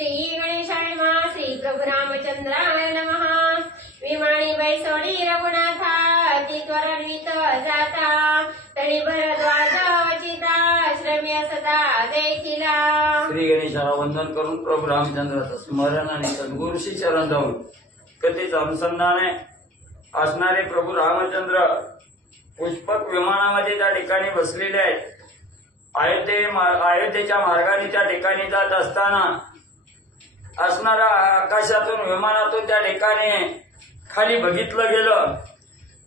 श्री गणेशाय नमः। श्री प्रभु रामचंद्राय नमः। विमानी बैसोडी रघुनाथा अति त्वरान्वित जाता तळी भरद्वाज वचिता श्रम्य सदा देखिला। श्री गणेशाला वंदन करून प्रभू रामचंद्राचं स्मरण आणि सद्गुरूशी चरण जाऊन कथेचं अनुसंधान असणारे प्रभू रामचंद्र पुष्पक विमानामध्ये त्या ठिकाणी बसलेले आहेत। अयोध्येच्या मार्गाने त्या ठिकाणी जात असताना असणारा आकाशातून विमानातून त्या ठिकाणी खाली बघितलं गेलं।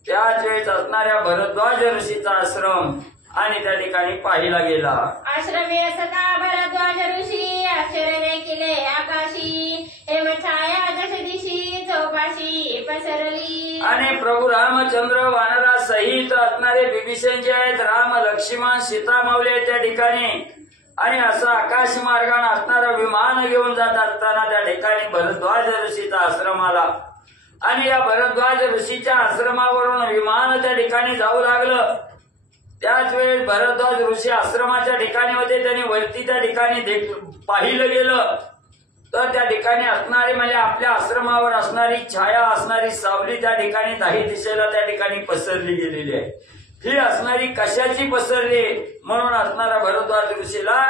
त्याच वेळेस असणाऱ्या भरद्वाज ऋषीचा आश्रम आणि त्या ठिकाणी पाहिला गेला। आश्रमे सदा भरद्वाज ऋषी आश्चर्य केले आकाशी हेमछाया दश दिशी चौपाशी पसरली। आणि प्रभू रामचंद्र वानरा सहित असणारे विभीषण जे आहेत, राम लक्ष्मण सीता माऊली त्या ठिकाणी आणि असं आकाश मार्गाने असणारं विमान घेऊन जात असताना त्या ठिकाणी भरद्वाज ऋषीचा आश्रम आला आणि या भरद्वाज ऋषीच्या आश्रमावरून विमान त्या ठिकाणी जाऊ लागलं। त्याच वेळेस भरद्वाज ऋषी आश्रमाच्या ठिकाणी होते, त्यांनी वरती त्या ठिकाणी पाहिलं गेलं तर त्या ठिकाणी असणारी म्हणजे आपल्या आश्रमावर असणारी छाया असणारी सावली त्या ठिकाणी 10 दिशेला त्या ठिकाणी पसरली गेलेली आहे। ही असणारी कशाची पसरली म्हणून असणारा भरद्वाज ऋषीला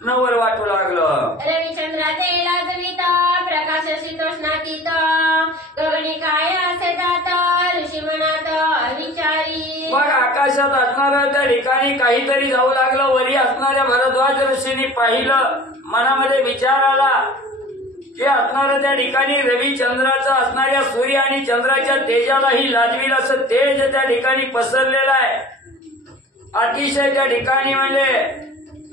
नवल वाटू लागलं। रविचंद्रा तेला जविता प्रकाश शीतोष्णातीत गगनी काय असे जात ऋषी मनात विचारी। मग आकाशात असणाऱ्या त्या ठिकाणी काहीतरी जाऊ लागलं। वरी असणाऱ्या भरद्वाज ऋषीने पाहिलं, मनामध्ये विचार आला की असणाऱ्या त्या ठिकाणी रविचंद्राचं असणाऱ्या सूर्य आणि चंद्राच्या तेजालाही लाजवील असं तेज त्या ठिकाणी पसरलेलं आहे। अतिशय त्या ठिकाणी म्हणजे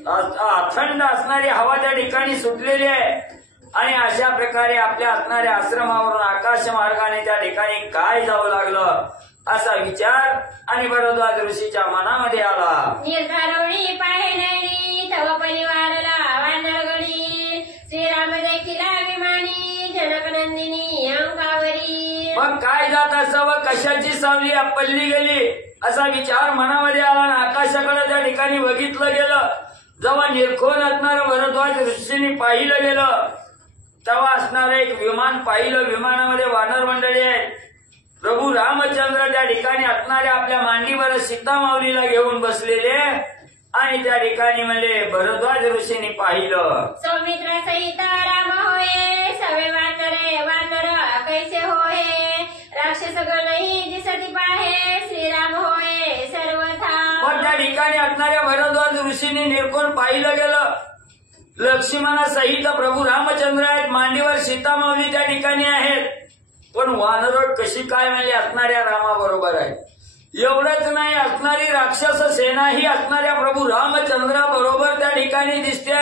अखंड असणारी हवा त्या ठिकाणी सुटलेली आहे आणि अशा प्रकारे आपल्या असणाऱ्या आश्रमावरून आकाश मार्गाने त्या ठिकाणी काय जाऊ लागलं असा विचार आणि भरद्वाज ऋषीच्या मनामध्ये आला। निर्धारवणी पाहे नयनी तव परिवारला वानरगणी श्रीराम देखिला विमानी जनकनंदिनी अंकावरी। मग काय जात असावं, कशाची सावली पडली गेली असा विचार मनामध्ये आला आणि आकाशाकडे त्या ठिकाणी बघितलं गेलं। जेव्हा निरखून असणारं भरद्वाज ऋषींनी पाहिलं गेलं तेव्हा असणारं एक विमान पाहिलं। विमानामध्ये वानर मंडळी आहेत। प्रभू रामचंद्र त्या ठिकाणी असणाऱ्या आपल्या मांडीवर सीता माऊलीला घेऊन बसलेले आणि त्या ठिकाणी म्हणजे भरद्वाज ऋषींनी पाहिलं। सौमित्र सहित राम होय सवे वानरे वानर कैसे होय राक्षस गणही दिसती पाहे श्रीराम होय सर्वथा। पण त्या ठिकाणी असणाऱ्या भरद्वाज ऋषींनी निरखून पाहिलं गेलं, लक्ष्मणासहित प्रभू रामचंद्र आहेत, मांडीवर सीता माऊली त्या ठिकाणी आहेत, पण वानर कशी काय म्हणजे असणाऱ्या रामाबरोबर आहे। एवढंच नाही, असणारी राक्षस सेना ही असणाऱ्या प्रभू रामचंद्राबरोबर त्या ठिकाणी दिसते,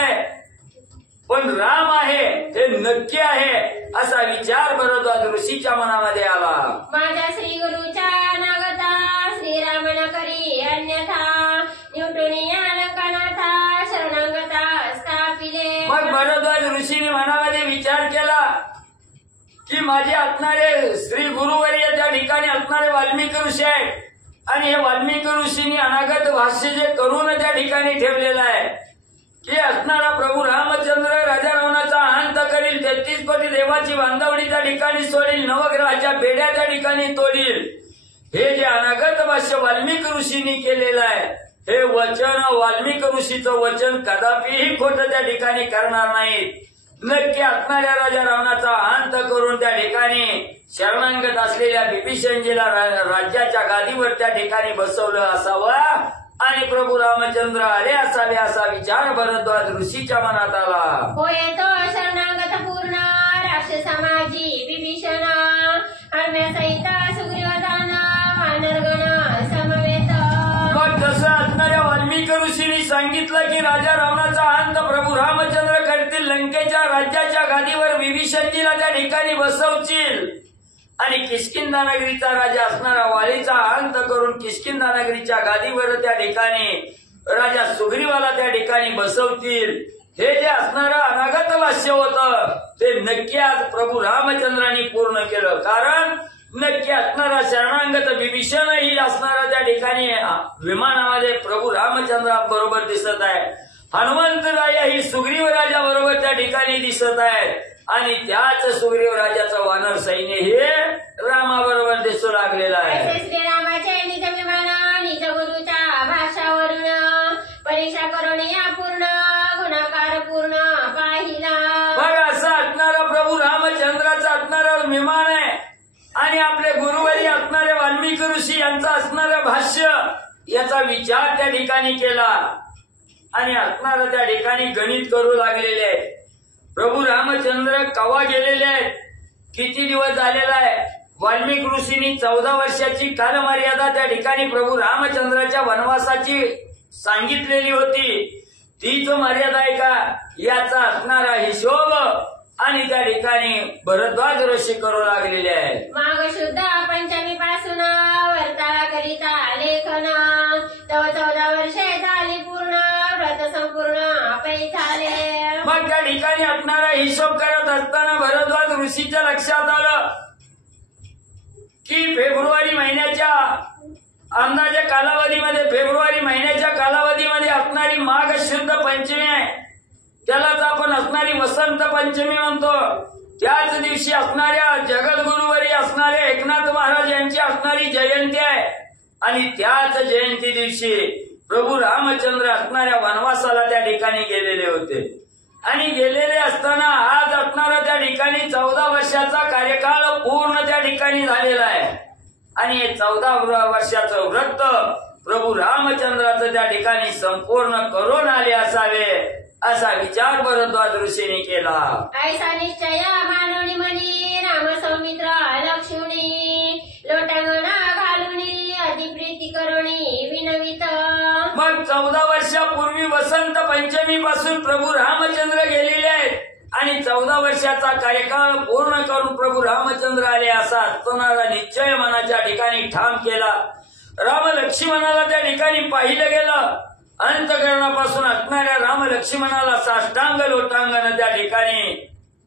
पण राम आहे हे नक्की आहे असा विचार भरद्वाज ऋषीच्या मनामध्ये आला। माझ्या श्री गुरुच्या नागता श्रीराम न करी अन्यथा निवटुनी अलंकनाथा शरणागता स्थापिले। मग भरद्वाज ऋषीने मनामध्ये विचार केला की माझे असणारे श्री गुरुवर्य त्या ठिकाणी असणारे वाल्मिकी ऋषी आहेत आणि हे वाल्मिकी ऋषींनी अनागत भाष्य जे करून त्या ठिकाणी ठेवलेलं आहे की असणारा प्रभू रामचंद्र राजा रावणाचा अंत करील, 33 कोटी देवाची बांधवडी त्या ठिकाणी सोडील, नवग्रहाच्या बेड्या त्या ठिकाणी तोडील। हे जे अनागत भाष्य वाल्मिकी ऋषींनी केलेलं आहे हे वचन वाल्मिकी ऋषीचं वचन कदापिही खोटं त्या ठिकाणी करणार नाहीत। नक्की असणाऱ्या राजा रावणाचा अंत करून त्या ठिकाणी शरणागत असलेल्या विभीषणजीला राज्याच्या गादीवर त्या ठिकाणी बसवलं असावं आणि प्रभू रामचंद्र आले असावे असा विचार भरद्वाज ऋषीच्या मनात आला। होय तो शरणागत पूर्ण राक्षसा माझी विभीषण आम्यासहित सुग्रीवधान वानरगण समवेत। मग जसं असणाऱ्या वाल्मिकी ऋषींनी सांगितलं की राजा रावणाचा अंत प्रभू रामचंद्र करतील, लंकेच्या राज्याच्या गादीवर विभीषणजीला त्या ठिकाणी बसवतील आणि किष्किंधा नगरीचा राजा असणारा वालीचा अंत करून किष्किंधा नगरीच्या गादीवर त्या ठिकाणी राजा सुग्रीवाला त्या ठिकाणी बसवतील। हे जे असणारं अनागत भाष्य होतं ते नक्की आज प्रभू रामचंद्रांनी पूर्ण केलं, कारण नक्की असणारा शरणागत विभीषणही असणारा त्या ठिकाणी विमानामध्ये प्रभू रामचंद्राबरोबर दिसत आहे हनुमंतराय ही सुग्रीव राजा बरोबर त्या ठिकाणी दिसत आहेत आणि त्याच सुग्रीव राजाचं वानर सैन्य हे रामाबरोबर दिसू लागलेलं आहे. असे श्रीरामाचे निजविमान निज गुरुच्या भाषावरून परीक्षा करून या पूर्ण गुणाकार पूर्ण पाहिला. बघ असं असणारा प्रभू रामचंद्राचा असणारा विमान आहे आणि आपले गुरुवारी असणारे वाल्मिकी ऋषी यांचं असणारं भाष्य याचा विचार त्या ठिकाणी केला आणि असणारं त्या ठिकाणी गणित करू लागलेले आहे. प्रभू रामचंद्र कवा गेलेले आहेत, किती दिवस झालेला आहे. वाल्मिकी ऋषींनी 14 वर्षाची कालमर्यादा त्या ठिकाणी प्रभू रामचंद्राच्या वनवासाची सांगितलेली होती. ती जो मर्यादा आहे का याचा असणारा हिशोब आणि त्या ठिकाणी भरद्वाज ऋषी करू लागलेले आहेत. माघ शुद्ध पंचमी पासून वर्ताळा करिता लेखन तव 14 वर्षे झाली पूर्ण व्रत संपूर्ण पै झाले. मग त्या ठिकाणी असणारा हिशोब करत असताना भरद्वाज ऋषीच्या लक्षात आलं की फेब्रुवारी महिन्याच्या अंदाजे कालावधीमध्ये फेब्रुवारी महिन्याच्या कालावधीमध्ये असणारी माघ शुद्ध पंचमी आहे. त्यालाच आपण असणारी वसंत पंचमी म्हणतो. त्याच दिवशी असणाऱ्या जगद्गुरुवरी असणारे एकनाथ महाराज यांची असणारी जयंती आहे आणि त्याच जयंती दिवशी प्रभू रामचंद्र असणाऱ्या वनवासाला त्या ठिकाणी गेलेले होते आणि गेलेले असताना आज असणारा त्या ठिकाणी 14 वर्षाचा कार्यकाळ पूर्ण त्या ठिकाणी झालेला आहे आणि हे 14 वर्षाचं व्रत प्रभू रामचंद्राचं त्या ठिकाणी संपूर्ण करून आले असावे असा विचार भरद्वाज ऋषींनी केला. ऐसा निश्चय मानवणी मनी राम सौमित्र लक्ष्मणी लोटांगणा घालुनी अधिप्रीती करुणी विनवित. मग 14 वर्षापूर्वी वसंत पंचमी पासून प्रभू रामचंद्र गेलेले आहेत आणि 14 वर्षाचा कार्यकाळ पूर्ण करून प्रभू रामचंद्र आले असा असणारा निश्चय मनाच्या ठिकाणी ठाम केला. राम लक्ष्मणाला त्या ठिकाणी पाहिलं गेलं. अंतकरणापासून असणाऱ्या राम लक्ष्मणाला साष्टांग लोटांगण त्या ठिकाणी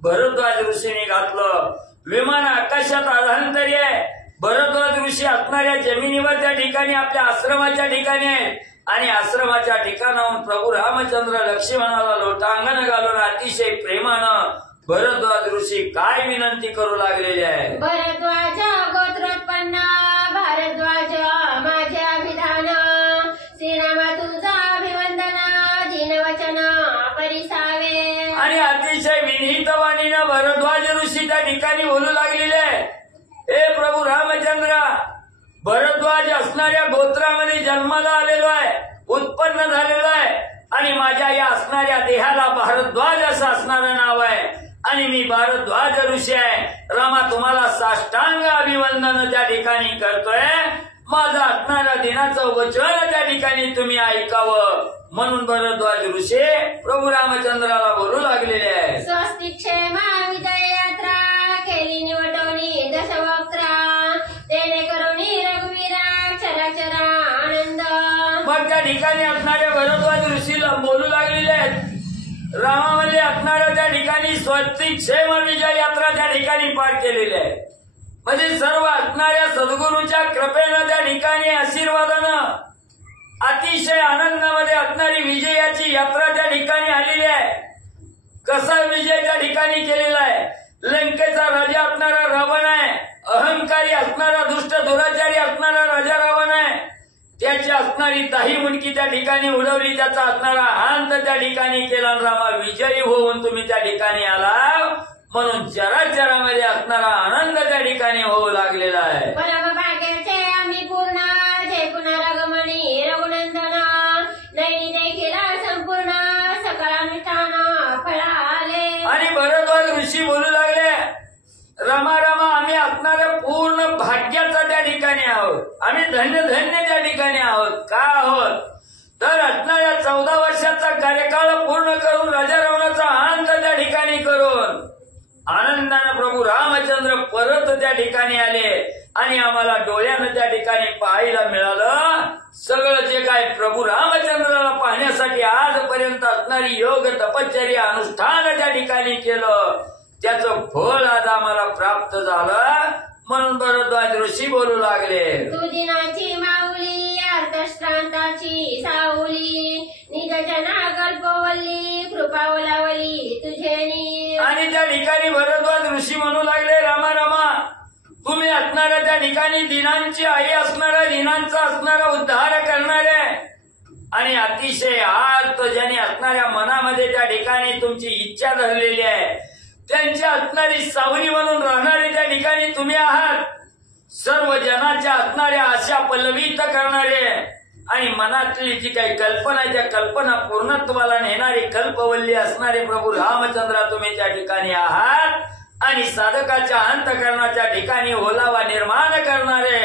भरद्वाज ऋषीने घातलं. विमान आकाशात आधांतरी आहे. भरद्वाज ऋषी असणाऱ्या जमिनीवर त्या ठिकाणी आपल्या आश्रमाच्या ठिकाणी आहेत आणि आश्रमाच्या ठिकाणाहून प्रभू रामचंद्र लक्ष्मणाला लोटांगण घालून अतिशय प्रेमानं भरद्वाज ऋषी काय विनंती करू लागलेले आहे. भरद्वाज गोत्रोत्पन्न भारद्वाज माझे अभिधान श्रीरामा तुझा अभिवंदन दिनवचन परिसावे. आणि अतिशय विनिहित वाणीनं भरद्वाज ऋषी त्या ठिकाणी बोलू लागलेले आहे. हे प्रभू रामचंद्र, भरद्वाज असणाऱ्या गोत्रामध्ये जन्माला आलेलो आहे, उत्पन्न झालेलो आहे आणि माझ्या या असणाऱ्या देहाला भारद्वाज असं असणारं नाव आहे आणि मी भारद्वाज ऋषी आहे. रामा तुम्हाला साष्टांग अभिवंदन त्या ठिकाणी करतोय. माझं असणाऱ्या दिनाचं वचन त्या ठिकाणी तुम्ही ऐकावं म्हणून भरद्वाज ऋषी प्रभू रामचंद्राला बोलू लागलेले आहे. स्वस्ति क्षेमा विजय यात्रा केली निवटवणी दशवक्त्रा तेने करुणी रघुवीरा चराचरा आनंद. मग त्या ठिकाणी असणाऱ्या भरद्वाज ऋषीला बोलू लागलेले आहेत. रामामध्ये असणाऱ्या त्या ठिकाणी स्वस्ति क्षेम विजय यात्रा त्या ठिकाणी पार केलेली आहे. म्हणजे सर्व असणाऱ्या सद्गुरूच्या कृपेनं त्या ठिकाणी आशीर्वादानं अतिशय आनंदामध्ये असणारी विजयाची यात्रा त्या ठिकाणी आलेली आहे. कसा विजय त्या ठिकाणी केलेला आहे. लंकेचा राजा असणारा रावण आहे, अहंकारी असणारा दुष्ट दुराचारी असणारा राजा रावण आहे. त्याची असणारी दाही मुंडकी त्या ठिकाणी उडवली, त्याचा असणारा अंत त्या ठिकाणी केला. रामा विजयी होऊन तुम्ही त्या ठिकाणी आला म्हणून चराचरामध्ये असणारा आनंद त्या ठिकाणी होऊ लागलेला आहे. परम भाग्याचे आम्ही पूर्ण जय पुन्हा रघुमणी रघुनंदन नैनी देखील संपूर्ण सकलानुष्ठान फळाले. आणि भरद्वाज ऋषी बोलू लागले, रमा रमा आम्ही असणाऱ्या पूर्ण भाग्याचा त्या ठिकाणी आहोत. आम्ही धन्य धन्य त्या ठिकाणी आहोत. का आहोत तर असणाऱ्या 14 वर्षाचा कार्यकाळ पूर्ण करून राजा रावणाचा अंत त्या ठिकाणी करून आनंदानं प्रभू रामचंद्र परत त्या ठिकाणी आले आणि आम्हाला डोळ्यानं त्या ठिकाणी पाहायला मिळालं. सगळं जे काय प्रभू रामचंद्राला पाहण्यासाठी आजपर्यंत असणारी योग तपश्चर्या अनुष्ठान त्या ठिकाणी केलं त्याचं फळ आज आम्हाला प्राप्त झालं. म्हणून भरद्वाज ऋषी बोलू लागले, तू दिनाची माऊली अर्थश्रांताची सावली निजजना कल्पवल्ली कृपा ओलावली तुझेनी. आणि त्या ठिकाणी भरद्वाज ऋषी म्हणू लागले, रामा रामा तुम्ही असणाऱ्या त्या ठिकाणी दिनांची आई असणारा, दिनांचा असणारा उद्धार करणारे आणि अतिशय आर्त ज्याने असणाऱ्या मनामध्ये त्या ठिकाणी तुमची इच्छा धरलेली आहे, त्यांची असणारी सावली म्हणून राहणारी त्या ठिकाणी तुम्ही आहात. सर्व जनाच्या असणाऱ्या आशा पल्लवित करणारे आणि मनातली जी काही कल्पना आहे त्या कल्पना पूर्णत्वाला नेणारी कल्पवल्ली असणारे प्रभू रामचंद्र तुम्ही त्या ठिकाणी आहात. आणि साधकाच्या अंतःकरणाच्या ठिकाणी ओलावा निर्माण करणारे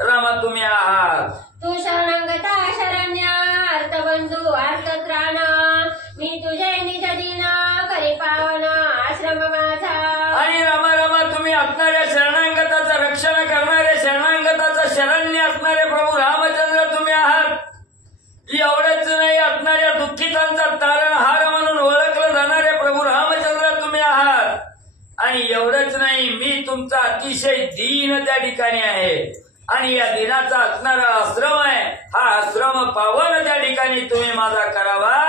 रामा तुम्ही आहात. तू शरणागता शरण्य अर्थबंधू अर्थत्राण मी तुझे निज दिन करी पावन आश्रम माझा. आणि रामा रामा तुम्ही असणाऱ्या शरणांगताचं रक्षण करणारे, शरणांगताचं शरण्य असणारे प्रभू रामचंद्र तुम्ही आहात. एवढंच नाही, असणाऱ्या दुःखितांचा तारणहार म्हणून ओळखलं जाणारे प्रभू रामचंद्र तुम्ही आहात. आणि एवढंच नाही, मी तुमचा अतिशय दीन त्या ठिकाणी आहे आणि या दिनाचा असणारा आश्रम आहे, हा आश्रम पावन त्या ठिकाणी तुम्ही माझा करावा.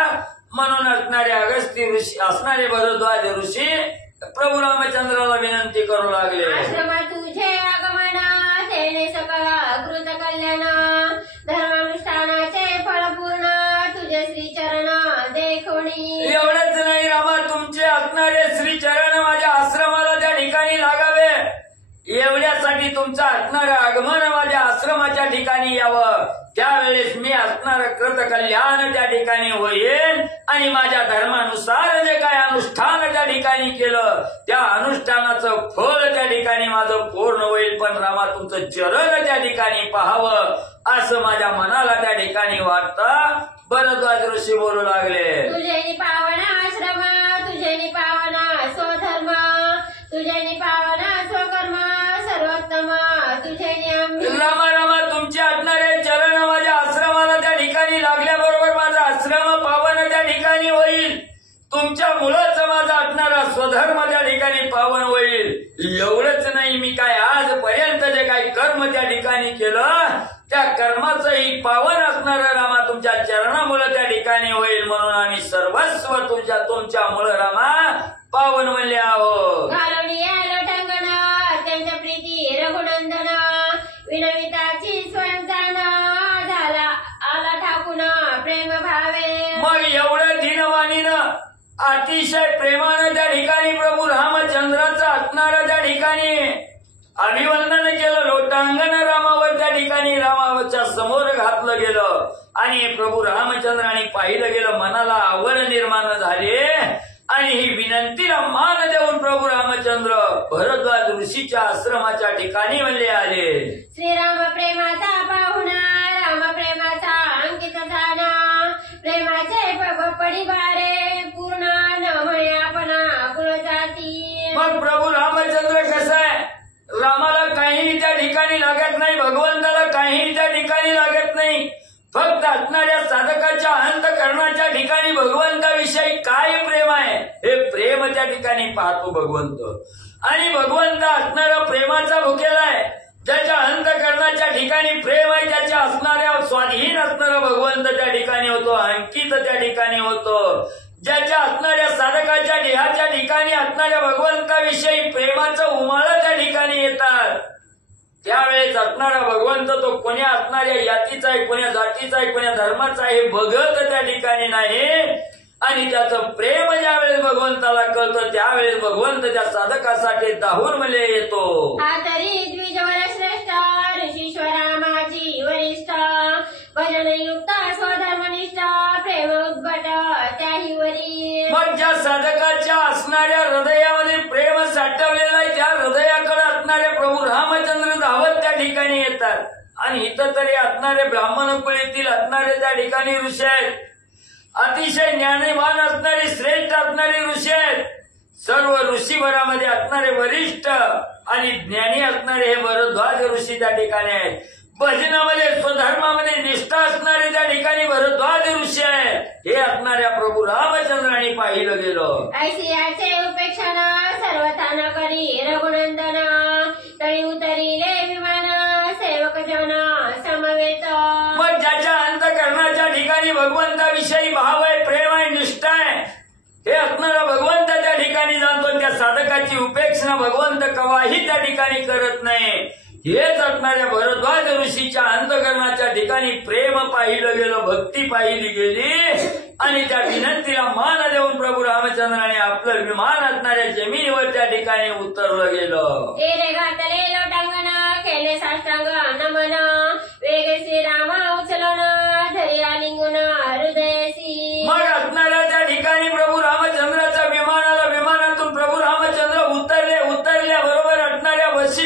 म्हणून असणारे अगस्ती ऋषी असणारे भरद्वाज ऋषी प्रभू रामचंद्राला विनंती करू लागले. आश्रमा तुझे आगमन तेने सकळ कृत कल्याण धर्मानुष्ठानाचे फळपूर्ण तुझे श्रीचरण देखोणी. एवढंच नाही रामा, तुमचे असणारे श्रीचरण माझ्या आश्रमाला त्या ठिकाणी लागावे, एवढ्यासाठी तुमचं असणारं आगमन माझ्या आश्रमाच्या ठिकाणी यावं. त्यावेळेस मी असणार कृत कल्याण त्या ठिकाणी होईल आणि माझ्या धर्मानुसार जे काय अनुष्ठान त्या ठिकाणी केलं त्या अनुष्ठानाचं फळ त्या ठिकाणी माझं पूर्ण होईल. पण रामा तुमचं चरण त्या ठिकाणी पाहावं असं माझ्या मनाला त्या ठिकाणी वाटतं. भरद्वाज ऋषी बोलू लागले, तुझे पावन आश्रम तुझे पावन स्वधर्म तुझे पावन स्वकर्म सर्वोत्तम तुझे रामा रामा तुमचे असणारे चरण माझ्या आश्रमाला त्या ठिकाणी लागल्याबरोबर माझा आश्रम पावन त्या ठिकाणी होईल. तुमच्या मुळंच माझा असणारा स्वधर्म त्या ठिकाणी पावन होईल. एवढंच नाही, मी काय आजपर्यंत जे काही कर्म त्या ठिकाणी केलं त्या कर्माचंही पावन असणारं रामा तुमच्या चरणामुळे त्या ठिकाणी होईल. म्हणून आम्ही सर्वस्व तुमच्यामुळे रामा पावन म्हणले आहो. घालवणी आलो टंगण अत्यंत प्रीती रघुनंदन विनविताची स्वयंजान झाला आला ठाकून प्रेम भावे. मग एवढं दिनवाणीनं अतिशय प्रेमानं त्या ठिकाणी प्रभू रामचंद्राचं असणारं त्या ठिकाणी अभिवंदन केलं. लोटांगण रामावर त्या ठिकाणी रामाच्या समोर घातलं गेलं आणि प्रभू रामचंद्राने पाहिलं गेलं. मनाला आवड निर्माण झाली आणि ही विनंतीला मान देऊन प्रभू रामचंद्र भरद्वाज ऋषीच्या आश्रमाच्या ठिकाणी म्हणले आले. श्रीराम प्रेमाचा पाहुणा राम प्रेमाचा अंकित झाला प्रेमाचे पडिबारे पूर्ण न म्हणे आपण कुळजाती. मग प्रभू रामचंद्र कसं आहे, रामाला काहीही त्या ठिकाणी लागत नाही, भगवंताला काहीही त्या ठिकाणी लागत नाही. फक्त असणाऱ्या साधकाच्या अंतःकरणाच्या ठिकाणी भगवंताविषयी काय प्रेम आहे हे प्रेम त्या ठिकाणी पाहतो भगवंत. आणि भगवंत असणारा प्रेमाचा भुकेला आहे. ज्याच्या अंतःकरणाच्या ठिकाणी प्रेम आहे त्याच्या असणाऱ्या स्वाधीन असणारा भगवंत त्या ठिकाणी होतो, अंकित त्या ठिकाणी होतो. ज्याच्या असणाऱ्या साधकाच्या देहाच्या ठिकाणी असणाऱ्या भगवंताविषयी प्रेमाचं उमाळं त्या ठिकाणी येतात त्यावेळेस असणारा भगवंत तो कोण्या असणाऱ्या जातीचा आहे, कोण्या जातीचा आहे, कोण्या धर्माचा आहे हे बघत त्या ठिकाणी नाही. आणि त्याचं प्रेम ज्यावेळेस भगवंताला कळतं त्यावेळेस भगवंत त्या साधकासाठी दाहून मले येतो. हा तरी द्विजवर श्रेष्ठ ऋषीश्वरा माझी वरिष्ठ भजनयुक्त स्वधर्मनिष्ठ प्रेम उद्भट त्याही वरी. मग ज्या साधकाच्या असणाऱ्या हृदयामध्ये प्रेम साठवलेलं आहे त्या हृदयाकडे असणारे प्रभू रामचंद्र धावत त्या ठिकाणी येतात. आणि इथं तरी असणारे ब्राह्मण कुळीतील असणारे त्या ठिकाणी ऋषी आहेत, अतिशय ज्ञानवान असणारे श्रेष्ठ असणारे ऋषी आहेत. सर्व ऋषीभरामध्ये असणारे वरिष्ठ आणि ज्ञानी असणारे हे भरद्वाज ऋषी त्या ठिकाणी आहेत. भजनामध्ये स्वधर्मामध्ये निष्ठा असणारे त्या ठिकाणी भरद्वाज ऋषी आहेत. हे असणाऱ्या प्रभू रामचंद्राने पाहिलं गेलं. ऐसियाचे उपेक्षण सर्वथा न करी रघुनंदन तळी उतरिले विमान सेवक जन समवेत. मग ज्या भगवंताविषयी भाव आहे, प्रेम आहे, निष्ठा आहे, हे असणारा भगवंत त्या ठिकाणी जाणतो. त्या साधकाची उपेक्षा भगवंत कवाही त्या ठिकाणी करत नाही. हेच असणाऱ्या भरद्वाज ऋषीच्या अंतःकरणाच्या ठिकाणी प्रेम पाहिलं गेलं, भक्ती पाहिली गेली आणि त्या विनंतीला मान देऊन प्रभू रामचंद्राने आपलं विमान असणाऱ्या जमिनीवर त्या ठिकाणी उतरलं गेलं. केले घातले लोटांगण, केले साष्टांग नमन, वेगे श्रीराम उचलन, धरी आलिंगन हृदयसी. मग असणाऱ्या त्या ठिकाणी प्रभू रामचंद्राच्या विमानाला, विमानातून प्रभू रामचंद्र उतरल्याबरोबर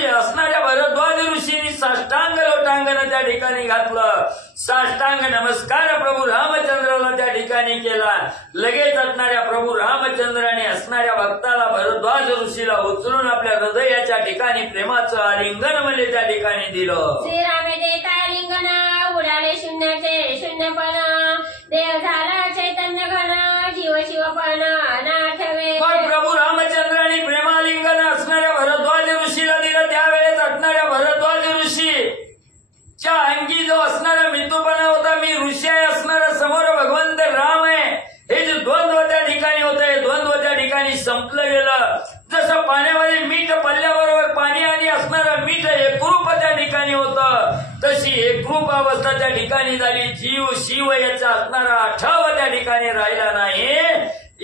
असणाऱ्या भरद्वाज ऋषींनी साष्टांग लोटांगण त्या ठिकाणी घातलं. साष्टांग नमस्कार प्रभू रामचंद्राला त्या ठिकाणी केला. लगेच असणाऱ्या प्रभू रामचंद्राने असणाऱ्या भक्ताला, भरद्वाज ऋषीला उचलून आपल्या हृदयाच्या ठिकाणी प्रेमाचं आलिंगन म्हणजे त्या ठिकाणी दिलं. श्रीरामे देता आलिंगन, उडाले शून्याचे शून्यपण, देव झाला चैतन्य घन, जीव शिवपण नाठवे. मग प्रभू रामचंद्राने प्रेमालिंगन असणाऱ्या भरद्वाज ऋषीला दिलं. त्यावेळेस असणाऱ्या भरद्वाज ऋषीच्या अंगी जो असणारा मितूपणा होता, मी ऋषी आहे, असणारा समोर भगवंत राम आहे, हे जे द्वंद्व त्या ठिकाणी होतं, हे द्वंद्व त्या ठिकाणी संपलं गेलं. जसं पाण्यामध्ये मीठ पडल्याबरोबर पाणी आणि असणारं मीठ एकरूप त्या ठिकाणी होतं, तशी एकरूप अवस्था त्या ठिकाणी झाली. जीव शिव याचा असणारा आठव त्या ठिकाणी राहिला नाही.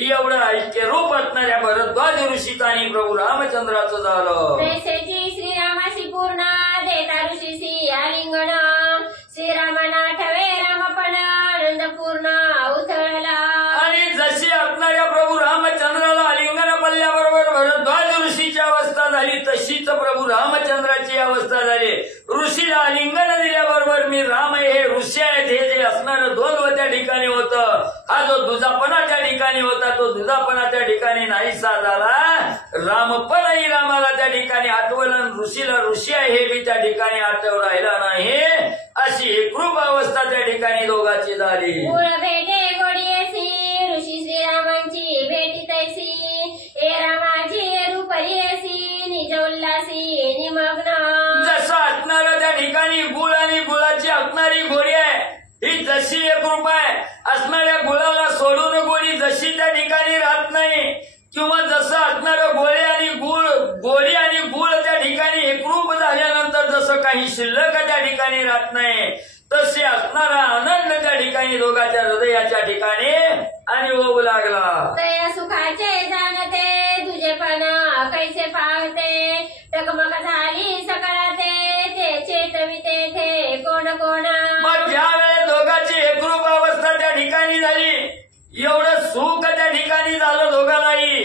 एवढं ऐक्यरूप असणाऱ्या भरद्वाज ऋषीचं आणि प्रभू रामचंद्राचं झालं. जैसेची श्रीरामाशी पूर्ण, देता ऋषीशी आलिंगन, श्रीरामाना ठवे रामपण, आनंद पूर्ण उथळला. आणि जशी असणाऱ्या प्रभू रामचंद्राला आलिंगन पडल्याबरोबर भरद्वाज ऋषीची अवस्था झाली, तशीच प्रभू रामचंद्राची अवस्था झाली. ऋषीला आलिंगन दिल्याबरोबर मी राम आहे, हे ऋषी आहेत, हे जे असणारं द्वंद्व त्या ठिकाणी होतं, हा जो दुजापणा त्या ठिकाणी होता, तो दुजापणा त्या ठिकाणी नाहीसा झाला. रामपणही रामाला त्या ठिकाणी आठवलं, ऋषीला ऋषी आहे हे बी त्या ठिकाणी आठव राहिला नाही. अशी एकरूप अवस्था त्या ठिकाणी दोघांची झाली. मूळ भेटे गोडीयसी, ऋषी श्रीरामांची भेटी तैसी, हे रामाची रूपरीयसी, निज उल्हासी निमग्न. जसं असणारं त्या ठिकाणी गुळ आणि गुळाची असणारी गोडी आहे, ही जशी एकरूप आहे, असणाऱ्या गुळाला सोडून गोडी जशी त्या ठिकाणी राहत नाही, किंवा जसं असणारं गोळी आणि गुळ त्या ठिकाणी एकरूप झाल्यानंतर जसं काही शिल्लक त्या ठिकाणी राहत नाही, तसे असणारा आनंद त्या ठिकाणी दोघांच्या हृदयाच्या ठिकाणी आणि होऊ लागला. तया सुखाचे जाणते, तुझेपण कैसे पाहते, टकमक झाली सकळाते, ते चेतविते थे कोण कोण. मग ज्यावेळेस दोघांची एकरूप अवस्था त्या ठिकाणी झाली, एवढं सुख त्या ठिकाणी झालं दोघांनाही,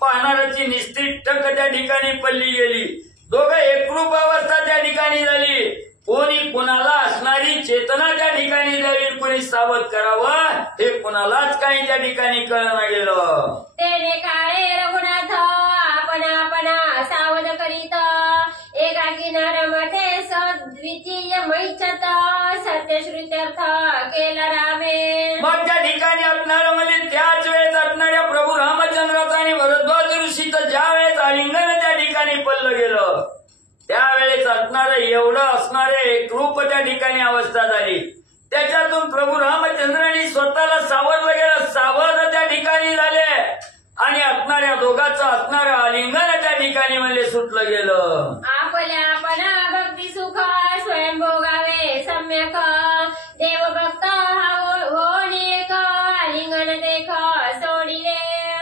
पाहणाऱ्याची निस्तित टक त्या ठिकाणी पडली गेली. दोघं एकरूप अवस्था त्या ठिकाणी झाली. कोणी कुणाला असणारी चेतना त्या ठिकाणी द्यावी, कोणी सावध करावं हे कुणालाच काही त्या ठिकाणी कळना गेलं. तेने काळे रघुनाथ, आपण सावध करीत, एकाकी नरमते सद्वितीय मैच्छत, सत्यश्रुत्यर्थ केला रामे. मग त्या ठिकाणी असणारं म्हणजे त्याच वेळेस असणाऱ्या प्रभू रामचंद्राचा आणि भरद्वाज ऋषीचं ज्या वेळेस आलिंगन त्या ठिकाणी पडलं गेलं, त्यावेळेस असणारं एवढं असणारे एकरूप त्या ठिकाणी अवस्था झाली. त्याच्यातून प्रभू रामचंद्रांनी स्वतःला सावरलं गेलं, सावध त्या ठिकाणी झाले आणि असणाऱ्या दोघांचं असणारं आलिंगन त्या ठिकाणी म्हणजे सुटलं गेलं. आपल्या आपण भक्ती सुख स्वयंभोगावे सम्यक, देवभक्त होणेक, आलिंगन देख सोडिले.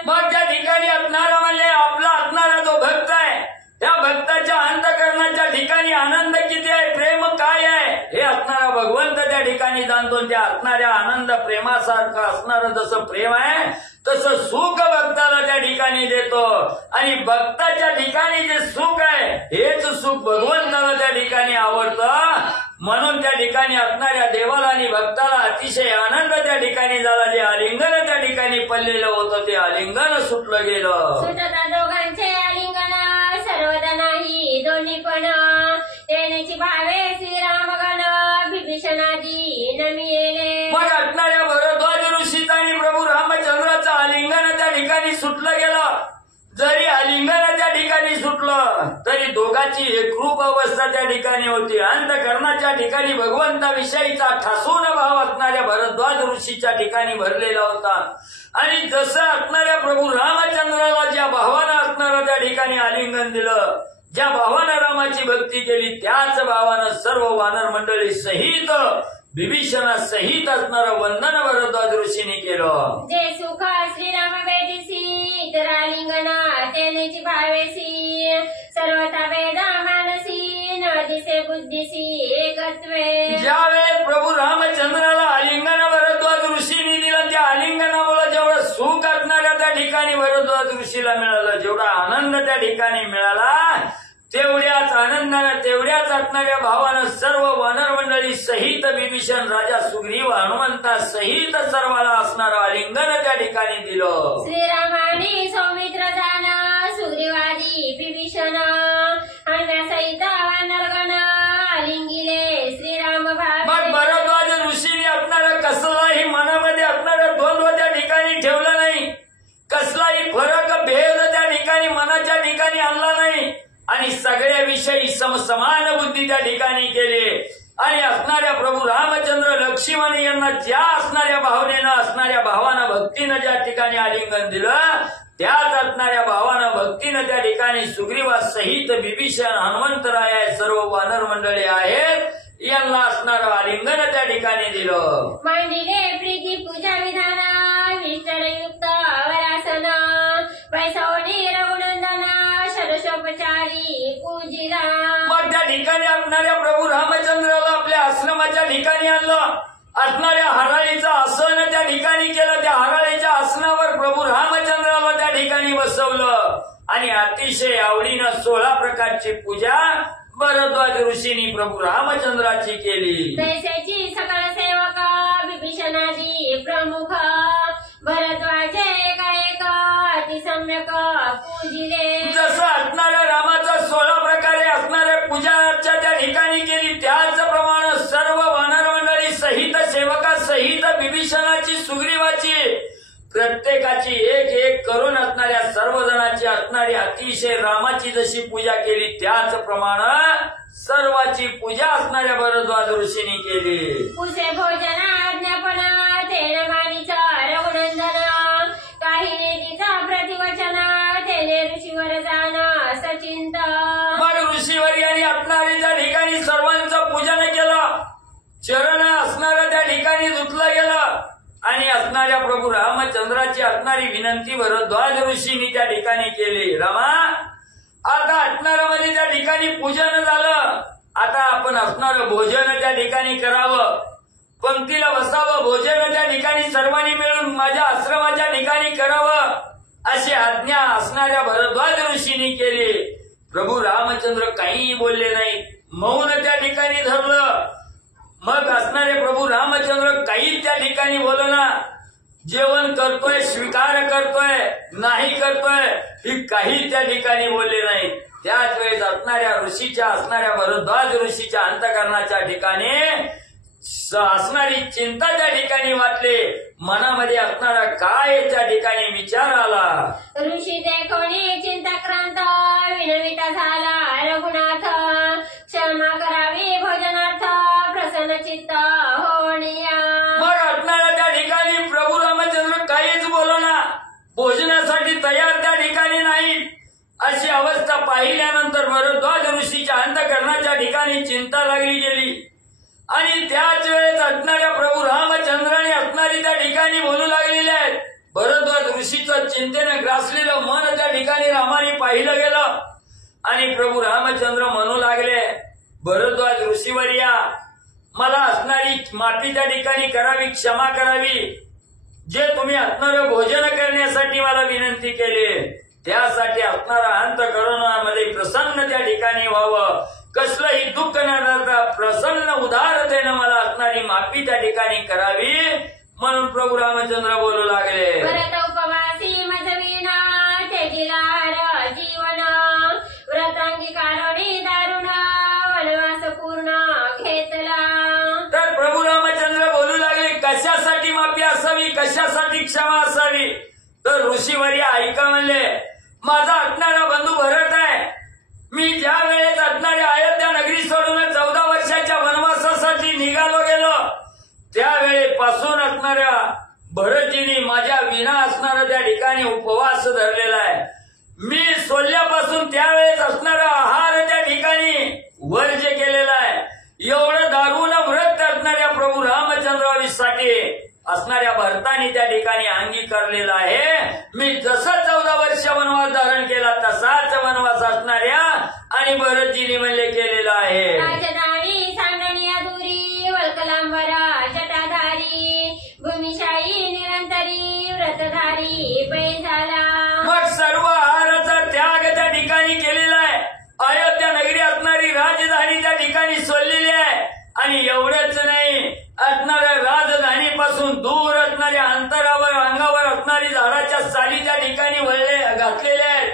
मग त्या ठिकाणी असणारा म्हणजे आपला असणारा जो भक्त आहे, त्या भक्ताच्या अंतःकरणाच्या ठिकाणी आनंद किती आहे, प्रेम काय आहे, हे असणारा भगवंत त्या ठिकाणी जाणतो. त्या असणाऱ्या आनंद प्रेमासारखं असणारं जसं प्रेम आहे, तसं सुख भक्ताला त्या ठिकाणी देतो. आणि भक्ताच्या ठिकाणी जे सुख आहे, हेच सुख भगवंताला त्या ठिकाणी आवडतं. म्हणून त्या ठिकाणी असणाऱ्या देवाला आणि भक्ताला अतिशय आनंद त्या ठिकाणी झाला. जे आलिंगन त्या ठिकाणी पडलेलं होतं, ते आलिंगन सुटलं गेलं. सुटता दोघांचे आलिंगन, सर्वदा नाही दोन्ही पण, तेनेची भावे श्रीरामगण, विभीषणादी नमिले. मग असणाऱ्या भरद्वाज ऋषीचा आणि प्रभू रामचंद्राचं आलिंगन त्या ठिकाणी सुटलं गेलं. जरी आलिंगन त्या ठिकाणी सुटलं तरी दोघांची अंतकरणाची एकरूप अवस्था त्या ठिकाणी होती. अंतकरणाच्या ठिकाणी भगवंताविषयीचा ठासून भाव असणाऱ्या भरद्वाज ऋषीच्या ठिकाणी भरलेला होता. आणि जसं असणाऱ्या प्रभू रामचंद्राला ज्या भावानं असणारा त्या ठिकाणी आलिंगन दिलं, ज्या भावानं रामाची भक्ती केली, त्याच भावानं सर्व वानर मंडळी सहित विभीषणा सहित असणारं वंदन भरद्वाज ऋषीने केलं. जे सुख श्रीराम भेटीसी इतर आलिंगन तेनेची भावेसी सर्वथा वेदा मानसी न दिसे बुद्धीसी एकत्वे. ज्यावेळेस प्रभू रामचंद्राला आलिंगन भरद्वाज ऋषीने दिलं, त्या आलिंगनामुळे जेवढं सुख असणाऱ्या त्या ठिकाणी भरद्वाज ऋषीला मिळालं, जेवढा आनंद त्या ठिकाणी मिळाला, तेवढ्याच आनंदानं तेवढ्याच असणाऱ्या भावानं सर्व वानर मंडळी सहित विभीषण राजा सुग्रीव हनुमंता सहित सर्वाला असणारं आलिंगन त्या ठिकाणी दिलं. श्रीरामाने सौमित्र जाना सुग्रीवादी विभीषण सहित वानरगण आलिंगिले श्रीराम मग भरद्वाज ऋषीने असणारं कसलाही मनामध्ये असणारं द्वंद्व त्या ठिकाणी ठेवलं नाही, कसलाही फरक भेद त्या ठिकाणी मनाच्या ठिकाणी आणला नाही आणि सगळ्याविषयी समान बुद्धी त्या ठिकाणी केली. आणि असणाऱ्या प्रभू रामचंद्र लक्ष्मण यांना ज्या असणाऱ्या भावनेनं असणाऱ्या भावानं भक्तीनं ज्या ठिकाणी आलिंगन दिलं, त्याच असणाऱ्या भावानं भक्तीनं त्या ठिकाणी सुग्रीवा सहित विभीषण हनुमंतराय सर्व वानर मंडळी आहेत यांना असणारं आलिंगन त्या ठिकाणी दिलं. मांडिले प्रीती पूजा विधान विष्टरयुक्त वरासन वैसवनी रघुनंदन षडशोपचारी पूजिला. मग त्या ठिकाणी असणाऱ्या प्रभू रामचंद्राला आपल्या आश्रमाच्या ठिकाणी आणलं, असणाऱ्या हराळीचं आसन त्या ठिकाणी केलं, त्या हराळीच्या आसनावर प्रभू रामचंद्राला त्या ठिकाणी बसवलं आणि अतिशय आवडीनं 16 प्रकारची पूजा भरद्वाज ऋषींनी प्रभू रामचंद्राची केली. तैसेची सकळ सेवक विभीषणादी प्रमुख भरद्वाज एक अतिसम्यक पूजिले. जसं असणाऱ्या रामाचा 16 प्रकारे असणाऱ्या पूजाच्या त्या ठिकाणी केली, त्याचप्रमाणे सर्व वानर मंडळी सहित सेवका सहित विभीषणाची सुग्रीवाची प्रत्येकाची एक एक करून असणाऱ्या सर्वजणांची असणारी अतिशय रामाची जशी पूजा केली, त्याचप्रमाणे सर्वाची पूजा असणाऱ्या भरद्वाज ऋषींनी केली. पुसे भोजन आज्ञापन तेन मानीचा रघुनंदन काही नेतीचा प्रतिवचन तेने ऋषीवर जाण सचिंत. मग ऋषीवर यांनी असणारी त्या ठिकाणी सर्वांचं पूजन केलं, चरण असणारं त्या ठिकाणी धुतलं गेलं आणि असणाऱ्या प्रभू रामचंद्राची असणारी विनंती भरद्वाज ऋषींनी त्या ठिकाणी केली. रामा, आता असणाऱ्यामध्ये त्या ठिकाणी पूजन झालं, आता आपण असणारं भोजन त्या ठिकाणी करावं, पंक्तीला बसावं, भोजन त्या ठिकाणी सर्वांनी मिळून माझ्या आश्रमाच्या ठिकाणी करावं अशी आज्ञा असणाऱ्या भरद्वाज ऋषींनी केली. प्रभू रामचंद्र काहीही बोलले नाहीत, मौन त्या ठिकाणी धरलं. मग असणारे प्रभू रामचंद्र काहीच त्या ठिकाणी बोलना, जेवण करतोय, स्वीकार करतोय, नाही करतोय, ही काही त्या ठिकाणी बोलले नाही. त्याच वेळेस असणाऱ्या ऋषीच्या असणाऱ्या भरद्वाज ऋषीच्या अंतकरणाच्या ठिकाणी असणारी चिंता त्या ठिकाणी वाटली, मनामध्ये असणारा काय त्या ठिकाणी विचार आला. ऋषी देखोनी चिंताक्रांत विनविता झाला रघुनाथ क्षमा करावी भोजनार्थ प्रसन्न चित्त होणिया. मग असणाऱ्या त्या ठिकाणी प्रभू रामचंद्र काहीच बोलना, भोजनासाठी तयार त्या ठिकाणी नाही. अशी अवस्था पाहिल्यानंतर भरद्वाज ऋषीच्या अंतकरणाच्या ठिकाणी चिंता लागली गेली आणि त्याच वेळेस असणाऱ्या प्रभू रामचंद्राने असणारी त्या ठिकाणी बोलू लागलेले आहेत. भरद्वाज ऋषीचं चिंतेने ग्रासलेलं मन त्या ठिकाणी रामाने पाहिलं गेलं आणि प्रभू रामचंद्र म्हणू लागले, भरद्वाज ऋषीवर्या, मला असणारी माफी त्या ठिकाणी करावी, क्षमा करावी. जे तुम्ही असणारं भोजन करण्यासाठी मला विनंती केली, त्यासाठी असणारा अंतकरणामध्ये प्रसन्न त्या ठिकाणी व्हावं, कसलंही दुःख न करता प्रसन्न उदारतेनं मला असणारी माफी त्या ठिकाणी करावी, म्हणून प्रभू रामचंद्र बोलू लागले. व्रत उपवासी मजवीना तेजिलार जीवन व्रतांगीकारोनी दारुण वनवास पूर्ण घेतला. तर प्रभू रामचंद्र बोलू लागले, कशासाठी माफी असावी, कशासाठी क्षमा असावी. तर ऋषीवर्य ऐका म्हणले, माझा असणारा बंधू भरत आहे, मी ज्या वेळेस ठिकाणी उपवास धरलेला आहे. मी सोल्यापासून त्यावेळेस असणारा आहार त्या ठिकाणी वर्ज्य केलेला आहे. एवढं दारुण व्रत असणाऱ्या प्रभू रामचंद्रासाठी असणाऱ्या भरतानी त्या ठिकाणी अंगीकारलेला आहे. मी जसं 14 वर्ष वनवास धारण केला तसाच वनवास असणाऱ्या आणि भरतजीने म्हणले केलेला आहे. राजधानी सांडणी अधुरी वल्कलांबरा जटाधारी भूमिशाही निरंतरी व्रतधारी पैसाला. मग सर्व आहाराचा त्याग त्या ठिकाणी केलेला आहे. अयोध्या नगरी असणारी राजधानी त्या ठिकाणी सोडलेली आहे. आणि एवढंच नाही, असणाऱ्या राजधानीपासून दूर असणाऱ्या अंतरावर अंगावर असणारी झाडाच्या साली त्या ठिकाणी घातलेल्या आहेत.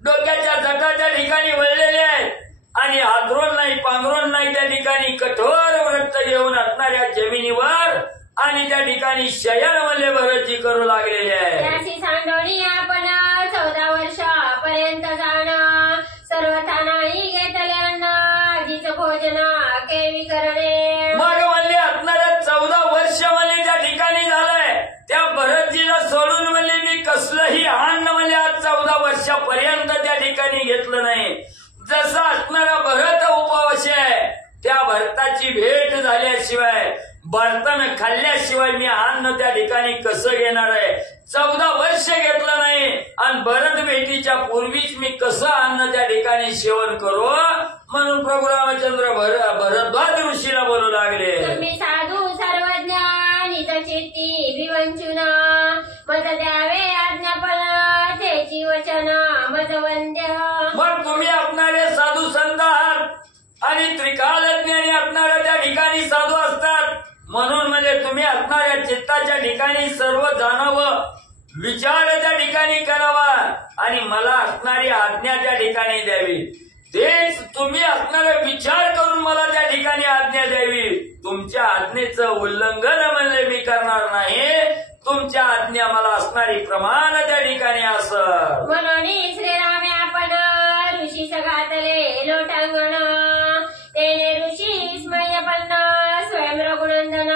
डोक्याच्या जटा त्या ठिकाणी वळलेल्या आहेत. आणि हातरोन नाही पांघरोन नाही त्या ठिकाणी कठोर व्रत घेऊन असणाऱ्या जमिनीवर आणि त्या ठिकाणी शयन मल्ले भरतजी करू लागलेले आहे. त्याची सांडोणी आपण 14 वर्षापर्यंत जाणं सर्वथा नाही घेतले अन्न आजीच भोजन केवी करणे. मग म्हणले असणाऱ्या 14 वर्ष म्हणले त्या ठिकाणी झालंय. त्या भरतजीला सोडून म्हणले मी कसलंही अन्न म्हणले आज 14 वर्षापर्यंत त्या ठिकाणी घेतलं नाही. जसा असणारा भरत उपवास आहे त्या भरताची भेट झाल्याशिवाय बर्तन खाल्ल्याशिवाय मी अन्न त्या ठिकाणी कसं घेणार आहे. 14 वर्ष घेतलं नाही आणि भरत भेटीच्या पूर्वीच मी कसं अन्न त्या ठिकाणी सेवन करू. म्हणून प्रभू रामचंद्र भरद्वाज ऋषीला बोलू लागले. तुम्ही साधू सर्वज्ञ निज चित्ती विवंचून मज द्यावे आज्ञापन त्याची वचन मज वंद्य. मग तुम्ही असणारे साधू संत आहात आणि त्रिकालज्ञानी असणाऱ्या त्या ठिकाणी साधू असतात. म्हणून म्हणजे तुम्ही असणाऱ्या चित्ताच्या ठिकाणी सर्व जाणावं, विचार त्या ठिकाणी करावा आणि मला असणारी आज्ञा त्या ठिकाणी द्यावी. तेच तुम्ही असणारा विचार करून मला त्या ठिकाणी आज्ञा द्यावी. तुमच्या आज्ञेचं उल्लंघन म्हणले मी करणार नाही. तुमच्या आज्ञा मला असणारी प्रमाण त्या ठिकाणी असं. म्हणून श्रीरामे आपण ऋषी घातले लोटांगण तेने ऋषी स्मयपन्न स्वयं रघुनंदन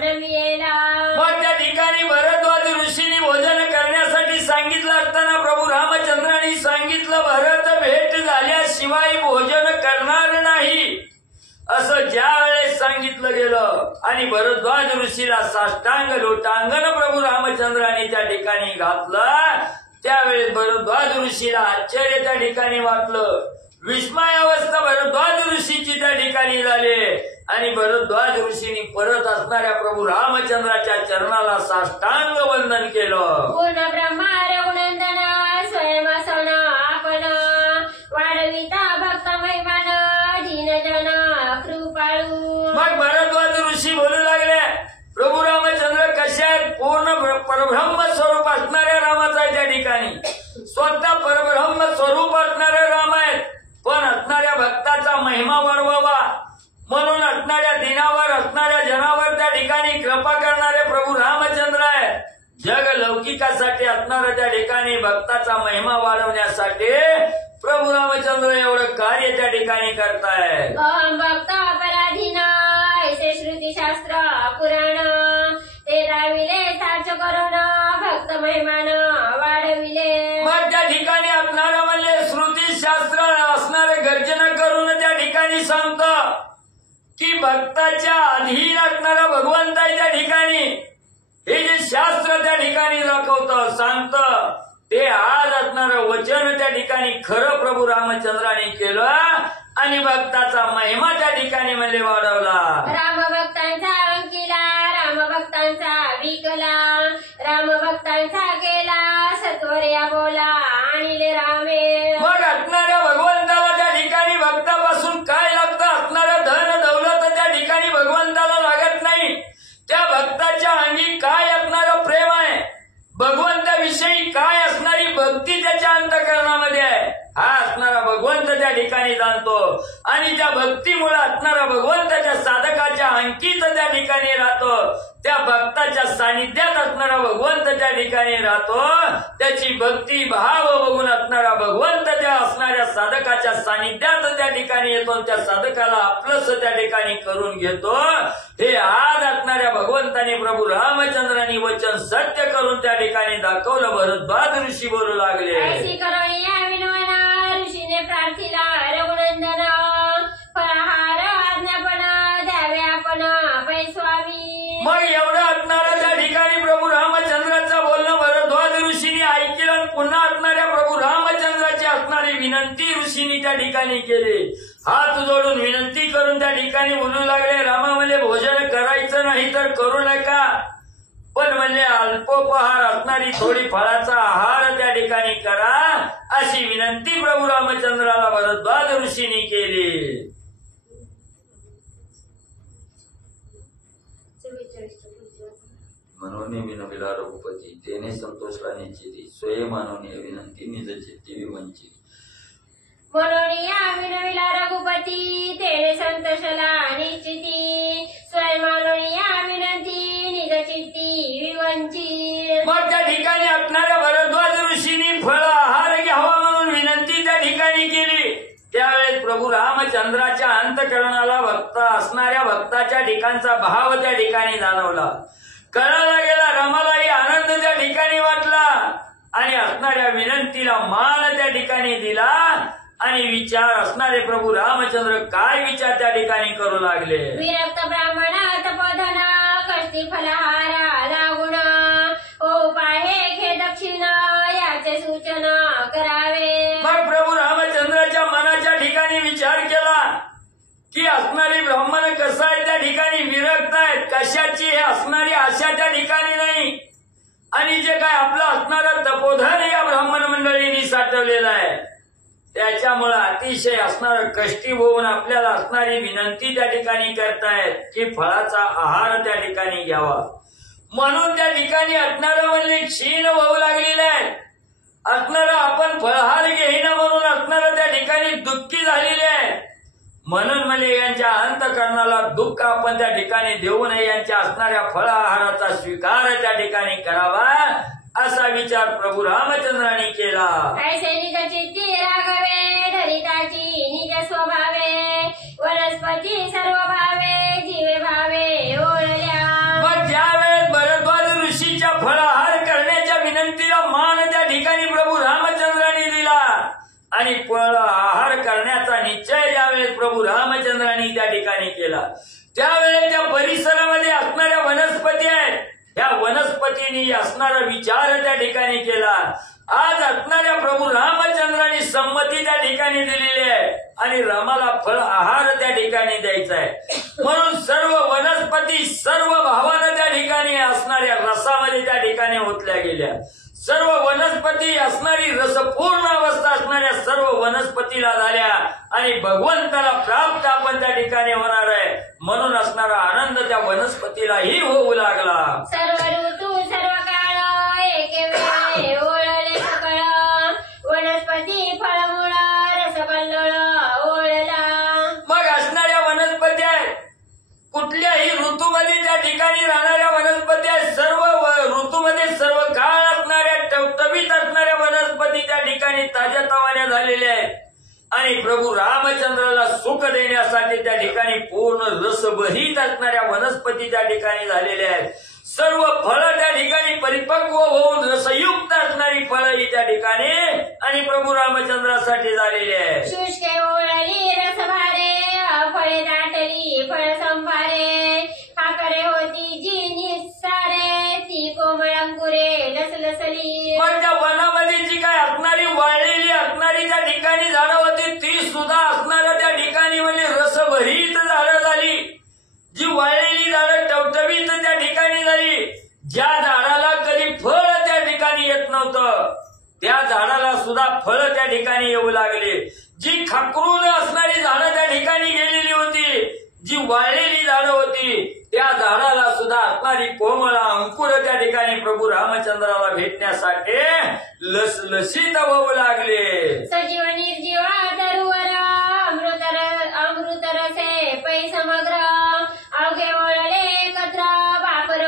नवियेला. मग त्या ठिकाणी भरद्वाज ऋषींनी भोजन करण्यासाठी सांगितलं असताना प्रभू रामचंद्रांनी सांगितलं भरत भेट झाल्याशिवाय भोजन करणार नाही असं ज्या वेळेस सांगितलं गेलं आणि भरद्वाज ऋषीला साष्टांग लोटांगण प्रभू रामचंद्रांनी त्या ठिकाणी घातलं. त्यावेळेस भरद्वाज ऋषीला आश्चर्य त्या ठिकाणी वाटलं. विस्मयावस्था भरद्वाज ऋषीची त्या ठिकाणी झाली आणि भरद्वाज ऋषींनी परत असणाऱ्या प्रभू रामचंद्राच्या चरणाला साष्टांग वंदन केलं. पूर्ण ब्रह्मा रघुनंदन स्वयंसन आपण वाढविता भक्त महिमान दीनजन कृपाळू. मग भरद्वाज ऋषी बोलू लागले प्रभू रामचंद्र कसे आहेत. पूर्ण परब्रह्म स्वरूप असणाऱ्या रामाचा आहे त्या ठिकाणी. स्वतः परब्रह्म स्वरूप असणारे राम आहेत. पण असणाऱ्या भक्ताचा महिमा वाढवावा म्हणून असणाऱ्या दिनावर असणाऱ्या जनावर त्या ठिकाणी कृपा करणारे प्रभू रामचंद्र आहे. जग लौकिकासाठी असणाऱ्या त्या ठिकाणी भक्ताचा महिमा वाढवण्यासाठी प्रभू रामचंद्र एवढं कार्य त्या ठिकाणी करतायत. भक्त अपराधीन ऐसे श्रुतीशास्त्र पुराण ते राविले साच करून भक्त महिमान वाढविले. मग त्या ठिकाणी असणारा म्हणजे श्रुतीशास्त्र असणारे गर्जना करून त्या ठिकाणी सांगतं की भक्ताच्या अधीन असणारा भगवंत आहे त्या ठिकाणी. हे जे शास्त्र त्या ठिकाणी दाखवतं सांगतं ते आज असणारं वचन त्या ठिकाणी खरं प्रभू रामचंद्राने केलं आणि भक्ताचा महिमा त्या ठिकाणी म्हणजे वाढवला. रामभक्तांचा अंकिला रामभक्तांचा विकला रामभक्तांचा केला सत्वर्या बोला आणिले रामे. मग असणाऱ्या भगवंताला त्या ठिकाणी भक्तापासून काय लागतं. असणारं धन दौलत त्या ठिकाणी भगवंताला लागत नाही. त्या भक्ताच्या अंगी काय असणारं प्रेम आहे, भगवंताविषयी काय असणारी भक्ती त्याच्या अंतःकरणामध्ये आहे हा असणारा भगवंत त्या ठिकाणी जाणतो. आणि त्या भक्तीमुळे असणारा भगवंताच्या साधकाच्या अंकित त्या ठिकाणी राहतो. त्या भक्ताच्या सानिध्यात असणारा भगवंत त्या ठिकाणी राहतो. त्याची भक्ती भाव बघून असणारा भगवंत त्या असणाऱ्या साधकाच्या सानिध्यात त्या ठिकाणी येतो. त्या साधकाला आपलंच त्या ठिकाणी करून घेतो. हे आज असणाऱ्या भगवंताने प्रभू रामचंद्रांनी वचन सत्य करून त्या ठिकाणी दाखवलं. भरद्वाज ऋषी बोलू लागले. ऋषीने प्रार्थीला रघुनंदन फळहार आज्ञापन द्यावे आपण पै स्वामी. मग एवढं असणारा त्या ठिकाणी प्रभू रामचंद्राचं बोलणं भरद्वाज ऋषीने ऐकलं आणि पुन्हा असणाऱ्या प्रभू रामचंद्राची असणारी विनंती ऋषीने त्या ठिकाणी केली. हात जोडून विनंती करून त्या ठिकाणी बोलू लागले. रामा म्हणजे भोजन करायचं नाही तर करू नका, पण म्हणजे अल्पोपहार असणारी थोडी फळाचा आहार त्या ठिकाणी करा, अशी विनंती प्रभू रामचंद्राला भरद्वाज ऋषीने केली. मनोने विनविला रघुपती, तेने संतोषला निश्चिती, स्वयं मानवने विनंती निज चित्ती विवंची. मनोनिया विनविला रघुपती, तेने संतोषला निश्चिती, स्वयं मनोनिया विनंती निज चित्ती विवंची. मग त्या ठिकाणी असणाऱ्या भरद्वाज ऋषींनी फळ आहार घ्यावा म्हणून विनंती त्या ठिकाणी केली. त्यावेळेस प्रभू रामचंद्राच्या अंतःकरणाला असणाऱ्या भक्ताच्या ठिकाणचा भाव त्या ठिकाणी जाणवला. कळायला गेला. रमालाही आनंद त्या ठिकाणी वाटला आणि असणाऱ्या विनंतीला मान त्या ठिकाणी दिला. आणि विचार असणारे प्रभू रामचंद्र काय विचार त्या ठिकाणी करू लागले. विरक्त ब्राह्मण तपोधन कष्टी फलहारा लागुण उपाय हे दक्षिण याचे सूचन करावे. मग प्रभू रामचंद्राच्या मनाच्या ठिकाणी विचार केला की असणारी ब्राह्मण कसं आहे त्या ठिकाणी विरक्त आहेत. कशाची हे असणारी आशा त्या ठिकाणी नाही. आणि जे काय आपलं असणारं तपोधन या ब्राह्मण मंडळींनी साठवलेलं आहे त्याच्यामुळे अतिशय असणारं कष्टी होऊन आपल्याला असणारी विनंती त्या ठिकाणी करतायत की फळाचा आहार त्या ठिकाणी घ्यावा. म्हणून त्या ठिकाणी असणारं म्हणजे क्षीण होऊ लागलेलं आहे. असणारं आपण फळहार घेईना म्हणून असणारं त्या ठिकाणी दुःखी झालेले आहे. म्हणून म्हणजे यांच्या अंतःकरणाला दुःख आपण त्या ठिकाणी देऊ नये. यांच्या असणाऱ्या फळ आहाराचा स्वीकार त्या ठिकाणी करावा असा विचार प्रभू रामचंद्रांनी केला. ऐसे निज चित्ती राघवे धरिताची निज स्वभावे वनस्पती सर्व भावे जीवे भावे ओळल्या. मग ज्यावेळेस भरद्वाज ऋषीच्या फळाहार करण्याच्या विनंतीला मान त्या ठिकाणी प्रभू रामचंद्रांनी दिला आणि फळ आहार करण्याचा निश्चय ज्यावेळेस प्रभू रामचंद्रांनी त्या ठिकाणी केला त्यावेळेस त्या परिसरामध्ये असणाऱ्या वनस्पती आहेत त्या वनस्पतींनी असणारा विचार त्या ठिकाणी केला. आज असणाऱ्या प्रभू रामचंद्रांनी संमती त्या ठिकाणी दिलेली आहे आणि रामाला फळ आहार त्या ठिकाणी द्यायचा आहे. म्हणून सर्व वनस्पती सर्व भावानं त्या ठिकाणी असणाऱ्या रसामध्ये त्या ठिकाणी ओतल्या गेल्या. सर्व वनस्पती असणारी रसपूर्ण अवस्था असणाऱ्या सर्व वनस्पतीला झाल्या आणि भगवंताला प्राप्त आपण त्या ठिकाणी होणार आहे. म्हणून असणारा आनंद त्या वनस्पतीलाही होऊ लागला. सर्व ऋतू सर्व काळ एके वेळे ओळले सकळ वनस्पती फळमूळ रसकल्लोळ ओळला. मग असणाऱ्या वनस्पती आहेत कुठल्याही ऋतूमध्ये त्या ठिकाणी राहणाऱ्या वनस्पती आहेत. सर्व ऋतूमध्ये सर्व काळ असणाऱ्या टवटवीत असणाऱ्या वनस्पती त्या ठिकाणी ताज्या तवान्या झालेल्या आहेत आणि प्रभू रामचंद्राला सुख देण्यासाठी त्या ठिकाणी पूर्ण रसभरीत असणाऱ्या वनस्पती त्या ठिकाणी झालेल्या आहेत. सर्व फळं त्या ठिकाणी परिपक्व होऊन रसयुक्त असणारी फळं ही त्या ठिकाणी आणि प्रभू रामचंद्रासाठी झालेली आहे. शुष्के ओळली रसभारे फळे दाटली फळ संभारे खाकरे होती जी निस्सारे ती कोमळ अंकुरे लसलसली. पण त्या वनामध्ये जी काय असणारी वाळलेली असणारी त्या ठिकाणी झाडं होती ती सुद्धा असणाऱ्या त्या ठिकाणी म्हणजे रसभरीत झाडं झाली. जी वाळलेली झाडं टवटवीत त्या ठिकाणी झाली. ज्या झाडाला कधी फळ त्या ठिकाणी येत नव्हतं त्या झाडाला सुद्धा फळ त्या ठिकाणी येऊ लागले. जी खाकरून असणारी झाडं त्या ठिकाणी गेलेली होती जी वाळलेली झाडं होती त्या झाडाला सुद्धा असणारी कोमळ अंकुर त्या ठिकाणी प्रभू रामचंद्राला भेटण्यासाठी लसलसीत होऊ लागले. सजीव निर्जीव तरुवर अमृत रसे पै समग्र अवघे ओळले एकत्र बापर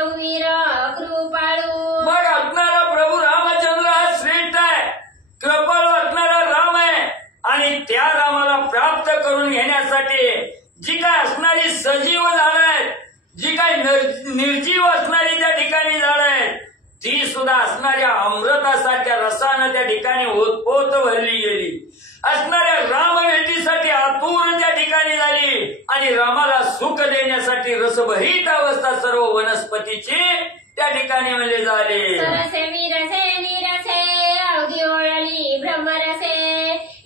देण्यासाठी जी काय असणारी सजीव झाडं आहेत, जी काय निर्जीव असणारी त्या ठिकाणी झाडं आहेत, ती सुद्धा असणाऱ्या अमृतासारख्या रसानं त्या ठिकाणी ओतपोत भरली गेली. असणाऱ्या राम भेटीसाठी आतुर त्या ठिकाणी झाली आणि रामाला सुख देण्यासाठी रसभरीत अवस्था सर्व वनस्पतीची त्या ठिकाणी म्हणजे झाली. सरसे विरसे निरसे अवघी ओळली ब्रह्मरसे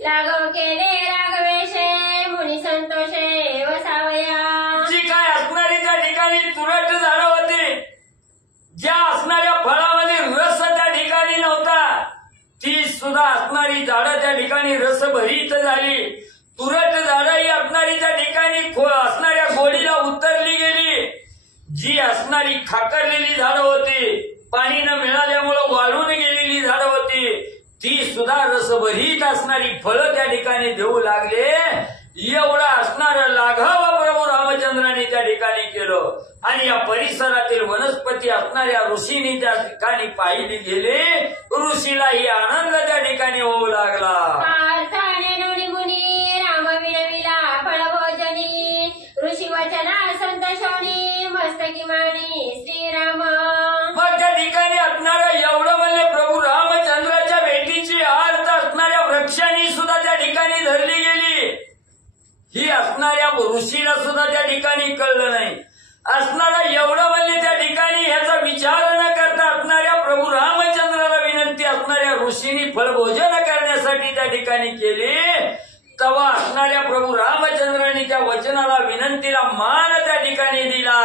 लागव केले रागवेशे मुनी संतोषे वसावया. जी काय असणारी त्या ठिकाणी तुरट झाडं होती, ज्या असणाऱ्या फळामध्ये रस त्या ठिकाणी नव्हता, ती सुद्धा असणारी झाडं त्या ठिकाणी रसभरीत झाली. तुरट झाडं ही असणारी त्या ठिकाणी असणाऱ्या गोडीला उतरली गेली. जी असणारी खाकरलेली झाडं होती, पाणी न मिळाल्यामुळं वाळून गेलेली झाडं होती, ती सुद्धा रसभरीत असणारी फळं त्या ठिकाणी देऊ लागले. एवढं असणारं लाघव प्रभू रामचंद्रांनी त्या ठिकाणी केलं आणि या परिसरातील वनस्पती असणाऱ्या ऋषींनी त्या ठिकाणी पाहिली गेली. ऋषीलाही आनंद त्या ठिकाणी होऊ लागला. मुनी राम विणविला फळभोजनी ऋषी वचना संतोषोनी मस्तकी माणी श्रीराम. मग त्या ठिकाणी असणारं एवढं म्हणजे प्रभू रामचंद्राच्या भेटीची अर्थ असणाऱ्या वृक्षांनी सुद्धा त्या ठिकाणी धरली गेली. ही असणाऱ्या ऋषीला सुद्धा त्या ठिकाणी कळलं नाही. असणारा एवढं म्हणजे त्या ठिकाणी ह्याचा विचार न करता असणाऱ्या प्रभू रामचंद्राला विनंती असणाऱ्या ऋषींनी फळभोजन करण्यासाठी त्या ठिकाणी केली. तेव्हा असणाऱ्या प्रभू रामचंद्रांनी त्या वचनाला विनंतीला मान त्या ठिकाणी दिला.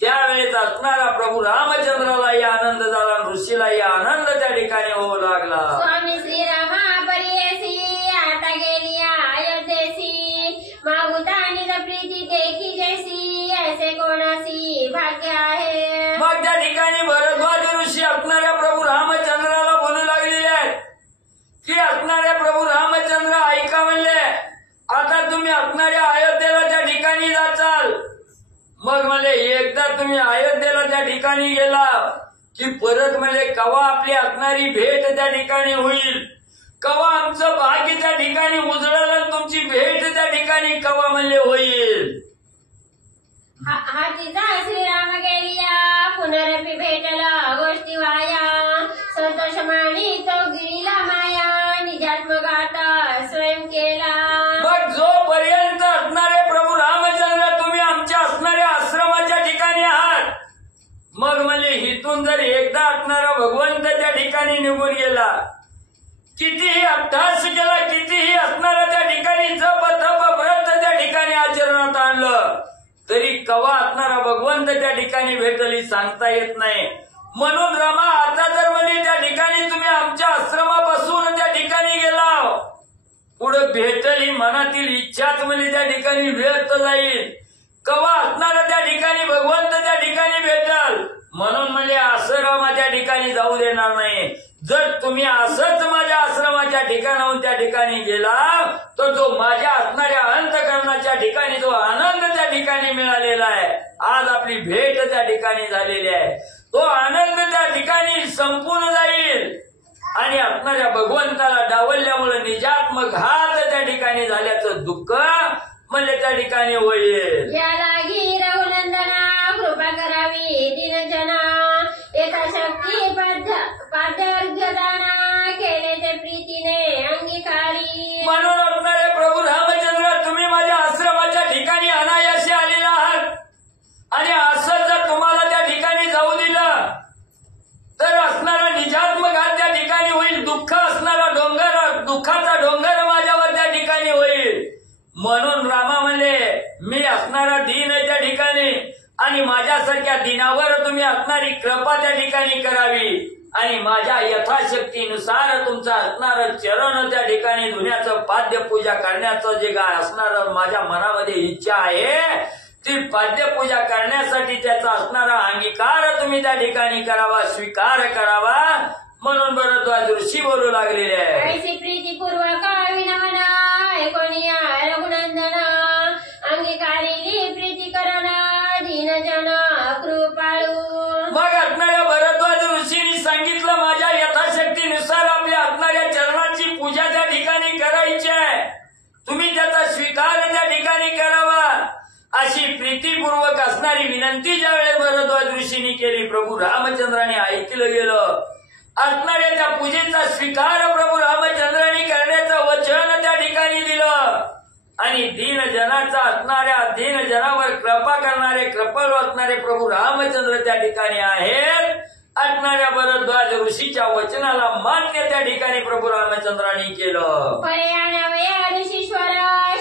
त्यावेळेस असणारा प्रभू रामचंद्रालाही आनंद झाला, ऋषीलाही आनंद त्या ठिकाणी होऊ लागला. स्वामी श्रीरामा परियसी आता गेली अयोध्येसी मागुता निज प्रीती देखी जैसी ऐसे कोणासी भाग्य आहे. मग त्या ठिकाणी भरद्वाज ऋषी असणाऱ्या प्रभू रामचंद्राला बोलू लागलेले आहेत की असणाऱ्या प्रभू रामचंद्र ऐका म्हणले, आता तुम्ही असणाऱ्या अयोध्येला त्या ठिकाणी जाचाल. मग म्हणले एकदा तुम्ही अयोध्येला त्या ठिकाणी गेला की परत म्हणजे कवा आपली असणारी भेट त्या ठिकाणी होईल, कवा आमचं भाग्य त्या ठिकाणी उजळलं, तुमची भेट त्या ठिकाणी कवा म्हणले होईल. हातीचा श्रीराम गेलिया पुनरपी भेटला गोष्टी वाया संतोष मानी तो गिरीला माया निजात्मगाता स्वयं केला. मग जोपर्यंत असणारे प्रभू रामचंद्र तुम्ही आमच्या असणाऱ्या आश्रमाच्या ठिकाणी आहात, मग म्हणजे हिथून जर एकदा असणारा भगवंत त्या ठिकाणी निघून गेला, कितीही अभ्यास केला, कितीही असणारा त्या ठिकाणी जप तप व्रत त्या ठिकाणी आचरणात आणलं, तरी कवा असणारा भगवंत त्या ठिकाणी भेटली सांगता येत नाही. म्हणून रमा आता जर म्हणजे त्या ठिकाणी तुम्ही आमच्या आश्रमापासून त्या ठिकाणी गेला, पुढे भेटल ही मनातील इच्छाच म्हणजे त्या ठिकाणी व्यक्त जाईल. कवा असणारा त्या ठिकाणी भगवंत त्या ठिकाणी भेटल, म्हणून म्हणजे आश्रमाच्या ठिकाणी जाऊ देणार नाही. जर तुम्ही असंच माझ्या आश्रमाच्या ठिकाणाहून त्या ठिकाणी गेला तर जो माझ्या असणाऱ्या अंतःकरणाच्या ठिकाणी जो आनंद त्या ठिकाणी मिळालेला आहे, आज आपली भेट त्या ठिकाणी झालेली आहे, तो आनंद त्या ठिकाणी संपून जाईल आणि असणाऱ्या भगवंताला डावलल्यामुळे निजात्मघात त्या ठिकाणी झाल्याचं दुःख म्हणजे त्या ठिकाणी होईल. यालागी रघुनंदना कृपा करावी दिनजना यथाशक्ती पाद्यार्घ्य दाना केले ते प्रीतीने अंगीकारी. म्हणून असणारे प्रभू रामचंद्र तुम्ही माझ्या आश्रमाच्या ठिकाणी अनायासे आलेला आहात आणि असं जर तुम्हाला त्या ठिकाणी जाऊ दिलं तर असणारा निजात्मघात त्या ठिकाणी होईल. दुःख असणारा डोंगर, दुःखाचा डोंगर माझ्यावर त्या ठिकाणी होईल. म्हणून रामा म्हणले मी असणारा दीन आहे त्या ठिकाणी आणि माझ्यासारख्या दिनावर तुम्ही असणारी कृपा त्या ठिकाणी करावी आणि माझ्या यथाशक्तीनुसार तुमचं असणारं चरण त्या ठिकाणी धुण्याचं पाद्यपूजा करण्याचं जे काय असणारं माझ्या मनामध्ये इच्छा आहे ती पाद्यपूजा करण्यासाठी त्याचा असणारा अंगीकार तुम्ही त्या ठिकाणी करावा, स्वीकार करावा. म्हणून भरद्वाज ऋषी बोलू लागलेले आहे. ऐसी प्रीतीपूर्वक विनवना ऐकोनिया रघुनंदना अंगीकारिली प्रीती करणा दीनजन कृपाळू. मग असणाऱ्या भरद्वाज ऋषींनी सांगितलं माझ्या यथाशक्तीनुसार आपल्या असणाऱ्या चरणाची पूजा त्या ठिकाणी करायची आहे, तुम्ही त्याचा स्वीकार त्या ठिकाणी अशी प्रीतीपूर्वक असणारी विनंती ज्या वेळेस भरद्वाज ऋषींनी केली, प्रभू रामचंद्राने ऐकलं गेलं. असणाऱ्या त्या पूजेचा स्वीकार प्रभू रामचंद्रांनी करण्याचं वचन त्या ठिकाणी दिलं. आणि दीन जनाचा असणाऱ्या दीन जनावर कृपा करणारे कृपा असणारे प्रभू रामचंद्र त्या ठिकाणी आहेत. असणाऱ्या भरद्वाज ऋषीच्या वचनाला मान्य त्या ठिकाणी प्रभू रामचंद्रांनी केलं. ऋषीश्वर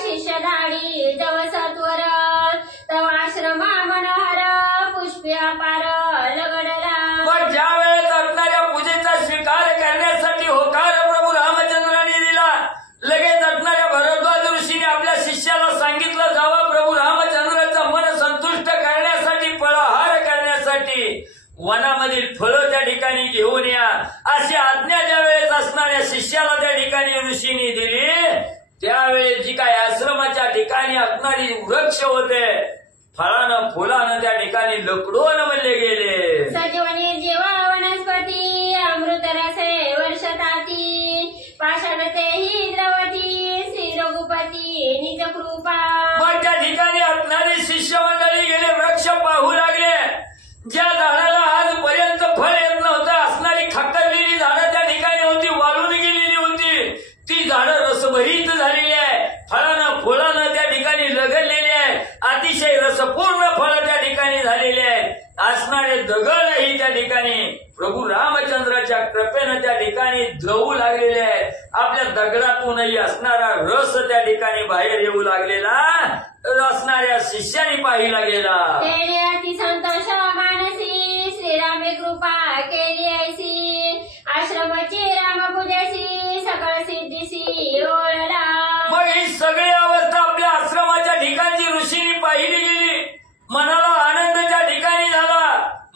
शिष्य धाडी जव सत्वर तव आश्रमा मनोहर पुष्प्यापार लगडला. पण ज्या वेळेस असणाऱ्या पूजेचा स्वीकार करण्यासाठी होकार प्रभू रामचंद्रांनी दिला, लगेच असणाऱ्या भरद्वाज ऋषीने आपल्या शिष्याला सांगितलं, जावं प्रभू रामचंद्राचं मन संतुष्ट करण्यासाठी फळाहार करण्यासाठी वनामधील फळं त्या ठिकाणी घेऊन या, अशी आज्ञा ज्या वेळेस असणाऱ्या शिष्याला त्या ठिकाणी ऋषींनी दिली. त्यावेळेस जी काय आश्रमाच्या ठिकाणी असणारी वृक्ष होते, फळानं फुलानं त्या ठिकाणी लकडून म्हणले गेले. सजीवनी जीव वनस्पती अमृत रसे वर्षताती पाषाणतेही द्रवती श्री रघुपती निज कृपा. मग त्या ठिकाणी असणारे शिष्य मंडळी गेले, वृक्ष पाहू लागले. ज्या झाडाला आजपर्यंत फळ येत नव्हतं, असणारी खक्करलेली झाडं त्या ठिकाणी होती, वाळून गेलेली होती, ती झाडं रसभरीत झालेली आहे, फळानं फुलानं त्या ठिकाणी लगडलेली आहे, अतिशय रसपूर्ण फळं त्या ठिकाणी झालेली आहेत. असणारे दगडही त्या ठिकाणी प्रभू रामचंद्राच्या कृपेनं त्या ठिकाणी द्रवू लागलेले आहेत. आपल्या दगडातूनही असणारा रस त्या ठिकाणी बाहेर येऊ लागलेला असणाऱ्या शिष्याने पाहिला गेला. अति संतोष मानसी श्रीरामे कृपा केली ऐसी आश्रमाची रामपूजेसी सकळ सिद्धीसी ओळला. मग ही सगळी अवस्था आपल्या आश्रमाच्या ठिकाणची ऋषींनी पाहिली गेली. मनाला आनंद त्या ठिकाणी झाला.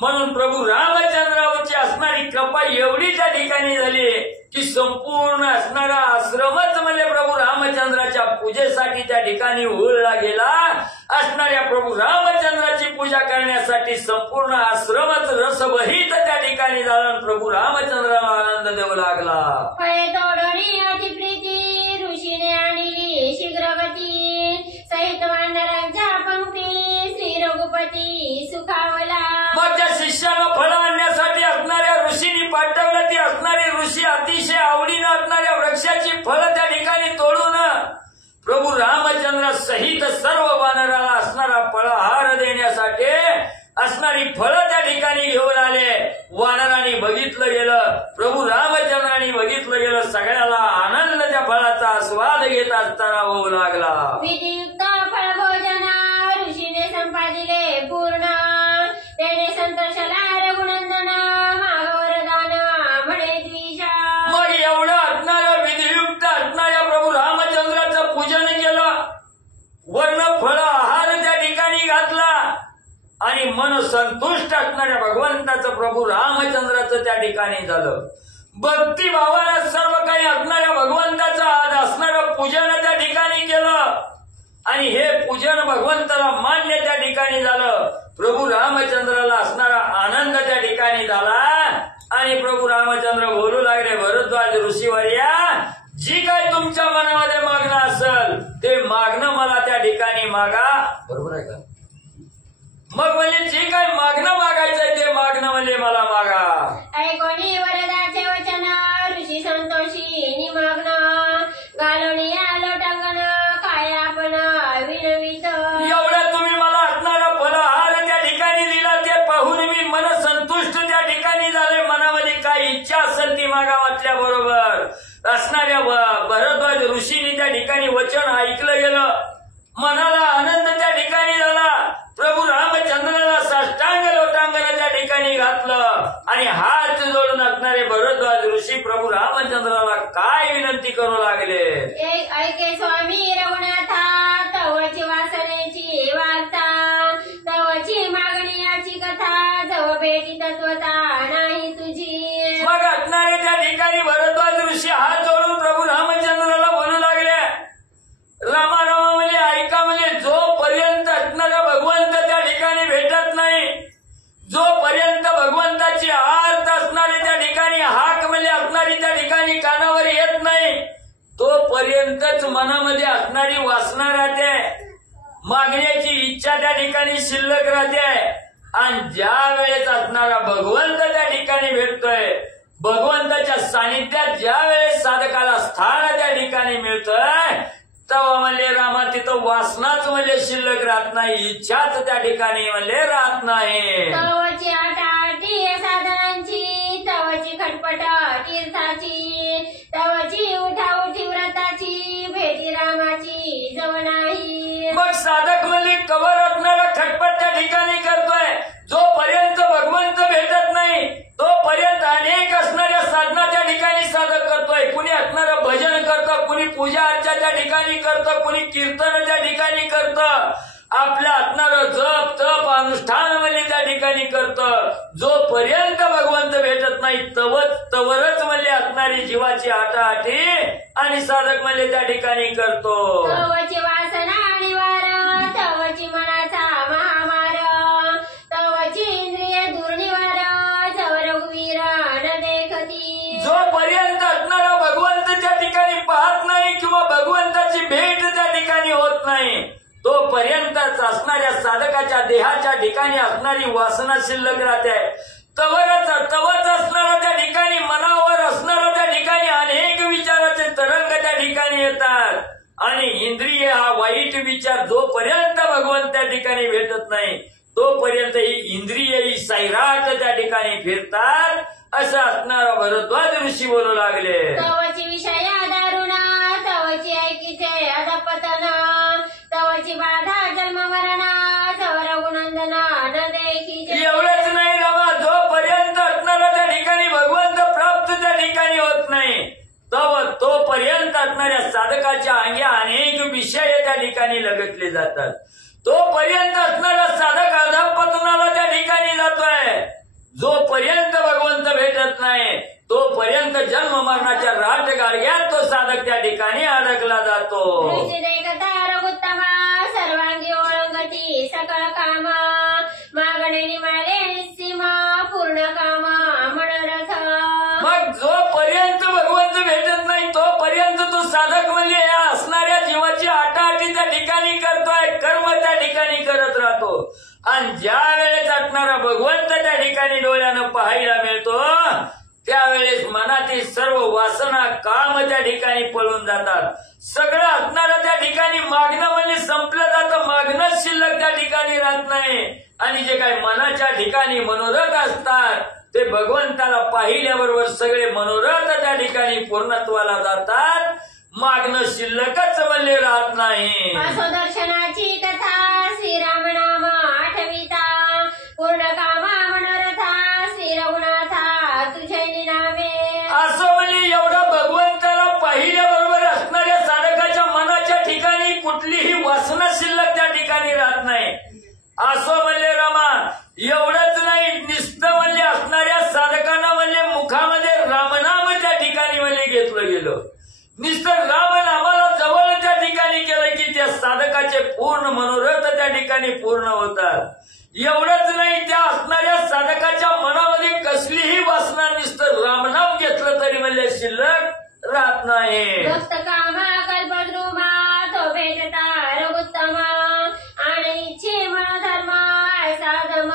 म्हणून प्रभू रामचंद्रावरची असणारी कृपा एवढी त्या ठिकाणी झाली की संपूर्ण असणारा आश्रमच म्हणजे प्रभू रामचंद्राच्या पूजेसाठी त्या ठिकाणी ओळला गेला. असणाऱ्या प्रभू रामचंद्राची पूजा करण्यासाठी संपूर्ण आश्रमच रसभरीत त्या ठिकाणी झाला. प्रभू रामचंद्राला आनंद देऊ लागला. फळे तोडणी अति प्रीती ऋषीने आणली शीघ्रगती सहित वानरांच्या पंक्ती श्री रघुपती सुखावला. मग त्या शिष्याला फळं आणण्यासाठी असणाऱ्या ऋषींनी पाठवलं. ती असणारे ऋषी अतिशय आवडीनं असणाऱ्या वृक्षाची फळं त्या ठिकाणी तोडून प्रभू रामचंद्र सहित सर्व वानराला असणारा फळाहार देण्यासाठी असणारी फळं त्या ठिकाणी घेऊन आले. वानरांनी बघितलं गेलं, प्रभू रामचंद्रांनी बघितलं गेलं, सगळ्याला आनंद त्या फळाचा आस्वाद घेत असताना होऊ लागला. विधियुक्त फळभोजन ऋषीने संपादिले पूर्ण त्याने संतोषला रघुनंदन मागवरदान म्हणे द्विषा. मग एवढं असणारं विधियुक्त असणाऱ्या प्रभू रामचंद्राचं पूजन केलं, वर्ण फळ आहार त्या ठिकाणी घातला आणि मन संतुष्ट असणाऱ्या भगवंताचं प्रभू रामचंद्राचं त्या ठिकाणी झालं. भक्तिभावानं सर्व काही असणाऱ्या भगवंताचं आज असणारं पूजन त्या ठिकाणी केलं आणि हे पूजन भगवंताला मान्य त्या ठिकाणी झालं. प्रभू रामचंद्राला असणारा आनंद त्या ठिकाणी झाला आणि प्रभू रामचंद्र बोलू लागले, भरद्वाज ऋषीवर्या, जी काय तुमच्या मनामध्ये मागणं असेल ते मागणं मला त्या ठिकाणी मागा. बरोबर आहे का? मग म्हणजे जे काय मागणं मागायचंय ते मागणं म्हणजे मला मागा. ऐकोनी वरदाचे वचन ऋषी संतोषी निमग्न घालून आलो टंगन काय आपण विनवित. एवढं तुम्ही मला असणारा फळाहार त्या ठिकाणी दिला ते पाहून मी मन संतुष्ट त्या ठिकाणी झाले. मनामध्ये काय इच्छा असेल ती मागा म्हटल्या बरोबर असणाऱ्या भरद्वाज ऋषींनी त्या ठिकाणी वचन ऐकलं गेलं. मनाला आनंद त्या ठिकाणी झाला. प्रभू रामचंद्राला साष्टांग लोटांगण त्या ठिकाणी घातलं आणि हात जोडून असणारे भरद्वाज ऋषी प्रभू रामचंद्राला काय विनंती करू लागले. ऐके स्वामी रघुनाथा तवची वासनेची वार्ता तवची मागणी याची कथा जव भेटी तत्वता नाही तुझी. मग असणारे त्या ठिकाणी भरद्वाज ऋषी हात जोडून प्रभू रामचंद्राला बोलू लागले, रामारामा म्हणजे ऐका, म्हणजे जोपर्यंत असणारा भगवंत त्या ठिकाणी भेटत नाही, जोपर्यंत भगवंताची आर्त असणारी त्या ठिकाणी हाक म्हणजे असणारी त्या ठिकाणी कानावर येत नाही, तोपर्यंतच मनामध्ये असणारी वासना राहते. मागण्याची इच्छा त्या ठिकाणी शिल्लक राहते आणि ज्या वेळेस असणारा भगवंत त्या ठिकाणी भेटतोय, भगवंताच्या सानिध्यात ज्या वेळेस साधकाला स्थान त्या ठिकाणी मिळतंय, तेव्हा म्हणले रामा तिथं वासनाच म्हणजे शिल्लक राहत नाही, इच्छाच त्या ठिकाणी म्हणले राहत नाही. तवची आटाटी साधनांची, तवची खटपट तीर्थाची, तवची उठाउठी व्रताची, भेटी रामाची जव नाही. मग साधक म्हणजे कवर असणारा खटपट त्या ठिकाणी करतोय, जोपर्यंत भगवंत भेटत नाही तोपर्यंत अनेक असणाऱ्या साधना त्या ठिकाणी साधक करतोय. कुणी असणारं भजन करतं, कुणी पूजा अर्चा त्या ठिकाणी करतं, कुणी कीर्तन त्या ठिकाणी करतं, आपल्या असणारं जप तप अनुष्ठान म्हणजे त्या ठिकाणी करतं. जोपर्यंत भगवंत भेटत नाही तवरच म्हणजे असणारी जीवाची आटाआटी आणि साधक म्हणजे त्या ठिकाणी करतो. तवची वासना निवार, तवची मनाचा महामार, तवची इंद्रिय दुर्निवार, जव रघुवीर न देखती. जोपर्यंत असणारा भगवंत त्या ठिकाणी पाहत नाही किंवा भगवंताची भेट त्या ठिकाणी होत नाही तोपर्यंतच असणाऱ्या साधकाच्या देहाच्या ठिकाणी असणारी वासना शिल्लक राहते. तवच असणारा त्या ठिकाणी मनावर असणारा त्या ठिकाणी अनेक विचाराचे तरंग त्या ठिकाणी येतात आणि इंद्रिय हा वाईट विचार जोपर्यंत भगवंत त्या ठिकाणी भेटत नाही तोपर्यंत ही इंद्रिय ही सैराट त्या ठिकाणी फिरतात, असं असणारा भरद्वाज ऋषी बोलू लागले. तवची विषया दारुणा, तवची ऐकीचे अधपतन, तवची बाधा जन्म मरणा, जव रघुनंदना न देखीचे. एवढंच नाही रामा, जोपर्यंत असणारा त्या ठिकाणी भगवंत प्राप्त त्या ठिकाणी होत नाही तोपर्यंत असणाऱ्या साधकाच्या अंगी अनेक विषय त्या ठिकाणी लगतले जातात. तोपर्यंत असणारा साधक अधपतनाला त्या ठिकाणी जातोय. जोपर्यंत भगवंत भेटत नाही तोपर्यंत जन्म मरणाच्या राट गाडग्यात तो साधक त्या ठिकाणी अडकला जातो. रघुत्तमा, सर्वांगी ओळंगती सकळ काम, मागणे निमाले निस्सीमा, पूर्ण काम मनरथ. मग जोपर्यंत भगवंत भेटत नाही तोपर्यंत तो साधक म्हणजे या असणाऱ्या जीवाची आटाआटी त्या ठिकाणी करतोय, कर्म त्या ठिकाणी करत राहतो आणि ज्या वेळेस असणारा भगवंत त्या ठिकाणी डोळ्यानं पाहायला मिळतो त्यावेळेस मनातील सर्व वासना काम त्या ठिकाणी पळून जातात. सगळं असणारं त्या ठिकाणी मागणं म्हणजे संपलं जातं, मागणंच शिल्लक त्या ठिकाणी राहत नाही आणि जे काही मनाच्या ठिकाणी मनोरथ असतात ते भगवंताला पाहिल्याबरोबर सगळे मनोरथ त्या ठिकाणी पूर्णत्वाला जातात, मागणं शिल्लकच म्हणले राहत नाही. असो दर्शनाची कथा, श्रीराम नाम आठविता, पूर्ण कामा मनोरथा, श्री रघुनाथा तुझे नामे. असं म्हणजे एवढं भगवंताला पाहिल्याबरोबर असणाऱ्या साधकाच्या मनाच्या ठिकाणी कुठलीही वासना शिल्लक त्या ठिकाणी राहत नाही. असं म्हणजे रामा, एवढंच नाही, नुसतं म्हणजे असणाऱ्या साधकांना म्हणजे मुखामध्ये रामनाम त्या ठिकाणी म्हणजे घेतलं गेलं. नुसतं रामनामाला जवळ त्या ठिकाणी केलं की त्या साधकाचे पूर्ण मनोरथ त्या ठिकाणी पूर्ण होतात. एवढंच नाही, त्या असणाऱ्या साधकाच्या मनामध्ये कसलीही वासना नुसतं रामनाम घेतलं तरी म्हणजे शिल्लक राहत नाही. भक्त कामा कल्पद्रुमा, तो भेटता रघुत्तमा, आणि इच्छे मनोधर्मा, ऐसा धम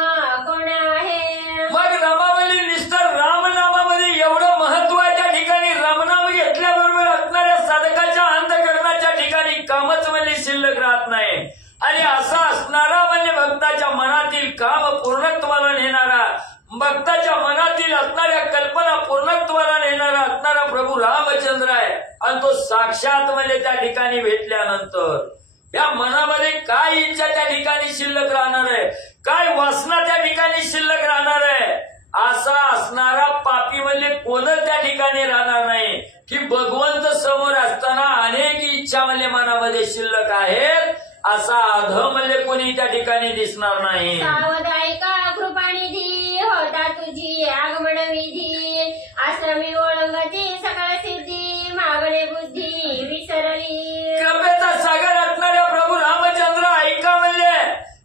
कोण आहे. मग रामामध्ये नुसतं रामनामामध्ये एवढं महत्व आहे त्या ठिकाणी. रामनाम घेतल्याबरोबर असणाऱ्या साधकाच्या अंतःकरणाच्या ठिकाणी कामच म्हणजे शिल्लक राहत नाही आणि असा असणारा म्हणजे भक्ताच्या मनातील काम पूर्णत्वाला नेणारा, भक्ताच्या मनातील असणाऱ्या कल्पना पूर्णत्वाला नेणारा असणारा प्रभू रामचंद्र आहे आणि तो साक्षात म्हणजे त्या ठिकाणी भेटल्यानंतर या मनामध्ये काय इच्छा त्या ठिकाणी शिल्लक राहणार आहे, काय वासना त्या ठिकाणी शिल्लक राहणार आहे. असा असणारा पापी म्हणजे कोणच त्या ठिकाणी राहणार नाही की भगवंत समोर असताना अनेक इच्छा म्हणजे मनामध्ये शिल्लक आहेत, असा अधम म्हणजे कोणी त्या ठिकाणी दिसणार नाही. सावधायका कृपानिधी, होता तुझी आगमन विधी, आश्रमी ओळंगती सकळ सिद्धी, मागणे बुद्धी विसरली. कृपेचा सागर असणाऱ्या प्रभू रामचंद्र ऐका म्हणले,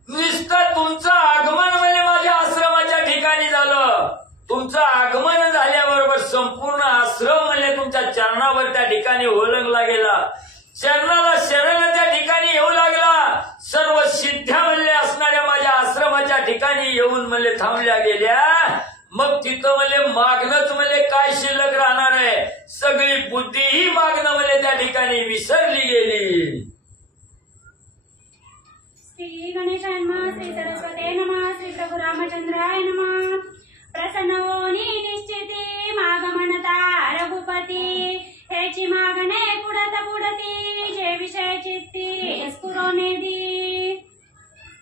नुसतं तुमचं आगमन म्हणजे माझ्या आश्रमाच्या ठिकाणी झालं. तुमचं आगमन झाल्याबरोबर संपूर्ण आश्रम म्हणजे तुमच्या चरणावर त्या ठिकाणी ओळंगला गेला, चरणाला शरण त्या ठिकाणी येऊ लागला. सर्व म्हणले थांबल्या गेल्या, मग तिथं म्हणले मागणंच म्हणले काय शिल्लक राहणार आहे, सगळी बुद्धीही मागणं म्हणले त्या ठिकाणी विसरली गेली. श्री गणेशाय नमः, श्री सरस्वते नमः, श्री प्रभू रामचंद्राय नमः. प्रसन्न होनी निश्चिती माग म्हणता रघुपती, हेची मागणे पुढत पुढती, जे विषय चित्ती स्फुरोनिधी.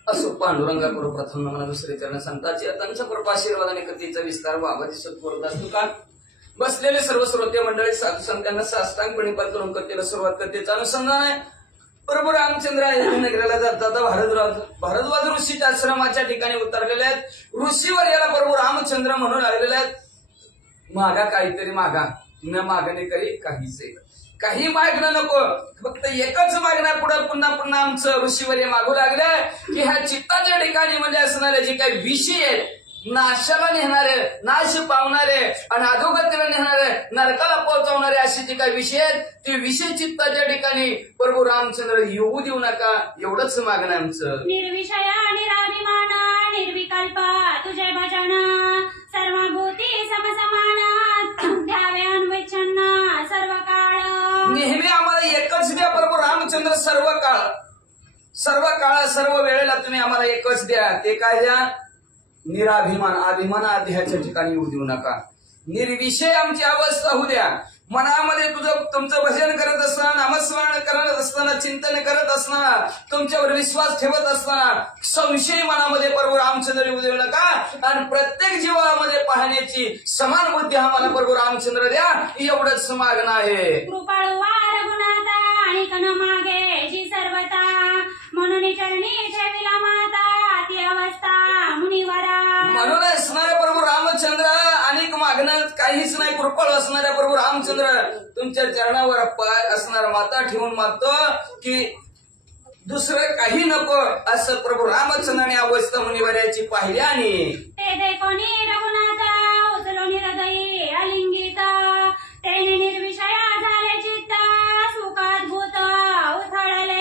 असो पांडुरंगाकडे प्रथम नमन, दुसरे चरण संतांची त्यांच्या कृपाशीर्वादाने कथेचा विस्तार बाबाची सत्पूर्त असतो का. बसलेले सर्व श्रोते मंडळी साधू संतांना साष्टांगपणे पाय करून कथेला सुरुवात कथेचा अनुसंधान आहे. प्रभू रामचंद्र नगराला जातात भारद्वाज ऋषीच्या आश्रमाच्या ठिकाणी उतरलेले आहेत. ऋषीवर याला प्रभू रामचंद्र म्हणून लागलेले आहेत. मागा काहीतरी मागा, न मागणे करी काहीच काही मागणं नको, फक्त एकच मागण्या पुढे पुन्हा पुन्हा आमचं ऋषीवर मागू लागले की ह्या चित्ताच्या ठिकाणी म्हणजे असणारे जे काही विषय आहेत, नाशाला नेणारे, नाश पावणारे आणि अधोगतीला नेणारे, नरकाला पोहोचवणारे असे जे काही विषय आहेत, ते विषय चित्ताच्या ठिकाणी प्रभू रामचंद्र येऊ देऊ नका, एवढंच मागणं आमचं. निर्विषय निराभिमान निर्विकल्प तुझे भजन, सर्वभूती समसमान द्यावे अन्वेषण सर्व काळ. नेहमी आम्हाला एकच द्या प्रभू रामचंद्र, सर्व काळ सर्व वेळेला तुम्ही आम्हाला एकच द्या. ते काय द्या? निराभिमान, अभिमान ह्याच्या ठिकाणी येऊ देऊ नका. निर्विषय आमची अवस्था होऊ द्या. मनामध्ये तुमचं भजन करत असताना, नामस्मरण करत असताना, चिंतन करत असताना, तुमच्यावर विश्वास ठेवत असताना संशय मनामध्ये प्रभू रामचंद्र येऊ देऊ नका. आणि प्रत्येक जीवामध्ये पाहण्याची समान बुद्धी आम्हाला प्रभू रामचंद्र द्या, एवढंच मागणं आहे. कृपाळू रघुनाथा आणि कन मागे जी सर्वता, म्हणून चरणी ठेविला माता ती अवस्था मुनिवरा. म्हणून असणारे प्रभू रामचंद्र अनेक मागणं काहीच नाही, कृपाळ असणाऱ्या प्रभू रामचंद्र तुमच्या चरणावर पाय असणार माता ठेवून मागतो की दुसरं काही नको, असं प्रभू रामचंद्राने अवस्था मुनिवर्याची पाहिली. आणि ते दे कोणी रघुनाथा उचलून हृदयी अलिंगित, तेने निर्विषया झाले चित्त सुखात भूत उथळले.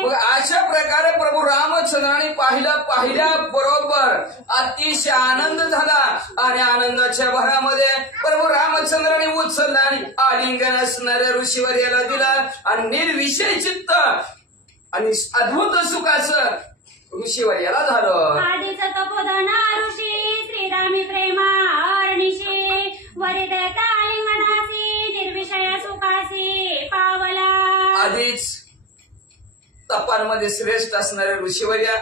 मग अशा प्रकारे प्रभू रामचंद्राने पाहिल्या बरोबर अतिशय आनंद झाला आणि आनंदाच्या भरामध्ये प्रभू रामचंद्राने उचलला आणि आलिंगन असणाऱ्या ऋषीवर याला दिलं आणि निर्विषय चित्त आणि अद्भुत सुखाचं ऋषीवर याला झालं. आधीच तपोधन ऋषी श्रीरामी प्रेमा अरणिशी, वरी देता लिंगनासी निर्विषय सुखासी पावला. आधीच तपांमध्ये श्रेष्ठ असणारे ऋषीवर्या,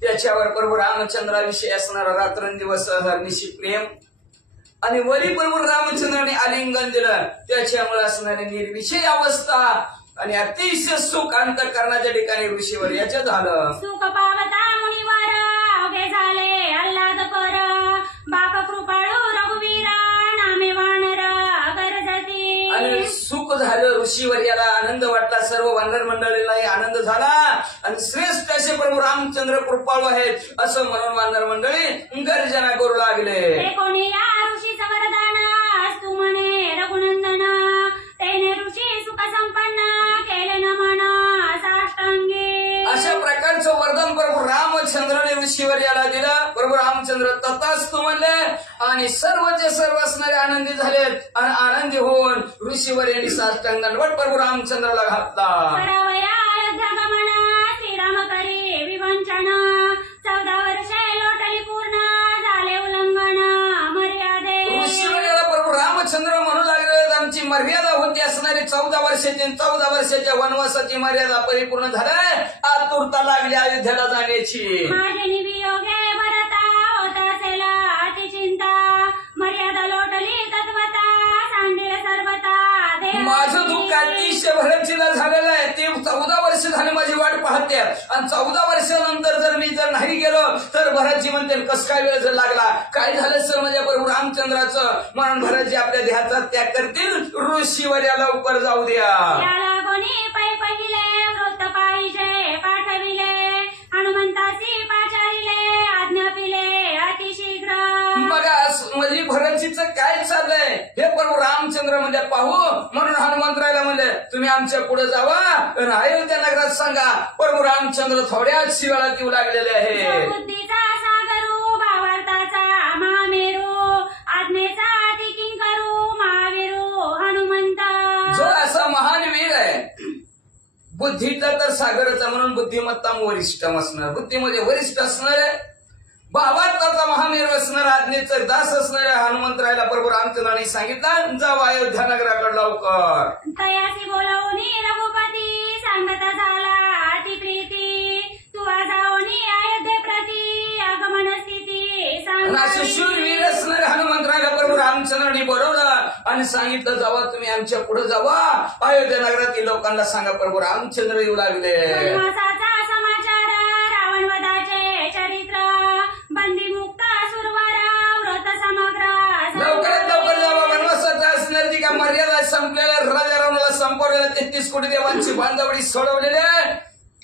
त्याच्यावर प्रभू रामचंद्राविषयी असणारा रात्रंदिवस हरनिशी प्रेम आणि वरी प्रभू रामचंद्राने आलिंगन दिलं, त्याच्यामुळे असणारी निर्विषय अवस्था आणि अतिशय सुख अंतःकरणाच्या ठिकाणी ऋषीवर याचे झालं. सुख पावता मुनिवर अवघे झाले आल्हाद पर, बाप कृपाळू रघुवीरा नामे वानर गरजती. आणि सुख झालं ऋषीवर याला, आनंद वाटला, सर्व वानर मंडळीलाही आनंद झाला आणि श्रेष्ठ असे प्रभू रामचंद्र कृपाळू आहेत असं म्हणून वानर मंडळी गर्जना करू लागले. ते कोणी या ऋषी वरदान असतू म्हणे रघुनंदन, तेने ऋषी सुख संपन्न केले नमन साष्टांगी. अशा प्रकारचं वरदान प्रभू रामचंद्राने ऋषीवर याला दिलं. प्रभू रामचंद्र तथास्तु म्हणले आणि सर्वचे सर्व असणारे आनंदी झालेत आणि आनंदी होऊन ऋषीवर यांनी साष्टांग दंडवत प्रभू रामचंद्राला घातला. करावया अयोध्यागमन श्रीराम करी विवंचन, 14 वर्षे लोटली पूर्ण झाले उल्लंघन मर्यादे. ऋषीवर याला प्रभू रामचंद्र म्हणू लागले आमची मर्यादा होती असणारी 14 वर्षाची, 14 वर्षाच्या वनवासाची मर्यादा परिपूर्ण झाली, आतुरता लागली अयोध्येला जाण्याची. माझे निवियोगे भरता होत असेल अतिचिंता, मर्यादा लोटली तत्वता सांगेल सर्वता. माझं दुःख अतिशय भरचीला झालेलं आहे. ते 14 वर्ष झाले माझी वाट पाहते आणि 14 वर्षानंतर जर मी नाही गेलो तर भरतजी म्हणते कस काय वेळ जर लागला, काय झालं सर माझ्या प्रभू रामचंद्राचं, म्हणून भरतजी आपल्या देहाचा त्याग करतील, ऋषीवर या लवकर जाऊ द्या. याला कोणी पहिले वृत्त पाहिजे पाठविले, हनुमंतासी पाचारिले आज्ञापिले अतिशीघ्र. बघा म्हणजे भरतजीचं काय चाललंय हे प्रभू रामचंद्र म्हणजे पाहू, म्हणून हनुमंतरायला म्हणले तुम्ही आमच्या पुढे जावा आणि अयोध्या नगरात सांगा. प्रभू रामचंद्र थोड्याच शिवाळात येऊ लागलेले आहे. बुद्धीचा सागरू भावा बुद्धीचा तर सागरचा, म्हणून बुद्धिमत्ता वरिष्ठ असणार. बुद्धीमध्ये वरिष्ठ असणारे, भावाचा महामेरू असणारा, आज्ञेचा दास असणाऱ्या हनुमंतरायला प्रभू रामचंद्रांनी सांगितलं, जावा अयोध्या नगराकडे लवकर. तयासी बोलावून रघुपती सांगता झाला अति प्रीती, तुवा जाऊन अयोध्ये प्रती आगमन स्थिती आणि असे शूरवीर असणारे हनुमंतरायला प्रभू रामचंद्रांनी बोलवलं आणि सांगितलं, जावा तुम्ही आमच्या पुढे जावा, अयोध्या नगरातील लोकांना सांगा प्रभू रामचंद्र येऊ लागले. वनवासाचा समाचार, रावण वधाचे चरित्र, बंदीमुक्त सुरवार, व्रत समग्र. लवकरात लवकर जावा. वनवासाचा असणारी ती का मर्यादा संपलेल्या राजा रावणाला संपवलेल्या 33 कोटी देवांची बांधवडी सोडवलेली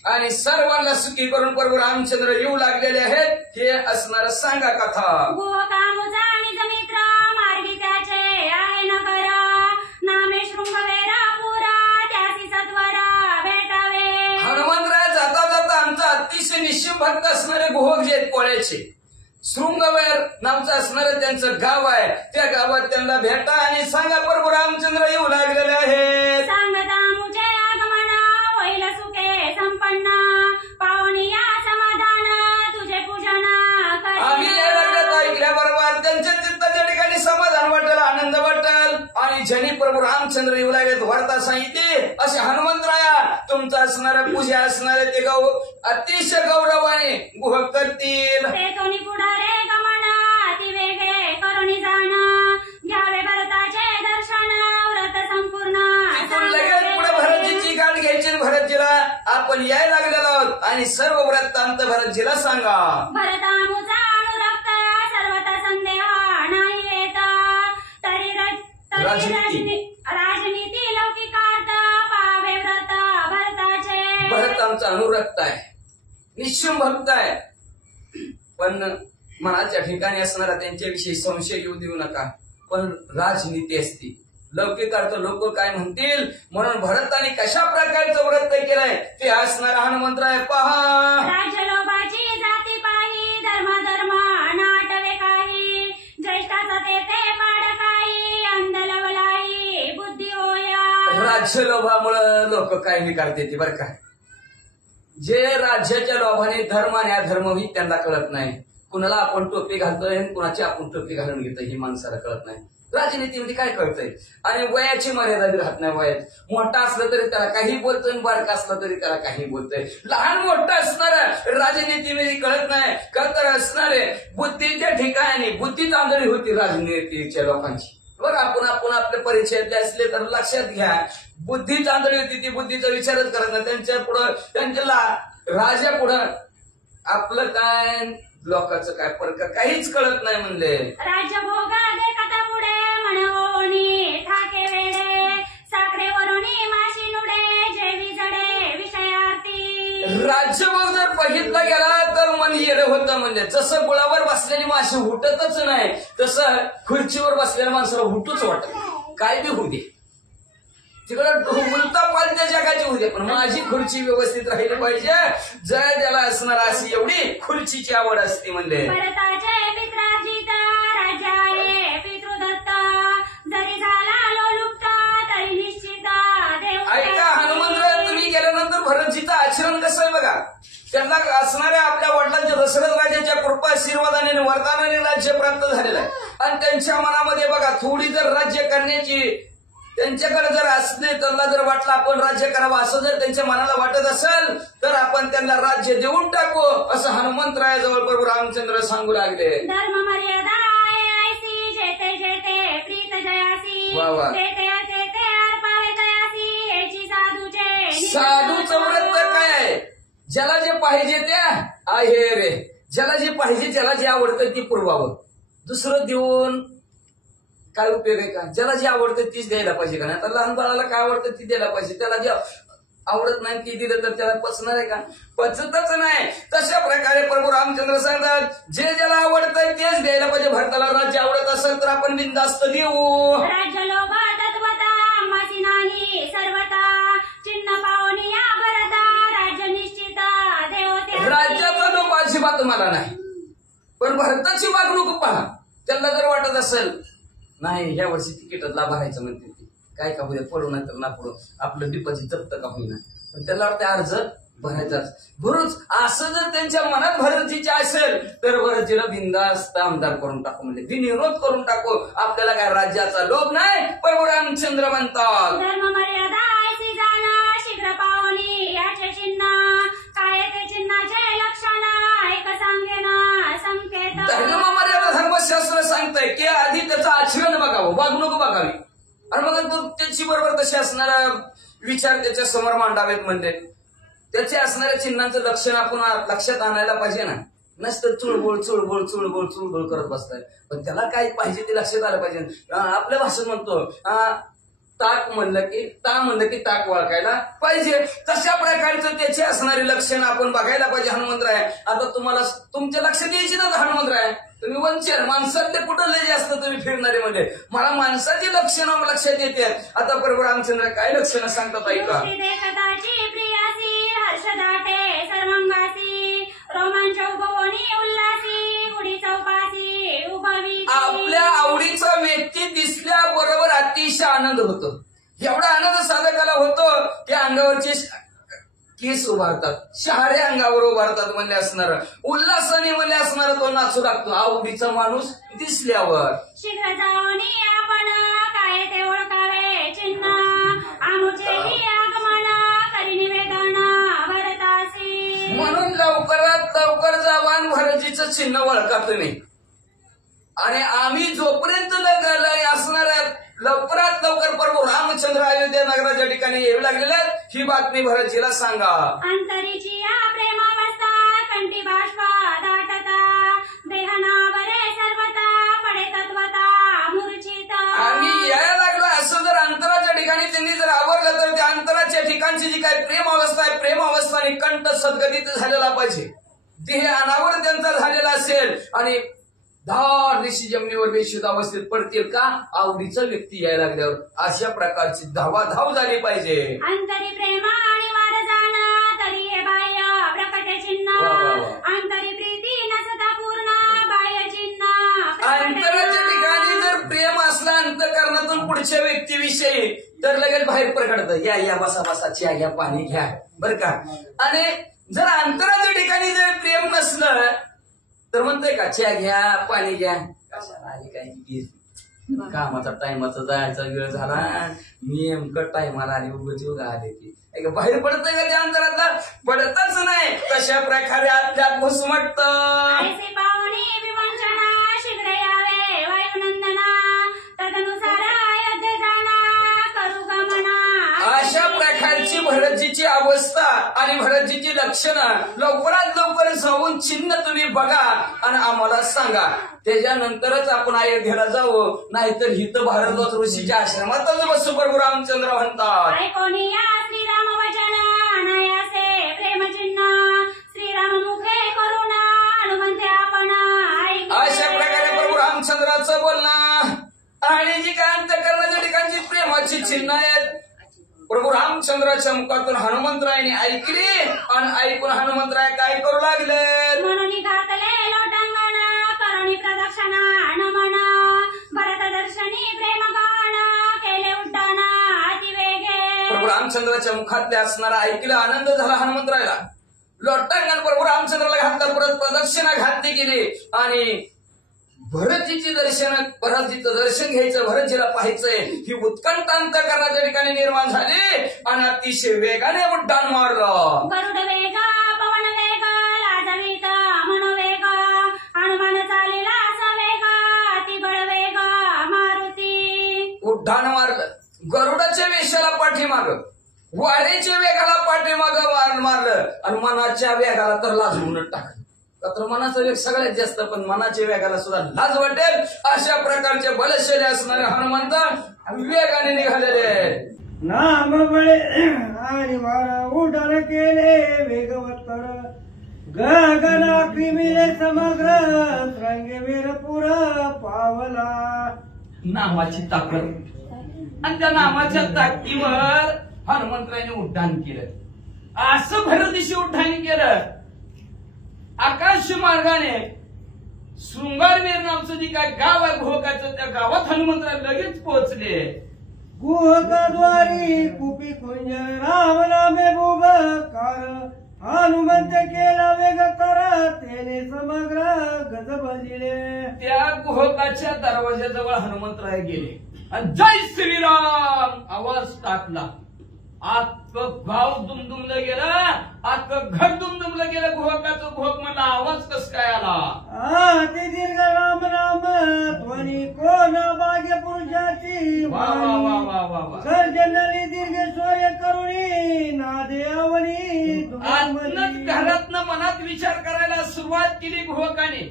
आणि सर्वांना सुखी करून प्रभू रामचंद्र येऊ लागलेले आहेत. हे असणार सांगा कथा. गोकामुचा निज मित्र, मार्गी त्याचे आहे नगर, नामे शृंगवेरा पुरा, त्यासी सत्वर भेटावे. हनुमंतराय जाता जाता आमचा अतिशय निश्चित भक्त असणारे गुहक जे आहेत कोळ्याचे, शृंगवेर नावचं असणारं त्यांचं गाव आहे, त्या गावात त्यांना भेटा आणि सांगा प्रभू रामचंद्र येऊ लागलेले आहेत. सांगता मुझे आगमन, होईल सुखे संपन्न, पावणी या समाधान, तुझे पूजन आम्ही या राज्यात ऐकल्याबरोबर त्यांच्या चित्ताच्या ठिकाणी समाधान वाटेल, आनंद वाटेल आणि ज्यांनी प्रभू रामचंद्र येऊ लागलेत वार्ता सांगितली, असे हनुमंतराया तुमचं असणारं पूजा असणारे ते अतिशय गौरवाने गुहक करतील. ते कोणी पुढारे गमन, अति वेगे करुणी जाण, घ्यावे भरताचे दर्शन, व्रत संपूर्ण. इथून लगेच पुढे भरतजीची गाठ घ्यायची, भरतजीला आपण यायला लागलेलो आहोत आणि सर्व वृत्तांत भरतजीला सांगा. भरतामुचा अनुरक्त, सर्वता संदेह नाही येत, तरी राजनीती लौकिकार्थ, पावे व्रत भरताचे. भरत आमचा अनुरक्त आहे, निश्चिम भक्त आहे, पण मनाच्या ठिकाणी असणारा त्यांच्याविषयी संशय येऊ देऊ नका. पण राजनीती असती, लौकिक अर्थ लोक काय म्हणतील म्हणून भरताने कशा प्रकारचं व्रत केलंय ते असणारा हनुमंतराय पहा. राज्य लोभाची जाती पाही, धर्म धर्म नाटवे काही, ज्येष्ठाचा तेथे पाड काही, अंध लवलाई बुद्धी होया. राज्य लोभामुळं लोक काय हे करते बरं का. जे राज्याच्या लोभाने धर्म आणि अधर्मही त्यांना कळत नाही. कुणाला आपण टोपी घालतोय, कुणाची आपण टोपी घालून घेतोय ही माणसाला कळत नाही. राजनीतीमध्ये काय कळतंय, आणि वयाची मर्यादा राहत नाही. वयात मोठा असलं तरी त्याला काही बोलतोय, बारका असला तरी त्याला काही बोलतोय. लहान मोठं असणार राजनीतीमध्ये कळत नाही. का तर असणारे बुद्धीच्या ठिकाणी बुद्धी तांदळी होती राजनीतीच्या लोकांची. बरं आपण आपले परिचय असले तर लक्षात घ्या, बुद्धी तांदळी होती, ती बुद्धीचा विचारच करत नाही. त्यांच्या पुढं त्यांच्या राजा पुढं आपलं काय लोकांचं काय फरक काहीच कळत नाही म्हणले. राज्य भोग देखता पुढे म्हणोनी ठाके वेडे, साखरेवरुनी माशी नुडे, जेवी जडे विषयार्थी. राज्यभोग जर बघितला गेला तर मन येडं होतं. म्हणजे जसं गुळावर बसलेली माशी हुटतच नाही, तसं खुर्चीवर बसलेल्या माणसाला हुटूच वाटत. काय बी होऊ दे, तिकडं उलटा पालत्या जगाची होऊ दे, पण माझी खुर्ची व्यवस्थित राहिली पाहिजे. जय त्याला असणार अशी एवढी खुर्चीची आवड असते म्हणले. भरताचे पित्रार्जित राज्य आहे पितृदत्त, जरी झाला लोलुप्त तरी निश्चित देव. ऐका हनुमंतराय, तुम्ही गेल्यानंतर भरतजीचं आचरण कसं आहे बघा. त्यांना असणाऱ्या आपल्या वडिलांच्या दशरथ राजाच्या कृपा आशीर्वादाने वरदानाने राज्य प्राप्त झालेलं आहे. आणि त्यांच्या मनामध्ये बघा थोडी जर राज्य करण्याची त्यांच्याकडे जर असले, त्यांना जर वाटलं आपण राज्य करावं असं जर त्यांच्या मनाला वाटत असेल तर आपण त्यांना राज्य देऊन टाकू, असं हनुमंतरायाजवळ प्रभू रामचंद्र सांगू लागले. धर्म मर्यादा आहे ऐसी, जेते जेते प्रीत जयासी, वा वा. जेते जेते अर्पावे तयासी, हेची साधूचे. साधूचं व्रत काय आहे, ज्याला जे पाहिजे त्या आहे रे, ज्याला जे पाहिजे ज्याला जे आवडतं ती पुरवावं. दुसरं देऊन काय उपयोग आहे का. ज्याला जे आवडतं तीच द्यायला पाहिजे का नाही. आता लहान बाळाला काय आवडतं ती द्यायला पाहिजे. त्याला जे आवडत नाही ती दिलं तर त्याला पचणार आहे का, पचतच नाही. तशा प्रकारे प्रभू रामचंद्र सांगतात जे ज्याला आवडतं तेच द्यायला पाहिजे. भरताला राज्य आवडत असेल तर आपण बिनधास्त देऊ. राज्य लोभ तत्वता आम्हासी नाही सर्वता, चिन्ह पावनी या भरता, राज्य निश्चित देवत्या. राज्याचा लोभ अजिबात मला नाही, पण भरताची वागणूक पहा. त्यांना जर वाटत असेल नाही ह्या वर्षी तिकीटला भरायचं म्हणते, काय का होईल पडू नाही तर ना पडू, आपलं डिपॉझिट जप्त का होईना, पण त्याला वाटतं अर्ज भरायचा भरूच. असं जर त्यांच्या मनात भरतीची असेल तर भरतीला बिनधास्त आमदार करून टाकू, म्हणजे बिनविरोध करून टाकू. आपल्याला काय राज्याचा लोभ नाही. प्रभू रामचंद्र म्हणतात धर्म मर्यादा ऐसी जाणा शीघ्र पावनी याचे चिन्ह काय ते चिन्हाचे लक्षण ऐक सांगेना संकेत. धर्म मर्यादा धर्मशास्त्र सांगतंय की आधी त्याचं आचरण बघावं, वागणूक बघावी, आणि मग त्याची बरोबर तसे असणारा विचार त्याच्या समोर मांडावेत. म्हणजे त्याचे असणाऱ्या चिन्हांचं लक्षण आपण लक्षात आणायला पाहिजे ना. नसतं चुळबुळ चुळबुळ चुळबुळ चुळबुळ करत बसताय. पण त्याला काय पाहिजे ते लक्षात आलं पाहिजे. आपल्या भाषेत म्हणतो ताक म्हणलं की ताक वळखायला पाहिजे. तशा प्रकारचं त्याचे असणारे लक्षण आपण बघायला पाहिजे. हनुमंतराय आता तुम्हाला तुमच्या लक्षात यायची ना हनुमंतराय, तुम्ही वंचर माणसातले कुठं लय जास्त तुम्ही फिरणारे म्हणजे मला माणसाची लक्षणं लक्षात येते. आता प्रभू रामचंद्र काय लक्षणं सांगतात ऐका. हर्षदाटे सर्वांगासी रोमांच उभवणी उल्हासी गुढी चौपासी उभवी. आपल्या आवडीचा व्यक्ती दिसल्याबरोबर अतिशय आनंद होतो. एवढा आनंद साधकाला होतो की अंगावरचे केस उभारतात, शहारे अंगावर उभारतात म्हणले असणार, उल्हासाने म्हणले असणार तो नाचू लागतो आवडीचा माणूस दिसल्यावर. शीघ्र जाऊनी आपण काय ते ओळखावे चिन्ह आमुचेही आगमन करी निवेदन भरतासी. म्हणून लवकरात लवकर जावान भरतीचं चिन्ह ओळखा तुम्ही. आणि आम्ही जोपर्यंत असणाऱ्या लवकरात लवकर प्रभू रामचंद्र अयोध्या नगराच्या ठिकाणी येऊ लागलेले ही बातमी भरतीला सांगा. अंतरीची या प्रेमावस्था कंठी बाष्पा दाटता देहनावरे सर्वता पडे तत्वता मूर्छित. आम्ही यायला लागला असं जर अंतराच्या ठिकाणी त्यांनी जर आवरलं तर त्या अंतराच्या ठिकाणची जी काही प्रेम अवस्था आहे प्रेम अवस्थाने कंठ सद्गतीत झालेला पाहिजे. देह अनावर त्यांचा झालेला असेल आणि धार दिशी जमिनीवर बेशुद्ध अवस्थेत पडतील का आवडीचा व्यक्ती यायला लागल्यावर अशा प्रकारची धावाधाव झाली पाहिजे. अंतरी प्रेमा आणि वार जाणं तरी हे बाह्य प्रकट चिन्ह अंतरी प्रीती नसता पूर्ण बाह्य चिन्ह. अंतराच्या ठिकाणी जर प्रेम असलं अंतःकरणातून पुढच्या व्यक्तीविषयी तर लगेच बाहेर प्रकटतं या बसा बसा चहा घ्या पाणी घ्या बरं का. आणि जर अंतराच्या ठिकाणी जर प्रेम नसलं तर म्हणतोय का चहा घ्या पाणी घ्या कशाला आली काय कामाचा टायमाचा जायचा वेळ झाला नेमकं टायमाला आली उगा आले की बाहेर पडतंय का त्या अंतरातला पडतच नाही. तशा प्रकारे आतल्यात घुसमटत पाहुणी विवंचना शीघ्र यावे वायुनंदना तदनुसार अयोध्ये जाणा करू गमना. अशा प्रकारची भरतजीची अवस्था आणि भरतजीची लक्षणं लवकरात लवकर जाऊन चिन्ह तुम्ही बघा आणि आम्हाला सांगा. त्याच्यानंतरच आपण अयोध्येला जाऊ, नाहीतर हित भारद्वाज ऋषीच्या आश्रमातच बसू. प्रभू रामचंद्र म्हणतात ऐकोनी या श्रीराम वचन अनायासे प्रेमचिन्ह श्रीराम मुखे करुणा हनुमंते आपण. अशा प्रकारे प्रभू रामचंद्राचं बोलणं आणि जी काय अंतःकरणाच्या ठिकाणची प्रेमाची चिन्ह आहेत प्रभू रामचंद्राच्या मुखातून हनुमंतरायाने ऐकली आणि ऐकून हनुमंतराय काय करू लागले. म्हणून घातले लोटांगण करुणी प्रदक्षिणा नमन भरत दर्शनी प्रेम गाण केले उड्डाण अतिवेगे. प्रभू रामचंद्राच्या मुखातले असणारा ऐकलं आनंद झाला हनुमंतरायला. लोटांगण प्रभू रामचंद्राला घातलं, परत प्रदक्षिणा घातली गेली आणि भरतजीची भरतजीचं दर्शन घ्यायचं, भरतजीला पाहायचंय ही उत्कंठ अंतःकरणाच्या ठिकाणी निर्माण झाली आणि अतिशय वेगाने उड्डाण मारलं. गरुड वेग पवन वेग लाजवीत मनोवेग हनुमान चालेला सवेग अतिबळ वेग मारुती. उड्डाण मारलं, गरुडाच्या वेशाला पाठीमाग, वारेच्या वेगाला पाठीमाग मारलं आणि मनाच्या वेगाला तर लाजवूनच टाकलं. तर मनाचा वेग सगळ्यात जास्त पण मनाच्या वेगाला सुद्धा लाज वाटेल अशा प्रकारचे बलशाली असणारे हनुमंत वेगाने निघालेले. नाम बळे आणि मारा उड्डाण केले वेगवत्तर गगनाक्री मिळे समग्र रंगवीर पुर पावला. नावाची ताकद आणि त्या नावाच्या ताकदीवर हनुमंतरायाने उड्डाण केलं. असं भरदिशी उड्डाण केलं. आकाश मार्गाने शृंगारवीर नावचं जे काय गाव आहे भोगाचं त्या गावात हनुमंतराय लगेच पोहोचले. गुहकाद्वारी कुपी कुंज राम नामे बुबकार हनुमंत केला वेग तर तेने समग्र गज बजिले. त्या गुहकाच्या दरवाज्याजवळ हनुमंतराय गेले आणि जय श्रीराम आवाज टाकला. अख्खं गाव दुमदुमलं गेलं, अख्खं घर दुमदुमलं गेलं. गुहकाचं गुहक म्हणला आवाज कस काय आला. ते दीर्घ राम राम ध्वनी कोण भाग्य पुरुषाची वा वा वा वा वा वा. गर्जनली दीर्घ सोय करुणी नादे आवणी आतनच घरातनं मनात विचार करायला सुरुवात केली गुहकाने.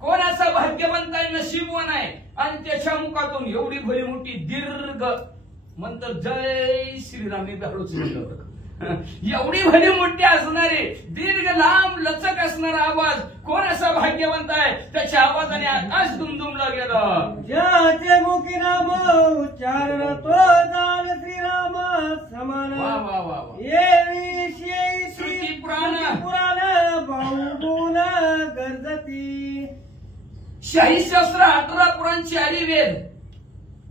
कोण असा भाग्यवंत आहे, नशीबवान आहे आणि त्याच्या मुखातून एवढी भली मोठी दीर्घ म्हणतात जय श्रीराम. मी हळूच म्हणलं होतं. एवढी भली मोठी असणारे दीर्घ लांब लचक असणारा आवाज कोण असा भाग्यवंत आहे, त्याच्या आवाजाने आकाश दुमदुमला गेलं. ज्याचे मुखी नाम उच्चारण तो जाण श्रीराम समान. वा वा वा वा. ये श्रुती पुराण बाहुगुण गरजती. शाही शास्त्र 18 पुराण 40 वेद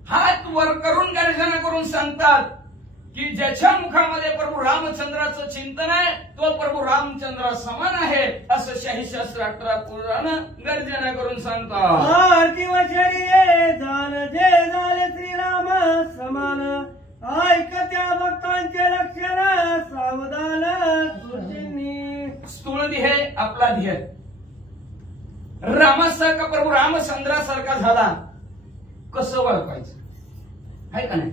हात वर करून गर्जना करून सांगतात की ज्याच्या मुखामध्ये प्रभू रामचंद्राचं चिंतन आहे तो प्रभू रामचंद्रा समान आहे, असं शाही शास्त्र 18 पुराण गर्जना करून सांगतात. आरती वचरी जाण जे झाले श्रीराम समान. ऐकत्या भक्तांचे लक्षण सावधान सुचिन्नी. स्थूल ध्येय आपला ध्येय रामासारखा प्रभू रामचंद्रासारखा झाला कसं ओळखायचं आहे का नाही.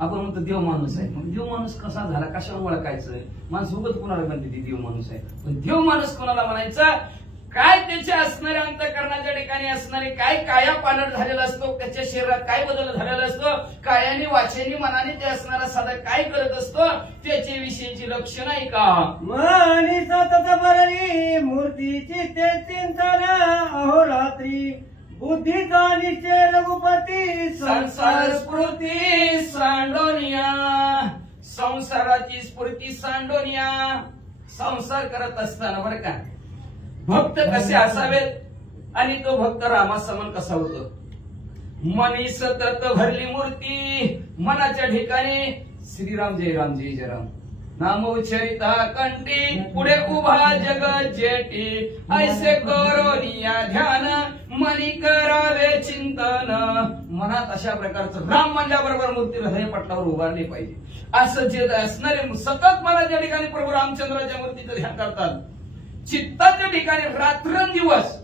आपण म्हणतो देव माणूस आहे, मग देव माणूस कसा झाला कशावर ओळखायचं. माणूस उगत कोणाला म्हणते ती देव माणूस आहे, पण देव माणूस कोणाला म्हणायचा. काय त्याच्या असणाऱ्या अंतःकरणाच्या ठिकाणी असणारे काय काया पालट झालेला असतो, त्याच्या शरीरात काय बदल झालेला असतो, कायाने वाचेने मनाने ते असणारा साधा काय करत असतो त्याच्या विषयीची लक्षण आहे का. मनी सतत भरली मूर्तीची ते चिंतन अहोरात्री. बुद्धीचा निश्चय रघुपती संसार स्फूर्ती सांडोनिया. संसाराची स्फूर्ती सांडोनिया. संसार करत असताना बरं का भक्त कसे असावेत आणि तो भक्त रामासमान कसा होतो. मनी सतत भरली मूर्ती. मनाच्या ठिकाणी श्रीराम जय राम जय जय राम नाम उच्चरिता कंठी. पुढे उभा जग जेटी ऐसे करोनिया ध्यान मनी करावे चिंतन. मनात अशा प्रकारचं राम म्हणल्याबरोबर मूर्ती हृदय पटलावर उभारली पाहिजे. असं जे असणारे सतत मनाच्या ठिकाणी प्रभू रामचंद्राच्या मूर्तीचं ध्यान करतात. चित्ताच्या ठिकाणी रात्रंदिवस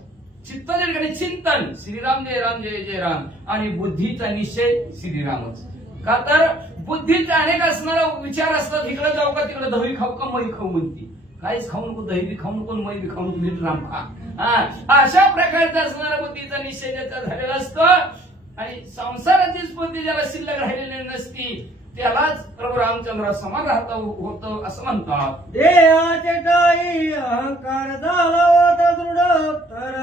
चित्ताच्या ठिकाणी चिंतन श्रीराम जय राम जय जय राम आणि बुद्धीचा निश्चय श्रीरामच. का तर बुद्धीचा अनेक असणारा विचार असतात. इकडे जाऊ का तिकडे दही खाऊ का मई खाऊ म्हणती. काहीच खाऊ नको, दही बी खाऊ नको, मई बी खाऊ नको, नीट राम खा. अशा प्रकारचा असणारा बुद्धीचा निश्चय ज्याचा झालेला असतो आणि संसाराची स्फूर्ती ज्याला शिल्लक राहिलेली नसती त्यालाच प्रभू रामचंद्र समान राहता होतं असं म्हणतात. देहाचे टाई अहंकार झाला होता दृढ तर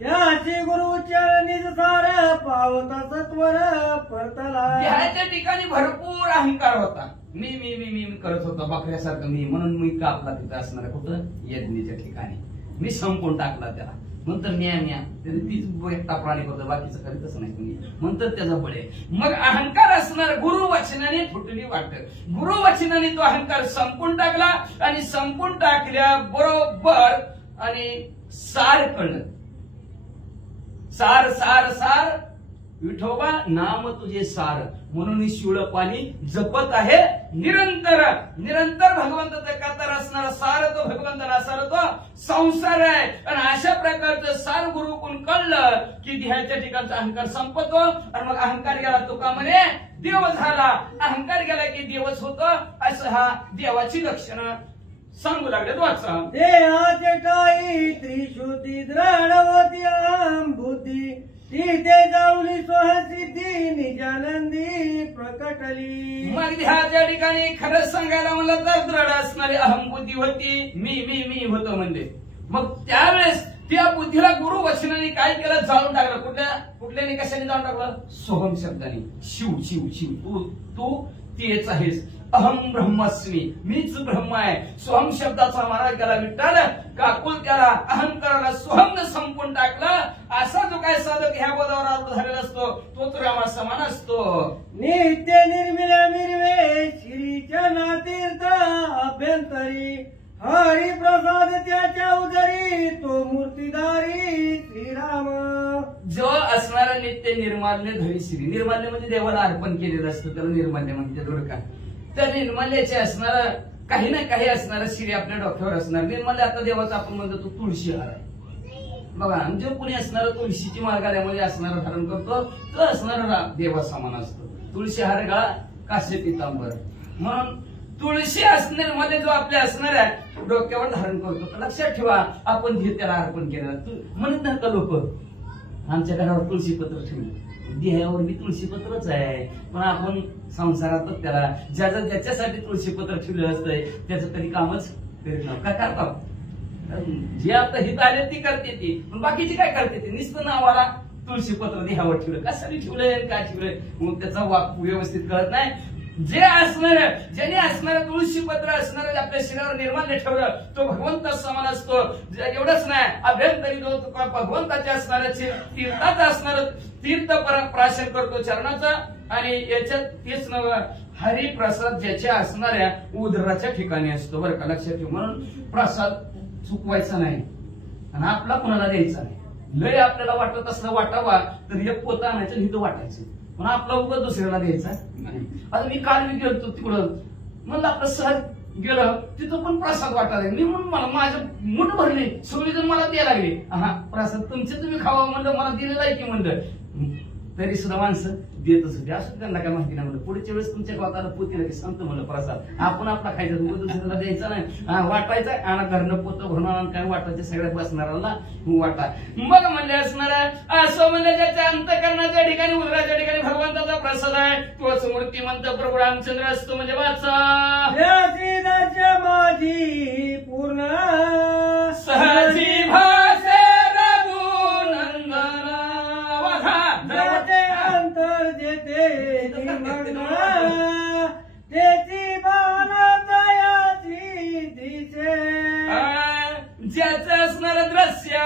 त्याची गुरु चरणीच सार पावता सत्वर परतला. देहाच्या ठिकाणी भरपूर अहंकार होता. मी मी मी मी करत होतो बकऱ्यासारखं मी म्हणून मी कापला तिथं असणार कुठं यज्ञीच्या ठिकाणी. मी संपून टाकला त्याला. नंतर न्या तीच एकटा प्राणी करतो, बाकीचं करीतच नाही तुम्ही म्हणतात त्याचा बळे. मग अहंकार असणार गुरु वचनाने फुटली वाट. गुरु वचनाने तो अहंकार संपून टाकला आणि संपून टाकल्या बरोबर आणि सार कळलं. सार सार सार विठोबा नाम तुझे सार म्हणून शिवळ पाणी जपत आहे निरंतर. निरंतर भगवंताचा कातर असणारा सार तो भगवंताला सार तो संसार आहे. आणि अशा प्रकारचं सार गुरु कोण कळलं की देहाच्या ठिकाणचा अहंकार संपतो आणि मग अहंकार गेला तुका म्हणे देव झाला. अहंकार गेला की देवच होतो असं हा देवाची लक्षणं सांगू लागले. वाचा देहाचे टाई त्रिशुद्धी दृढ होती अहम बुद्धी. तिथे जाऊन स्वसिद्धी निजानंदी प्रकटली. मग देहाच्या ठिकाणी खरंच सांगायला म्हणलं तर दृढ असणारी अहमबुद्धी होती. मी मी मी होतो म्हणजे. मग त्यावेळेस त्या बुद्धीला गुरु वचनाने काय केलं जाळून टाकलं. कुठल्याने कशाने जाळून टाकलं. सोहम शब्दाने. शिव शिव शिव तू तू तेच आहेस. अहम ब्रह्मस्मी, मीच ब्रह्म आहे. सोहम शब्दाचा मारा केला विठ्ठल, काकुल त्याला अहंकाराला सोहमनं संपून टाकला. असा जो काय साधक ह्या पदावर आरूढ झालेला असतो तोच रामा समान असतो. नित्य निर्मिल्या निर्वे श्रीच्या नातीर्थ अभ्यंतरी, हरी प्रसाद त्याच्या उदरी, तो मूर्तीधारी श्रीराम. जो असणारा नित्य निर्माल्य धरी श्री, निर्माल्य म्हणजे देवाला अर्पण केलेलं असतं, त्याला निर्माल्य म्हणते बरं का. त्या निर्माल्याचे असणारा काही ना काही असणारा श्री आपल्या डोक्यावर असणार. निर्माल्य आता देवाचा आपण म्हणतो तो तुळशी हार आहे बघा. आणि जो कोणी असणारा तुळशीची माळ गळ्यामध्ये असणारा धारण करतो तो असणारा देवा समान असतो. तुळशी हार गळा काश्य पितांबर. म्हणून तुळशी असणाऱ्यामध्ये जो आपल्या असणाऱ्या डोक्यावर धारण करतो, लक्षात ठेवा आपण त्याला अर्पण केलं. म्हणत नाही का लोक आमच्या घरावर तुळशी पत्र ठेवलं, देहावर बी तुळशी पत्रच आहे, पण आपण संसारातच त्याला ज्याच्यासाठी तुळशी पत्र ठेवलं असतंय त्याचं कधी कामच करीत नाही. काय करतात जे आता हित आले ती करते ती, पण बाकीची काय करते ती नुसतं नावाला तुळशी पत्र देहावर ठेवलं. कशासाठी ठेवलंय काय ठेवलंय मग त्याचा व्यवस्थित कळत नाही. जे असणार ज्याने असणारं तुळशी पत्र असणारं आपल्या शरीरावर निर्माल्य ठेवलं तो भगवंत समान असतो. एवढंच नाही, अभ्यंतरी जो भगवंताच्या असणाऱ्या तीर्थाचं असणार तीर्थ प्राशन करतो चरणाचा. आणि याच्यात तेच नव्हे, हरिप्रसाद ज्याच्या असणाऱ्या उदराच्या ठिकाणी असतो बरं का. लक्षात ठेव. म्हणून प्रसाद चुकवायचा नाही आणि आपला कुणाला द्यायचा नाही. लय आपल्याला वाटत असलं वाटावा तर एक पोतं आणायचं हिथं वाटायचं, पण आपला उगाच दुसऱ्याला द्यायचा नाही. आता मी काल मी गेलो तिकडं, म्हणलं आपलं सहज गेलं तिथं पण प्रसाद वाटायला. मी म्हणून मला माझं मुठ भरले, सगळेजण मला द्यायला लागले. हा प्रसाद तुमचे तुम्ही खावा म्हणलं, मला दिलेला आहे की म्हणलं. तरी सुद्धा माणसं देतच होते. असं त्यांना काय माहिती नाही म्हणलं. पुढच्या वेळेस तुमच्या गावाला पोतीला की सांगतो म्हणलं प्रसाद आपण आपला खायचा, दुसऱ्याला द्यायचा नाही. वाटायचा आणि घरनं पोतं भरून काय वाटायचं सगळ्या बसणाऱ्याला वाटा. मग म्हणले असणारा असं म्हणलं ज्याच्या अंतःकरणाच्या ठिकाणी उदराच्या ठिकाणी भगवंताचा प्रसाद आहे तोच मूर्तिमंत प्रभू रामचंद्र असतो. म्हणजे वाचा माझी पूर्ण सहजी भाषे अंतर जेते त्याची भावना दयाची दिसे. ज्याचं असणारं दृश्य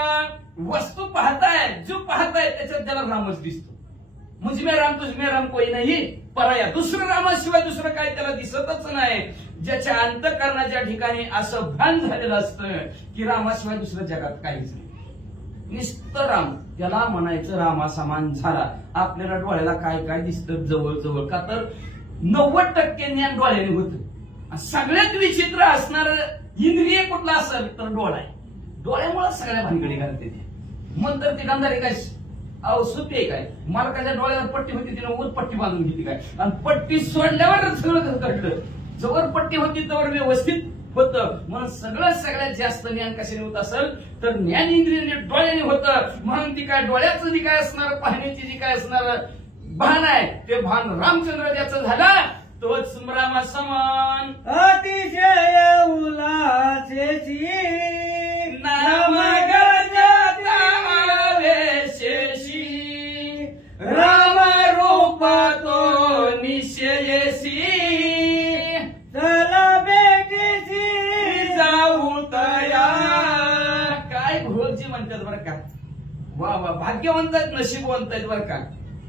वस्तू पाहताय जो पाहताय त्याच्यात त्याला रामच दिसतो. मुझमे राम तुझमे राम कोई नाही पराया. दुसरं रामाशिवाय दुसरं काय त्याला दिसतच नाही. ज्याच्या अंतःकरणाच्या ठिकाणी असं भान झालेलं असतं की रामाशिवाय दुसरं जगात काहीच नाही. नुसतं राम त्याला म्हणायचं रामा समान झाला. आपल्याला डोळ्याला काय काय दिसतं जवळ जवळ, का तर 90% ज्ञान डोळ्याने होतं. सगळ्यात विचित्र असणार इंद्रिय कुठला असेल तर डोळा आहे. डोळ्यामुळे सगळ्या भानगडी घालते ते. मग तर ती गंधारी काय सुट्टी आहे काय, मालकाच्या डोळ्याला पट्टी होती तिने वर पट्टी बांधून घेतली काय, आणि पट्टी सोडल्यावर सगळं घडलं. जवळ पट्टी होती तर व्यवस्थित होतं. म्हणून सगळ्यात जास्त ज्ञान कशाने होत असेल तर ज्ञान इंद्रियाने डोळ्याने होतं. म्हणून ती काय डोळ्याचं जी काय असणार पाहण्याची जी काय असणार भान आहे ते भान रामचंद्र ज्याचं झालं तोच रामा समान. अतिशय उल्हासेची नाम गरजाता वेशेशी राम रूप तो निश्चयेशी चला भेटीची जाऊ तया. काय गुरुजी म्हणतात बरं का. वा वा भाग्यवंत आहेत नशीबवंत आहेत बरं का.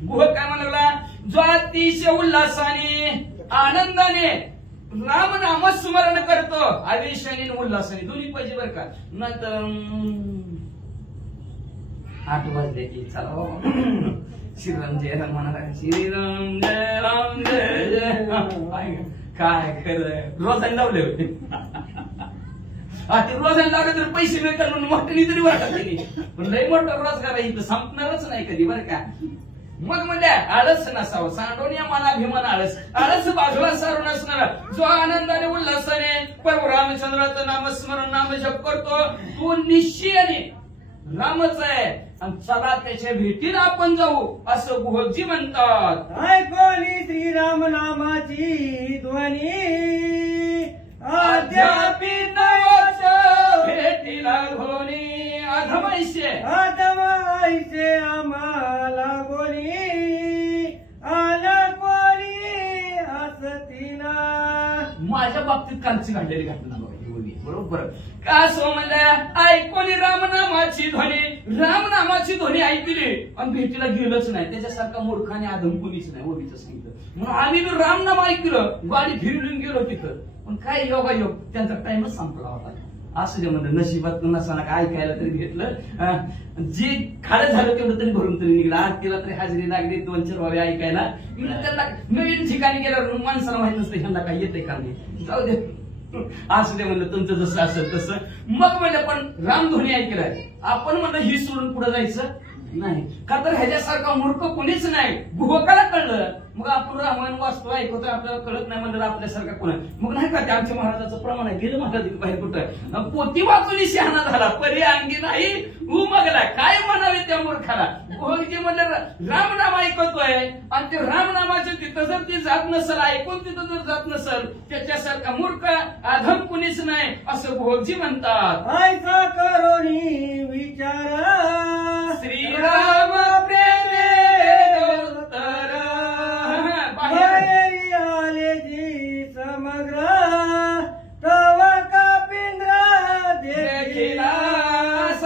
गुह काय म्हणाला, जो अतिशय उल्हासाने आनंदाने राम नामस्मरण करतो आवेशाने उल्हासाने दोन्ही पाहिजे बरं का. नंतर 8 वाजले की चला श्रीराम जय राम म्हणा. श्रीराम जय राम जय जय राम. काय खरं रोजाने लावले होते. ते रोजाने लावले तर पैसे मिळतात म्हणून मोठ्याने तरी वाटत, पण लई मोठा रोजगार इथं संपणारच नाही कधी बरं का. मग म्हणजे आळस नसावं, सांडोनिया मला अभिमान आळस. आळस बाजूला सारून असणारा जो आनंदाने उल्हासाने प्रभू रामचंद्राचं नामस्मरण नामजप करतो तो निश्चयाने रामच आहे. आणि चला त्याच्या भेटीला आपण जाऊ असं गुहजी म्हणतात. ऐकोली श्रीराम नामाची ध्वनी अद्यापि नवच भेटीला घोणी अधमैसे आदमाईचे आम्हाला गोली आला कोणी असती कालची घडलेली घटना बघा ही ओवी, बरोबर का असं म्हणलं ऐकोनी रामनामाची ध्वनी ऐकली आणि भेटीला गेलंच नाही, त्याच्यासारखा मूर्खाने आदम कुणीच नाही ओवीचं सांगितलं. म्हणून आम्ही रामनाम ऐकलं, गाडी फिरून गेलो तिथं, पण काय योगायोग त्यांचा टाइमच संपला होता. असं जे म्हणलं नशिबात नसाला काय ऐकायला तरी घेतलं, जे खाडं झालं तेवढं तरी भरून तरी निघलं. आरतीला तरी हाजरी लागली, 2-4 वावे ऐकायला. त्यांना नवीन ठिकाणी गेल्यावर माणसाला माहित नसतं ह्यांना काय येते का नाही, जाऊ दे असं ते म्हणलं तुमचं जसं असेल तसं. मग म्हणलं पण रामध्वनी ऐकलाय आपण, म्हणलं ही सोडून पुढे जायचं नाही का, तर ह्याच्यासारखा मूर्ख कोणीच नाही. गुहकाला कळलं, मग आपण रामायण वाचतो ऐकतो आपल्याला कळत नाही म्हणलं आपल्यासारखा कोण. मग नाही का ते आमच्या महाराजाचं प्रमाण आहे, गेलं महाराज बाहेर कुठं पोती वाचून शहाणा झाला, परी अंगी नाही उमगला. काय म्हणावे त्या मूर्खाला. गुहकजी म्हणलं रामनाम ऐकतोय आणि ते रामनामाच्या तिथं जर ती जात नसेल, ऐकून तिथं जर जात नसेल, त्याच्यासारखा मूर्ख अधम कुणीच नाही असं गुहकजी म्हणतात. ऐका करोनी विचार श्रीराम प्रेमे उत्तर बाहेरी आले जी समग्र तव कपिंद्र देखिला.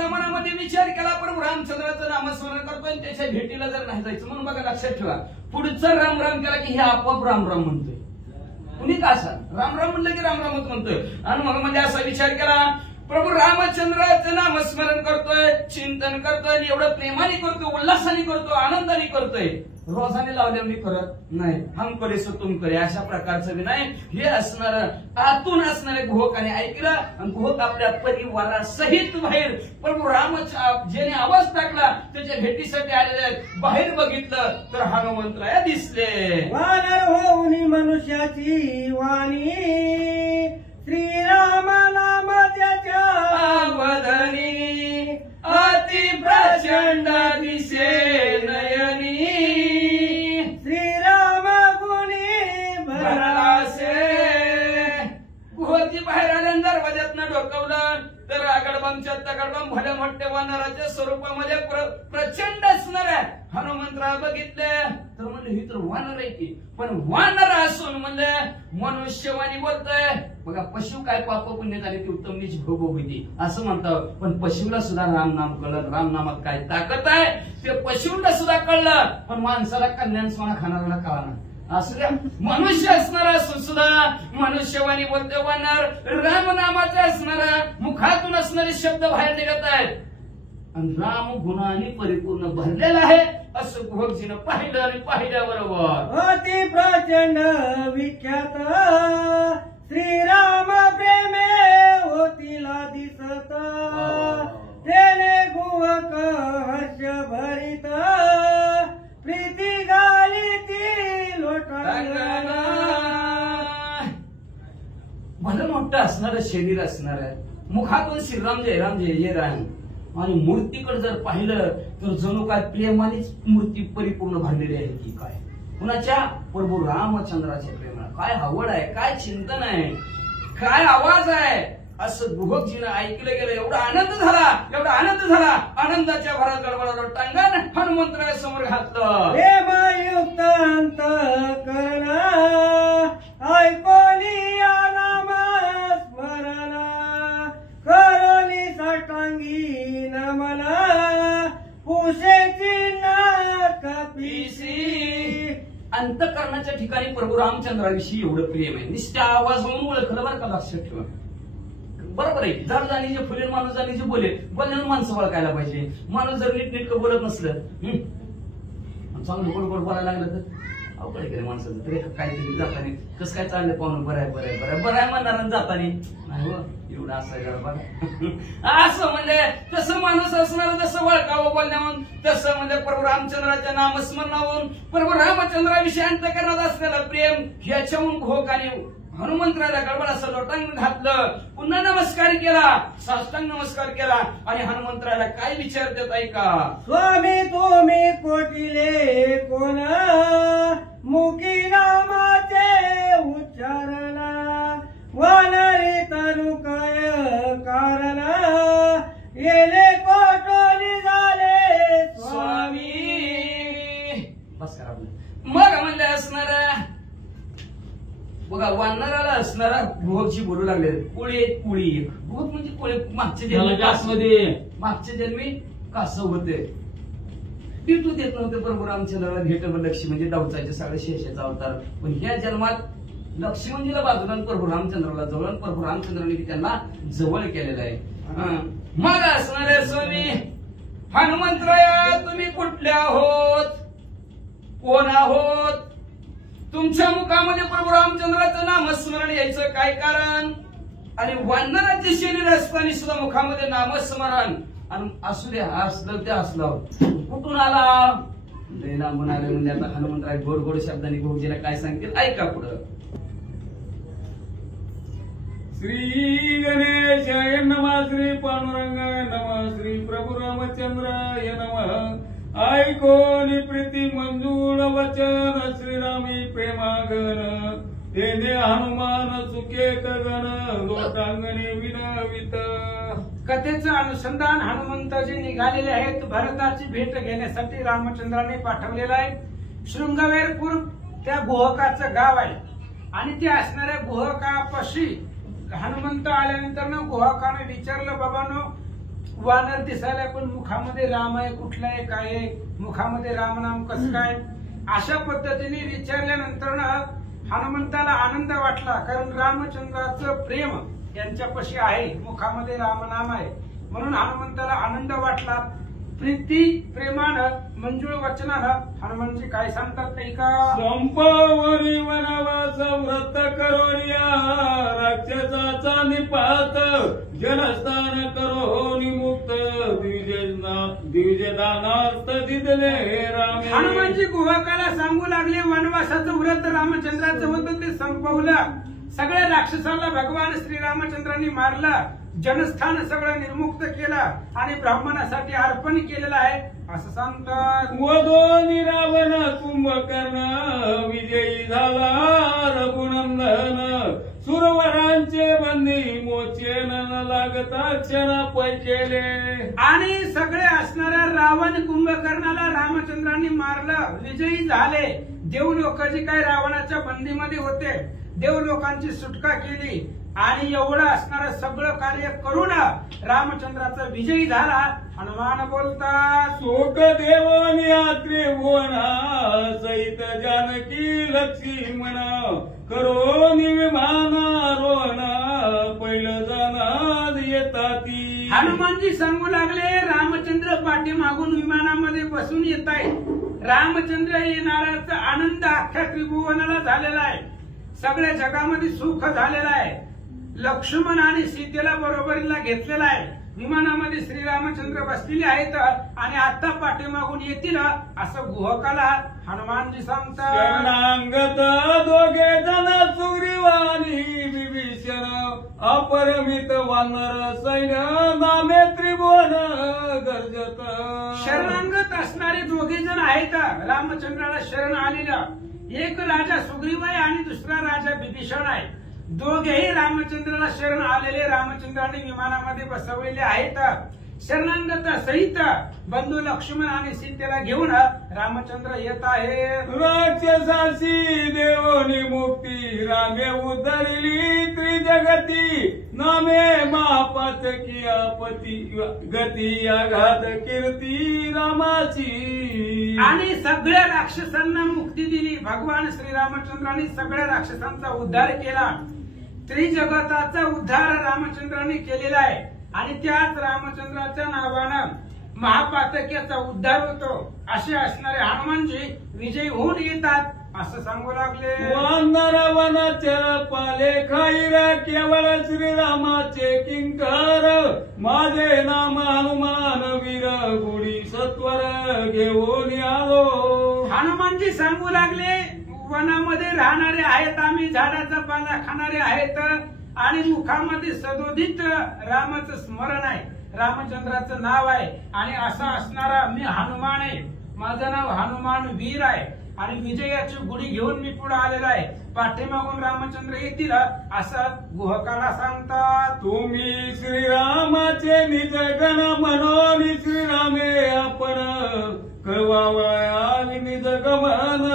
मनामध्ये विचार केला, पण रामचंद्राचं नामस्मरण करतोय आणि त्याच्या भेटीला जर नाही जायचं. म्हणून बघा लक्षात ठेवा, पुढचं राम राम केला की हे आपोआप राम राम म्हणतोय. कुणी का असा राम राम म्हणलं की राम रामच म्हणतोय. आणि मग म्हणजे असा विचार केला, प्रभू रामचंद्राचं नामस्मरण करतोय, चिंतन करतोय, एवढं प्रेमाने करतोय, उल्हासाने करतोय, आनंदाने करतोय. रोजाने लावल्या मी करत नाही, हम करे सो तुम करे अशा प्रकारचं बी नाही. हे असणार आतून असणारे गुहकाने ऐकलं आणि गुहक आपल्या परिवारासहित बाहेर प्रभू रामाच्या ज्याने आवाज टाकला त्याच्या भेटीसाठी आलेले आहेत. बाहेर बघितलं तर हनुमंतराया दिसले. वानर होऊन मनुष्याची वाणी श्रीराम नाम त्याच्या वदनी अति प्रचंड दिसे नयनी. श्रीराम गुणी भरलासे. गुहजी बाहेर आल्यानंतर दरवाज्यातनं डोकवलं तर आगडबांच्या तगडबाम भल्या मोठ्या वानराच्या स्वरूपामध्ये प्रचंड असणार आहे. हनुमंतराव बघितले तर म्हणलं ही तर वानर आहे की, पण वानर असून म्हणलं मनुष्यवाणी बोलतोय. बघा पशु काय पाप पुण्य झाले ती उत्तम नीच भोग होती असं म्हणतात, पण पशुला सुद्धा रामनाम कळलं. रामनामात काय ताकद आहे ते पशुला सुद्धा कळलं, पण माणसाला कल्याण सोना खाणाऱ्याला कळणार. असू द्या मनुष्य असणारा असून सुद्धा मनुष्यवाणी बोलते वानर रामनामाचा असणारा मुखातून असणारे शब्द बाहेर निघत आहेत आणि राम गुणाने परिपूर्ण भरलेला आहे असं गुहकजीनं पाहिलं आणि पाहिल्याबरोबर अति प्रचंड विख्यात श्रीराम प्रेमे होतीला दिसत. तेने गुहक हर्ष भरित प्रीती गाली ती लोटांगणा. भलं मोठं असणारं शरीर असणार आहे, मुखातून श्रीराम जय राम जय जय राम, आणि मूर्तीकडे जर पाहिलं तर जणू काय प्रेमानेच मूर्ती परिपूर्ण भरलेली आहे की काय. कुणाच्या प्रभू रामचंद्राच्या प्रेमाला काय आवड आहे, काय चिंतन आहे, काय आवाज आहे असं गुहकजीनं ऐकलं गेलं. एवढा आनंद झाला, आनंदाच्या भरात गडबडाला टांगण हनुमंतराया समोर घातलं. प्रेमयुक्त अंतःकरण ऐकोनी या नाम स्मरण करोनी साष्टांगी नमन पुषेची कपिसी. अंतःकरणाच्या ठिकाणी प्रभू रामचंद्राविषयी एवढं प्रेम आहे. निश्चित आवाज म्हणून ओळखलं बरं का, लक्षात ठेवा. बरोबर आहे, जर जाणी जे फुले माणूस जाणी जे बोलण्यानं माणसं ओळखायला पाहिजे. माणूस जर नीटनेटकं बोलत नसलं, चांगलं गोड गोड बोलायला लागलं तर अवघड आहे माणसाचं. तरी काहीतरी जातानी कसं काय चाललंय पाहून बरं आहे म्हणणार जातानी नाही हो एवढं असायला बघा असं म्हणजे तसं माणूस असणार. जसं ओळखावं बोलण्याहून तसं म्हणजे प्रभू रामचंद्राच्या नामस्मरणावरून प्रभू रामचंद्राविषयी अंतःकरणात असलेलं प्रेम ह्याच्याहून घोकाने हनुमंतराला गडबड असं लोटांगण घातलं. पुन्हा नमस्कार केला, साष्टांग नमस्कार केला आणि हनुमंतराला काय विचारतात ऐका. स्वामी तुम्ही कोटिले कोण मुखी नामाचे उच्चारण वानरी तनु काय कारण येले कोटोली झाले स्वामी. बस करा मग म्हणले असणार बघा वानराला असणार असणारा गुहकशी बोलू लागले, कोळी एक कोळी एक. गुहक म्हणजे कोळी, मागच्या जन्मी कासव होते. तू देत नव्हते प्रभू रामचंद्राला भेट लक्ष्मी म्हणजे दवचाचे सगळे शेषाचा अवतार. पण ह्या जन्मात लक्ष्मणजीला बाजूला प्रभू रामचंद्राला जवळ, प्रभू रामचंद्राने त्यांना जवळ केलेलं आहे. मग असणारे स्वामी हनुमंतराया, तुम्ही कुठले आहोत, कोण आहोत? तुमच्या मुखामध्ये प्रभू रामचंद्राचं नामस्मरण यायचं काय कारण? आणि वानराचे शरीर असताना सुद्धा मुखामध्ये नामस्मरण, आणि असू द्या असलं ते असलं, कुठून आला? लय लांबून आले म्हणजे आता हनुमंतराय गोड गोड शब्दांनी भाऊजीला काय सांगतील ऐका पुढं. श्री गणेशाय नमः, श्री पांडुरंगाय नमः, श्री प्रभू रामचंद्राय नमः. ऐकोनी प्रीती मंजूळ वचन, श्रीरामी प्रेमागन, तेने हनुमान सुखे गगन, लोटांगणे विनवित. कथेचं अनुसंधान हनुमंताजी निघालेले आहेत भरताची भेट घेण्यासाठी. रामचंद्राने पाठवलेलं आहे. शृंगवेरपूर त्या गुहकाचं गाव आहे, आणि ते असणाऱ्या गुहकापाशी हनुमंत आल्यानंतर गुहकाने विचारलं, बाबांनो वानर दिसायला पण मुखामध्ये राम आहे, कुठला आहे, काय आहे, मुखामध्ये रामनाम कसं काय? अशा पद्धतीने विचारल्यानंतर हनुमंताला आनंद वाटला, कारण रामचंद्राचं प्रेम यांच्यापाशी आहे, मुखामध्ये रामनाम आहे, म्हणून हनुमंताला आनंद वाटला. प्रीती प्रेमानं मंजूळ वचनानं हनुमानजी काय सांगतात ऐका. संपवरी वनवास व्रत करोनिया, राक्षसाचा निपात, जनस्थान करो निमुक्त, द्विजदानार्थ दिदले रामे. हनुमानजी गुहकाला सांगू लागले, वनवासाचं व्रत रामचंद्राचं होतं ते संपवलं, सगळ्या राक्षसाला भगवान श्रीरामचंद्रांनी मारलं, जनस्थान सगळं निर्मुक्त केलं आणि ब्राह्मणासाठी अर्पण केलेलं आहे असं सांगतात. वधोनी रावण कुंभकर्ण, विजयी झाला रघुनंदन, सुरवरांचे बंदी मोचेन लागता क्षणा पै केले. आणि सगळे असणाऱ्या रावण कुंभकर्णाला रामचंद्रांनी मारलं, विजयी झाले. देवलोक जे काही रावणाच्या बंदीमध्ये होते, देवलोकांची सुटका केली, आणि एवढं असणारं सगळं कार्य करून रामचंद्राचा विजयी झाला. हनुमान बोलतात, शोक देवनिया त्रिभुवना, सहित जानकी लक्ष्मण, करो विमाना रोहन, पहिलं जाणार येताती. हनुमानजी सांगू लागले, रामचंद्र पाठीमागून विमानामध्ये बसून येत आहे. रामचंद्र येणाऱ्याचा आनंद अख्ख्या त्रिभुवनाला झालेला आहे, सगळ्या जगामध्ये सुख झालेलं आहे. लक्ष्मण आणि सीतेला बरोबरीला घेतलेला आहे. विमानामध्ये श्रीरामचंद्र बसलेले आहेत आणि आता पाठीमागून येतील असं गुहकाला हनुमानजी सांगतात. शरणांगत दोघे जण सुग्रीवानी विभीषण, अपरिमित वानर सैन्य, नामे त्रिभुवन गर्जत. शरणांगत असणारे दोघे जण आहेत रामचंद्राला शरण आलेला. एक राजा सुग्रीव आहे आणि दुसरा राजा विभीषण आहे. दोघेही रामचंद्राला शरण आलेले रामचंद्राने विमानामध्ये बसवलेले आहेत. शरणांगत सहित बंधू लक्ष्मण आणि सीतेला घेऊन रामचंद्र येत आहेत. राक्षसाशी देवनी मुक्ती, रामे उतरली त्रिजगती, नामे महापातकी आपती, गती आघात कीर्ती रामाची. आणि सगळ्या राक्षसांना मुक्ती दिली. भगवान श्रीरामचंद्रांनी सगळ्या राक्षसांचा उद्धार केला. त्रिजगताचा उद्धार रामचंद्रांनी केलेला आहे, आणि त्याच रामचंद्राच्या नावानं महापातक्याचा उद्धार होतो. असे असणारे हनुमानजी विजयी होऊन येतात असं सांगू लागले. वानर वनचर पाले खाईर, केवळ श्रीरामाचे किंकर, माझे नाम हनुमान वीर, गुढी सत्वर घेऊन आलो. हनुमानजी सांगू लागले, वनामध्ये राहणारे आहेत आम्ही, झाडाचा पाला खाणारे आहेत, आणि मुखामध्ये सदोदित रामाचं स्मरण आहे, रामचंद्राचं नाव आहे. आणि असा असणारा मी हनुमान आहे, माझं नाव हनुमान वीर आहे, आणि विजयाची गुढी घेऊन मी पुढे आलेला आहे. पाठीमागून रामचंद्र येतील असं गुहकाला सांगतात. तुम्ही श्रीरामाचे निज गण म्हणून, श्रीरामे आपण कळवावया निज गमन,